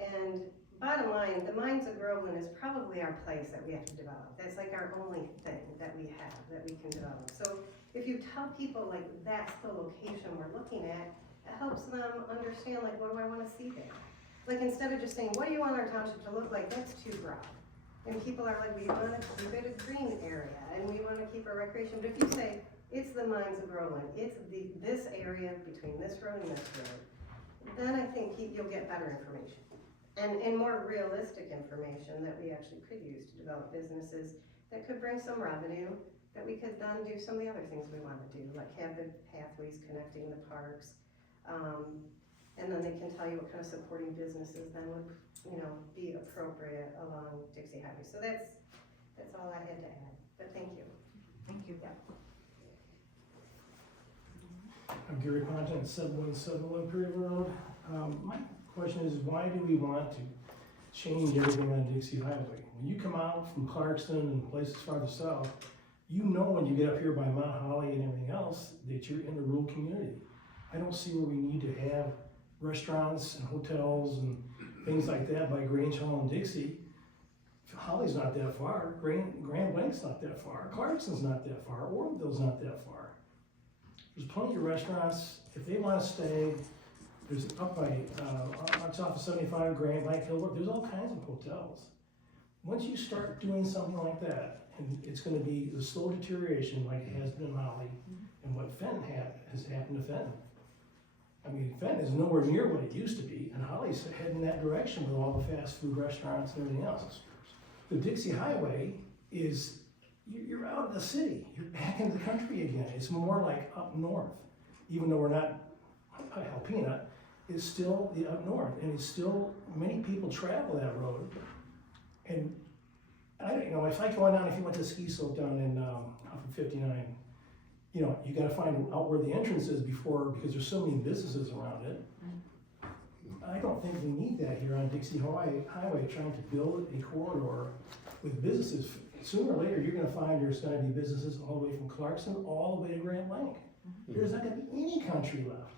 And bottom line, the Mines of Groveland is probably our place that we have to develop. That's like our only thing that we have that we can develop. So if you tell people like that's the location we're looking at, it helps them understand like what do I want to see there. Like instead of just saying what do you want our township to look like, that's too broad. And people are like, we want to keep it a green area and we want to keep our recreation. But if you say it's the Mines of Groveland, it's this area between this road and this road, then I think you'll get better information. And more realistic information that we actually could use to develop businesses that could bring some revenue, that we could then do some of the other things we want to do, like have the pathways connecting the parks. And then they can tell you what kind of supporting businesses then would, you know, be appropriate along Dixie Highway. So that's all I had to add, but thank you. Thank you. I'm Gary Ponton, 7171 Prairie Road. My question is, why do we want to change everything on Dixie Highway? When you come out from Clarkston and places farther south, you know when you get up here by Mount Holly and everything else that you're in a rural community. I don't see where we need to have restaurants and hotels and things like that by Grange Hall and Dixie. Holly's not that far, Grand Blank's not that far, Clarkston's not that far, Ortonville's not that far. There's plenty of restaurants, if they want to stay, there's up by, off of 75, Grand Blank, Hillbrook, there's all kinds of hotels. Once you start doing something like that, and it's gonna be the slow deterioration like it has been in Holly, and what Fenton has happened to Fenton. I mean, Fenton is nowhere near what it used to be, and Holly's heading that direction with all the fast food restaurants and everything else. The Dixie Highway is, you're out of the city, you're back in the country again. It's more like up north, even though we're not, Alpena is still the up north, and it's still, many people travel that road. And I don't, you know, it's like going down, if you went to ski slope down in, off of 59, you know, you gotta find out where the entrance is before, because there's so many businesses around it. I don't think we need that here on Dixie Highway, trying to build a corridor with businesses. Sooner or later, you're gonna find there's gonna be businesses all the way from Clarkston all the way to Grand Blanc. There's not gonna be any country left.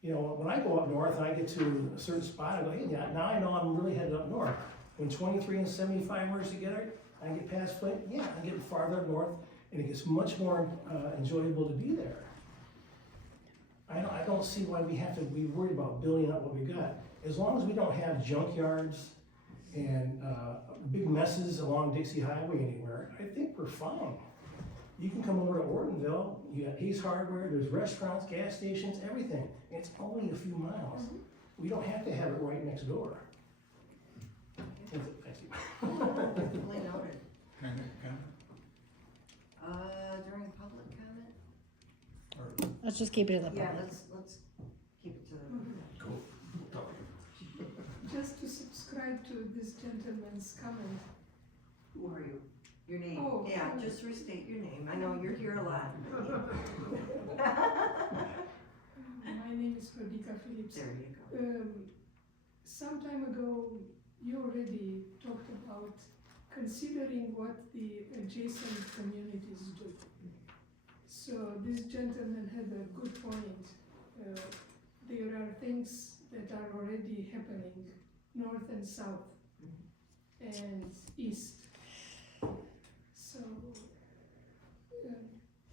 You know, when I go up north and I get to a certain spot, I go, hey, now I know I'm really headed up north. When 23 and 75 merge together, I get past Flint, yeah, I get farther up north, and it gets much more enjoyable to be there. I don't see why we have to be worried about building up what we got. As long as we don't have junkyards and big messes along Dixie Highway anywhere, I think we're fine. You can come over to Ortonville, you got Ace Hardware, there's restaurants, gas stations, everything. It's only a few miles. We don't have to have it right next door. Thank you. Duly noted. Kind During public comment? of, or Let's just keep it in the Yeah, public. let's keep it to the. cool. Just to subscribe to this gentleman's comment. Who are you? Your name? Oh, Yeah, just restate your name. I know you're here a lot. My name is Radhika Phillips. There you go. Some time ago, you already talked about considering what the adjacent communities do. So this gentleman had a good point. There are things that are already happening north and south and east. So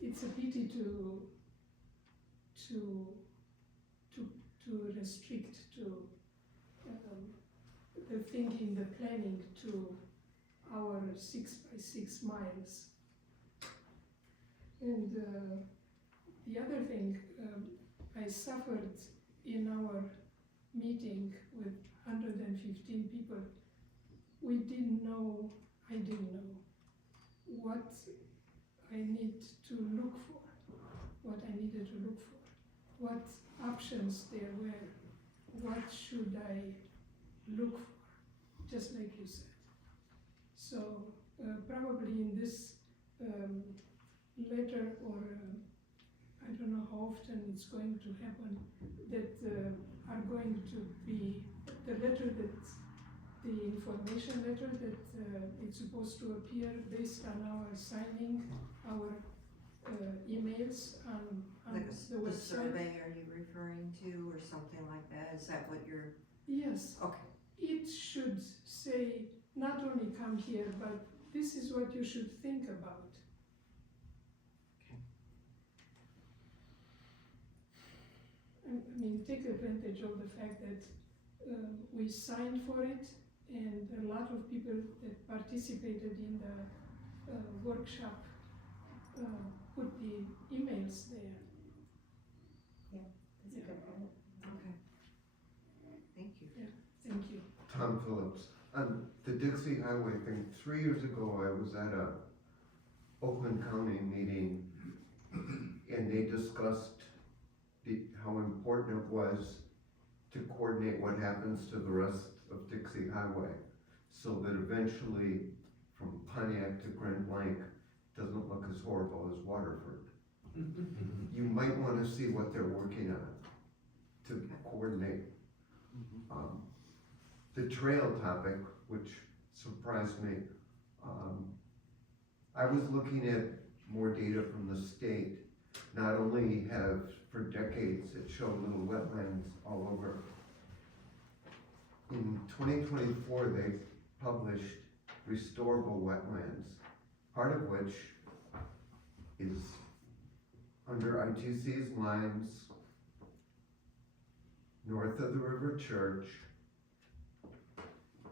it's a pity to restrict to the thinking, the planning to our 6 by 6 miles. And the other thing, I suffered in our meeting with 115 people. I didn't know what I need to look for, what I needed to look for, what options there were, what should I look for, just like you said. So probably in this letter, or I don't know how often it's going to happen, that are going to be the letter that, the information letter that it's supposed to appear based on our signing, our emails on Like the the website. survey, are you referring to, or something like that? Is that what you're, Yes. okay, It should say, not only come here, but this is what you should think about. I mean, take advantage of the fact that we signed for it, and a lot of people that participated in the workshop put the emails there. That's a good point. okay. Thank you. Thank you. Tom Phillips. On the Dixie Highway thing, 3 years ago, I was at a Oakland County meeting, and they discussed how important it was to coordinate what happens to the rest of Dixie Highway, so that eventually, from Pontiac to Grand Blanc, doesn't look as horrible as Waterford. You might want to see what they're working on to coordinate. The trail topic, which surprised me, I was looking at more data from the state. Not only have, for decades, it showed little wetlands all over. In 2024, they published restorable wetlands, part of which is under ITC's lines, north of the River Church,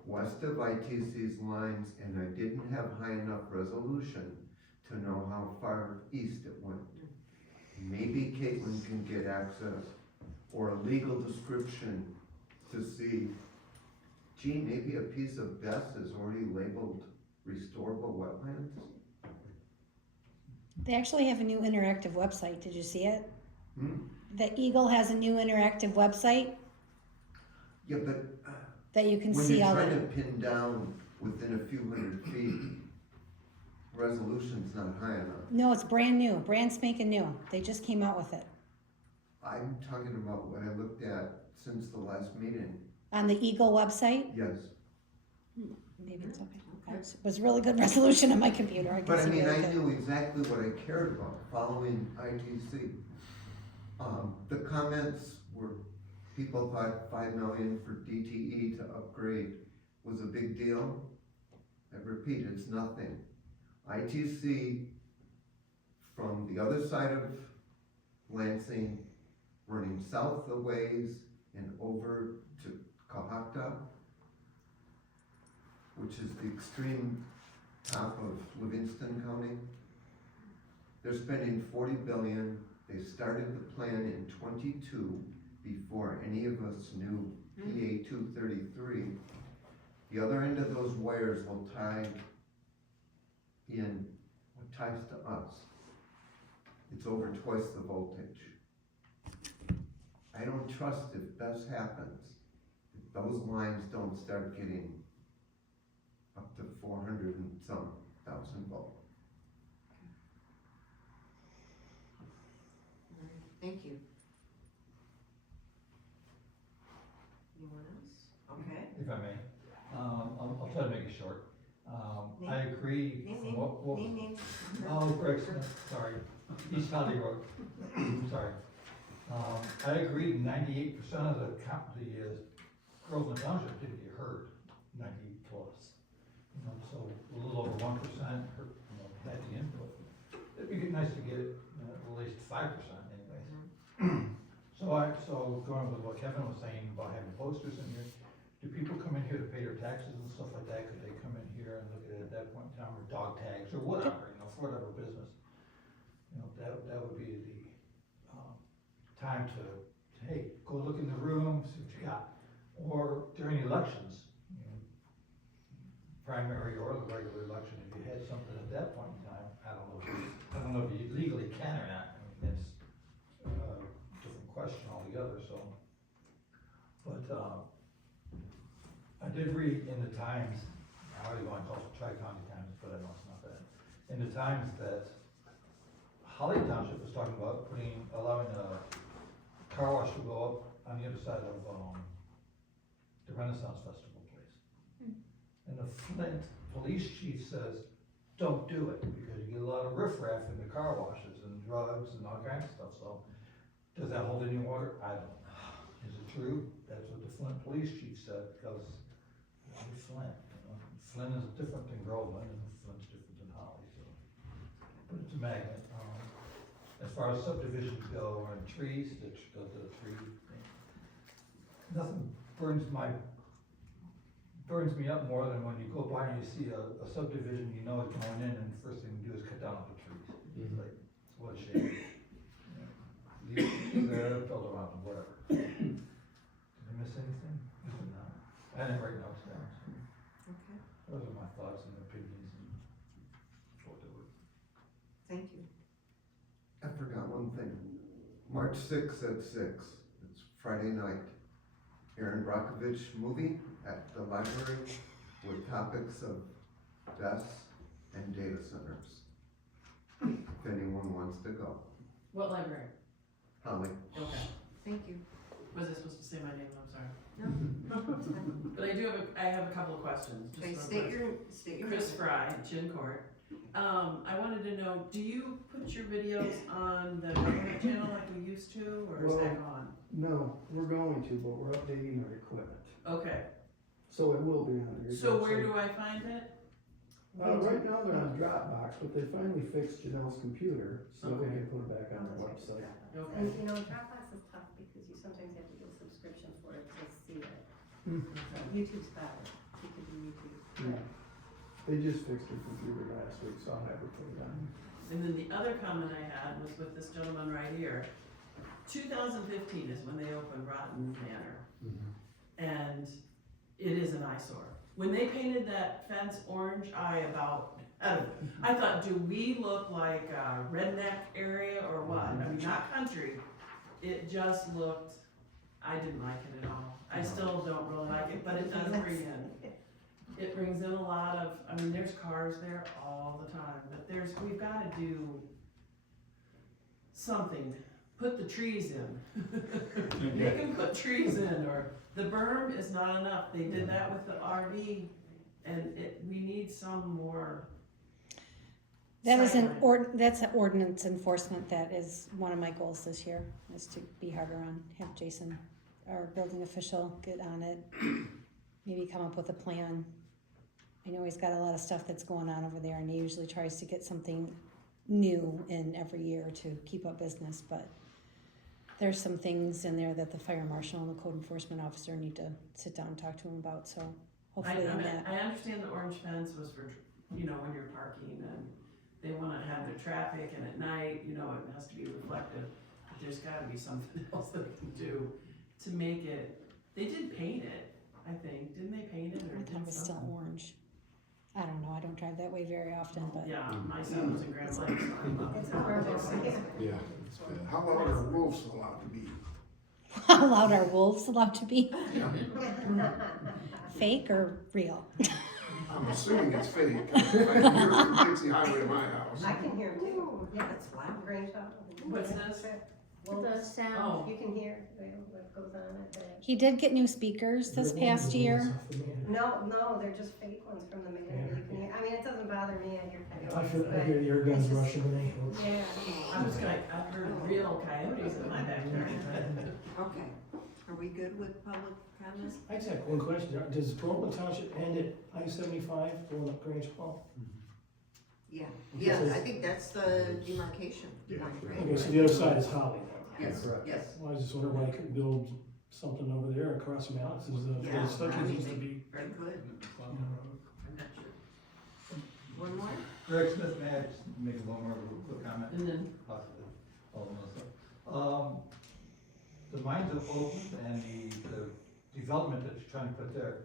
west of ITC's lines, and I didn't have high enough resolution to know how far east it went. Maybe Caitlin can get access or a legal description to see, gee, maybe a piece of Bess is already labeled restorable wetlands. They actually have a new interactive website. Did you see it? Hmm? The Eagle has a new interactive website Yeah, but that you can when see you're all trying the. to pin down within a few hundred feet, resolution's not high enough. No, it's brand new, brand spanking new. They just came out with it I'm talking about what I looked at since the last meeting. on the Eagle website. Yes, Maybe it's okay. It was really good resolution on my computer. I but can I see mean, really I good. knew exactly what I cared about, following ITC. The comments were, people thought 5 million for DTE to upgrade was a big deal. I repeat, it's nothing. ITC from the other side of Lansing, running south a ways and over to Cohocton, which is the extreme top of Livingston County. They're spending 40 billion. They started the plan in 22 before any of us knew PA 233. The other end of those wires will tie in what ties to us. It's over twice the voltage. I don't trust if Bess happens, if those lines don't start getting up to 400 and some thousand volt. All right, thank you. Anyone else? Okay. If I may, I'll try to make it short. Name- I agree. Name, What- name. Oh, Greg, sorry, East County Road, sorry. I agree 98% of the Groveland Township didn't get hurt, 90 plus. So a little over 1% hurt, at the end, but it'd be nice to get it 5% anyways. So going with what Kevin was saying about having posters in here, do people come in here to pay their taxes and stuff like that? Could they come in here and look at it at that point in time, or dog tags, or whatever, you know, for whatever business? You know, that would be the, time to, hey, go look in the room, see what you got. Or during elections, you know, primary or the regular election, if you had something at that point in time, I don't know if you legally can or not. I mean, that's a different question altogether, so. But, I did read in the Times, I already want to call it Tri-County Times, but I know it's not that. In the Times that Holly Township was talking about allowing a car wash to go up on the other side of, the Renaissance Festival place. And the Flint police chief says, don't do it, because you get a lot of riffraff in the car washes and drugs and all kinds of stuff, so. Does that hold any water? I don't know. Is it true? That's what the Flint police chief said, because we're Flint, you know. Flint is different than Groveland, and Flint's different than Holly, so. But it's a magnet. As far as subdivisions go, and trees, that goes to the tree thing. Nothing burns me up more than when you go by and you see a subdivision, you know it's going in, and the first thing you do is cut down all the trees. It's like, what a shame. Leave there, build around them, whatever. Did I miss anything? No. I didn't write notes down. So. Okay, Those are my thoughts and opinions and what they were. thank you. I forgot one thing. March 6th at 6, it's Friday night. Aaron Brockovich movie at the library with topics of deaths and data centers. If anyone wants to go. What library? Holly. Okay. Thank you. Was I supposed to say my name? I'm sorry. No. It's fine. But I have a couple of questions. Just Okay, real state your. Chris Fry, Chin Court. I wanted to know, do you put your videos on the government channel like we used to, or is that gone? No, we're going to, but we're updating our equipment, Okay, so it will be on your. so where do I find it? Right now they're on Dropbox, but they finally fixed Janelle's computer, so we Okay. can put it back on our website. Okay. And you know, Dropbox is tough because you sometimes have to get a subscription for it to see it. YouTube's better, you can do YouTube. Yeah. They just fixed her computer last week, so I'll have her put it on. And then the other comment I had was with this gentleman right here. 2015 is when they opened Rotten Manor. And it is an eyesore. When they painted that fence orange, I thought, do we look like a redneck area or what? I mean, not country. It just looked, I didn't like it at all. I still don't really like it, but it does it brings in a lot of, I mean, there's cars there all the time, but we've gotta do something. Put the trees in. Make them put trees in, or the berm is not enough. They did that with the RV, and we need some more. That's an sight. ordinance enforcement. That is one of my goals this year, is to be harder on, have Jason, our building official, get on it. Maybe come up with a plan. I know he's got a lot of stuff that's going on over there, and he usually tries to get something new in every year to keep up business, but there's some things in there that the fire marshal and the code enforcement officer need to sit down and talk to him about, so hopefully on that. I understand the orange fence was for, when you're parking, and they wanna have their traffic, and at night, it has to be reflective. But there's gotta be something else that they can do to make it, they did paint it, I think, didn't they paint it, or I thought it was still something? orange. I don't know, I don't drive that way very often, but Yeah, my son was in Grand Lakes. so I'm not- It's horrible. Yeah, it's bad. How loud are wolves allowed to be? how loud are wolves allowed to be? Fake or real? I'm assuming it's fake. I can hear it from Dixie Highway to my house. I can hear them too. Yeah, it's loud. Grange Hall. What's this? Well, The sound. Oh, you can hear what goes on at the. He did get new speakers this past year. No, they're just fake ones from the mayor. You can hear, I mean, it doesn't bother me, I hear coyotes, I hear the air guns it's just- rushing to me. Yeah. I've heard real coyotes in my backyard. Okay, are we good with public comments? I just have one question. Does Groveland Township end at I-75 going up Grange Hall? Yeah, yeah, I think that's the demarcation point, right? Okay, so the other side is Holly now. Yes, Correct. yes, Well, I was just wondering why I couldn't build something over there across from Alex's, Yeah, the stuff I mean, used to be. very good. I'm not sure. One more? Greg Smith, may I just make one more little quick comment? And then, Possibly, all of us. The mines of Oakland and the development that you're trying to put there,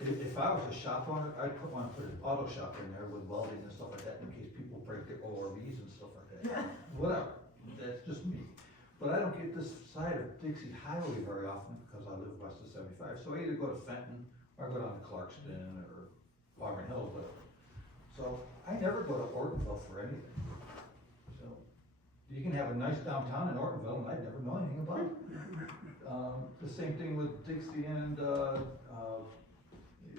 if I was a shop owner, I'd want to put an auto shop in there with welding and stuff like that in case people break their ORVs and stuff like that. Whatever, that's just me. But I don't get this side of Dixie Highway very often because I live west of 75. So I either go to Fenton or I go down to Clarkston or Auburn Hills, whatever. So I never go to Ortonville for anything. So you can have a nice downtown in Ortonville and I'd never know anything about it. The same thing with Dixie and,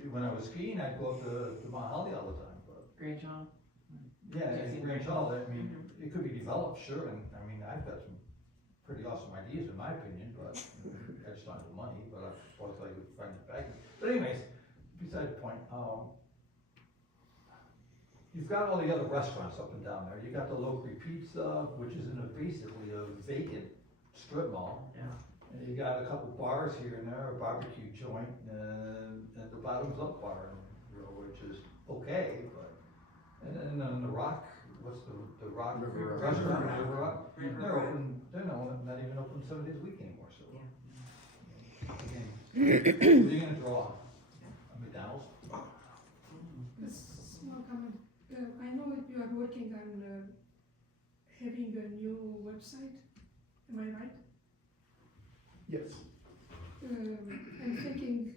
when I was skiing, I'd go up to Mount Holly all the time, but. Grange Hall? Yeah, and Grange Hall, I mean, it could be developed, sure, and, I mean, I've got some pretty awesome ideas in my opinion, but I just don't have the money, but I suppose I could find the backing. But anyways, beside the point, you've got all the other restaurants up and down there. You got the Locry Pizza, which is basically a vacant strip mall. Yeah. And you got a couple bars here and there, a barbecue joint, and the Bottoms Up Bar, you know, which is okay, but, and then the Rock, what's the Rock River Rock. Restaurant, River Rock? River They're Rock. open, they're not even open 7 days a week anymore, so. Yeah. Again, what are you gonna draw? A McDonald's? A small comment. I know you are working on having a new website. Am I right? Yes. I'm thinking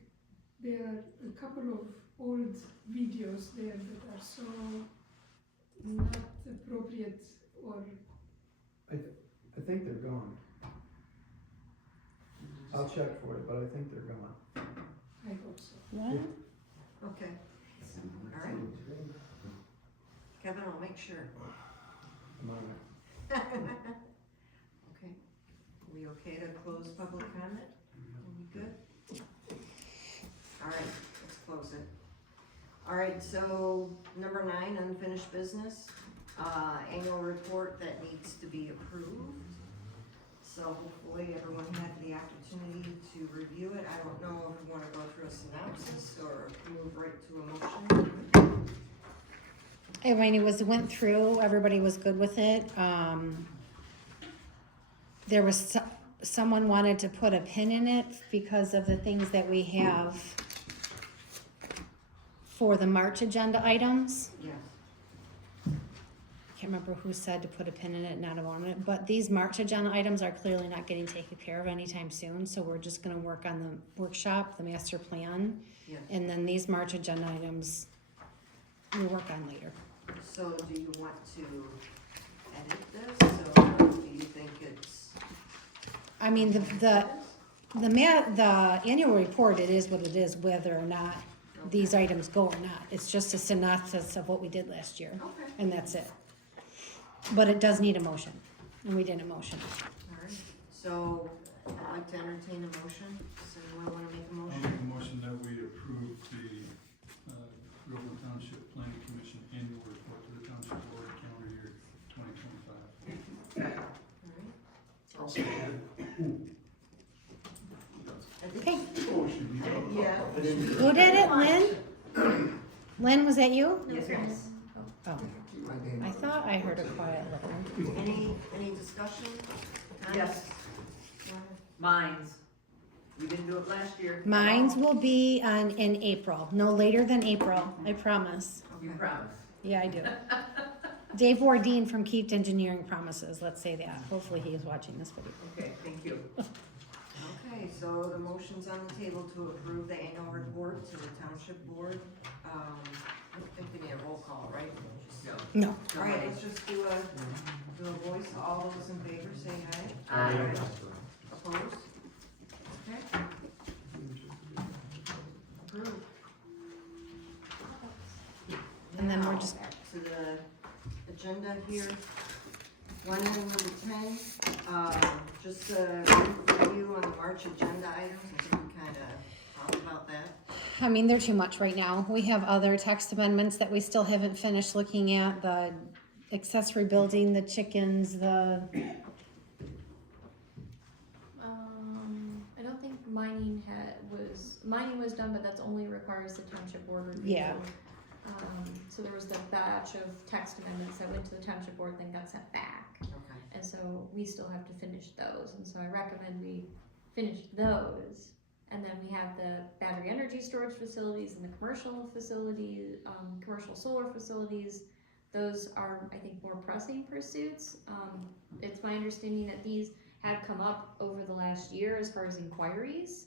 there are a couple of old videos there that are so not appropriate or. I think they're gone. I'll check for it, but I think they're gone. I hope so. What? Okay, all right. Kevin, I'll make sure. I'm on it. Okay, we okay to close public comment? We good? All right, let's close it. All right, so number 9, unfinished business, annual report that needs to be approved. So hopefully everyone had the opportunity to review it. I don't know if we wanna go through a synopsis or move right to a motion. I mean, went through, everybody was good with it. There was, someone wanted to put a pin in it because of the things that we have for the March agenda items. Yes. Can't remember who said to put a pin in it, not on it, but these March agenda items are clearly not getting taken care of anytime soon, so we're just gonna work on the workshop, the master plan, Yes. and then these March agenda items we'll work on later. So do you want to edit this, or do you think it's? I mean, the annual report, it is what it is, whether or not these items go or not. It's just a synopsis of what we did last year, Okay. and that's it. But it does need a motion, and we did a motion. All right, so I'd like to entertain a motion. Does anyone wanna make a I'll motion? make a motion that we approve the Groveland Township Planning Commission annual report to the Township Board calendar year 2025. All right. I'll say it. Okay, Oh, should be. Yeah. who did it, Lynn? Lynn, was that you? Yes. Oh, Keep my name I out. thought I heard a quiet little. Any discussion? Yes. Mines. We didn't do it last year. Mines will be in April, no later than April, I promise. You promise. Yeah, I do. Dave Wardeen from Keith Engineering promises, let's say that. Hopefully he is watching this video. Okay, thank you. Okay, so the motion's on the table to approve the annual report to the township board. I don't think we need a roll call, right? No. All right, let's just do a voice. All those in favor say aye. Aye. Opposed? Okay. Approved. And then we're just- Now, back to the agenda here. 110, just a review on the March agenda items. I think we kinda all about that? I mean, they're too much right now. We have other text amendments that we still haven't finished looking at, the accessory building, the chickens, I don't think mining was done, but that's only requires the township board review. Yeah. So there was the batch of text amendments that went to the township board, then got sent back. Okay. And so we still have to finish those, and so I recommend we finish those. And then we have the battery energy storage facilities and the commercial facilities, commercial solar facilities. Those are, I think, more pressing pursuits. It's my understanding that these have come up over the last year as far as inquiries.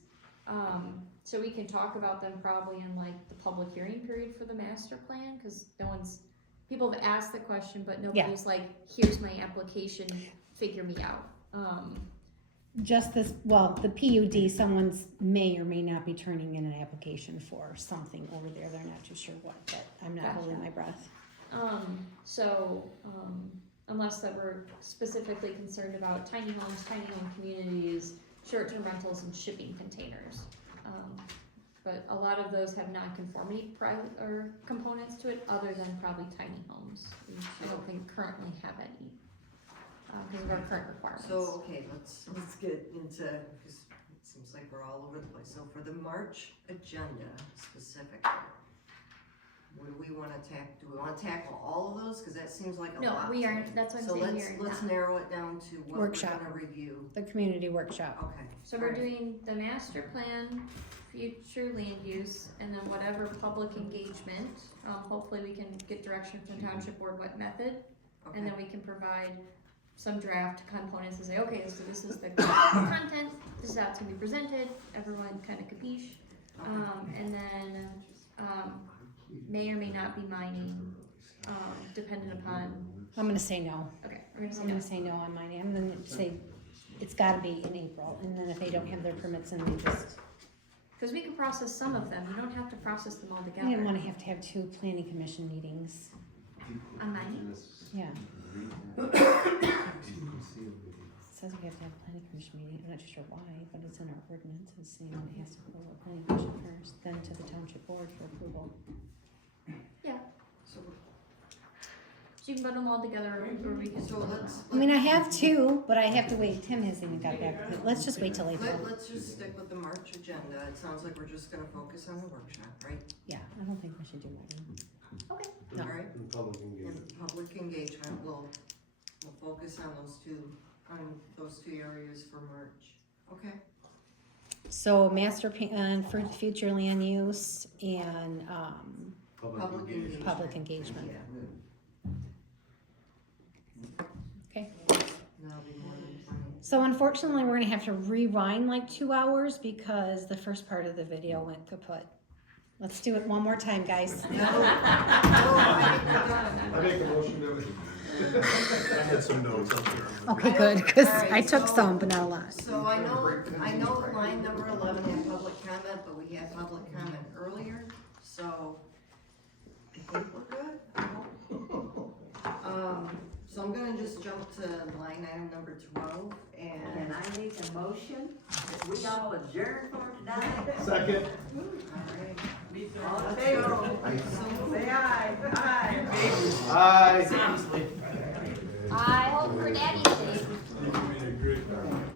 So we can talk about them probably in like the public hearing period for the master plan, cause people have asked the question, but nobody's like, here's my application, figure me out. just this, well, the PUD, someone's may or may not be turning in an application for something over there. They're not too sure what, but I'm not holding my breath. Unless that we're specifically concerned about tiny homes, tiny home communities, short-term rentals, and shipping containers. But a lot of those have non-conformity or components to it, other than probably tiny homes. I don't think currently have any, because of our current requirements. So, okay, let's get into, because it seems like we're all over the place. So for the March agenda specifically, what do we wanna tackle? Do we wanna tackle all of those? Cause that seems like a No, lot. we to aren't, me. that's what I'm So saying, we let's are not. narrow it down to what Workshop. we're gonna review. The community workshop. Okay. So we're doing the master plan, future land use, and then whatever public engagement, hopefully we can get direction from the township board what method, Okay. and then we can provide some draft components and say, okay, so this is the content, this is how it's gonna be presented, everyone kinda capiche. And then, may or may not be mining, dependent upon, I'm gonna say no. okay, we're gonna say I'm no. gonna say no on mine. I'm gonna say it's gotta be in April, and then if they don't have their permits, then they just, Cause we could process some of them, you don't have to process them all I together. didn't wanna have to have 2 planning commission meetings. On mining? Yeah. It says we have to have a planning commission meeting. I'm not too sure why, but it's in our ordinance. It's saying it has to go to the planning commission first, then to the township board for approval. So you can put them all together, or we can. So let's. I mean, I have 2, but I have to wait. Tim hasn't even got back. Let's just wait till April. Let's just stick with the March agenda. It sounds like we're just gonna focus on the workshop, right? Yeah, I don't think we should do that. Okay. No. All right. And public engagement. And public engagement, we'll focus on those two areas for March. Okay. So master plan for future land use and, Public engagement. public engagement. Yeah. Okay. That'll be more than fine. So unfortunately, we're gonna have to rewind like 2 hours because the first part of the video went kaput. Let's do it one more time, guys. I make a motion that we. I had some notes up there. Okay, good, because All right, I took so- some, but not a lot. So I know line number 11 had public comment, but we had public comment earlier, so I think we're good. I hope. So I'm gonna just jump to line item number 12 and. Can I make a motion that we all adjourn for tonight? Second. All right. All in favor? So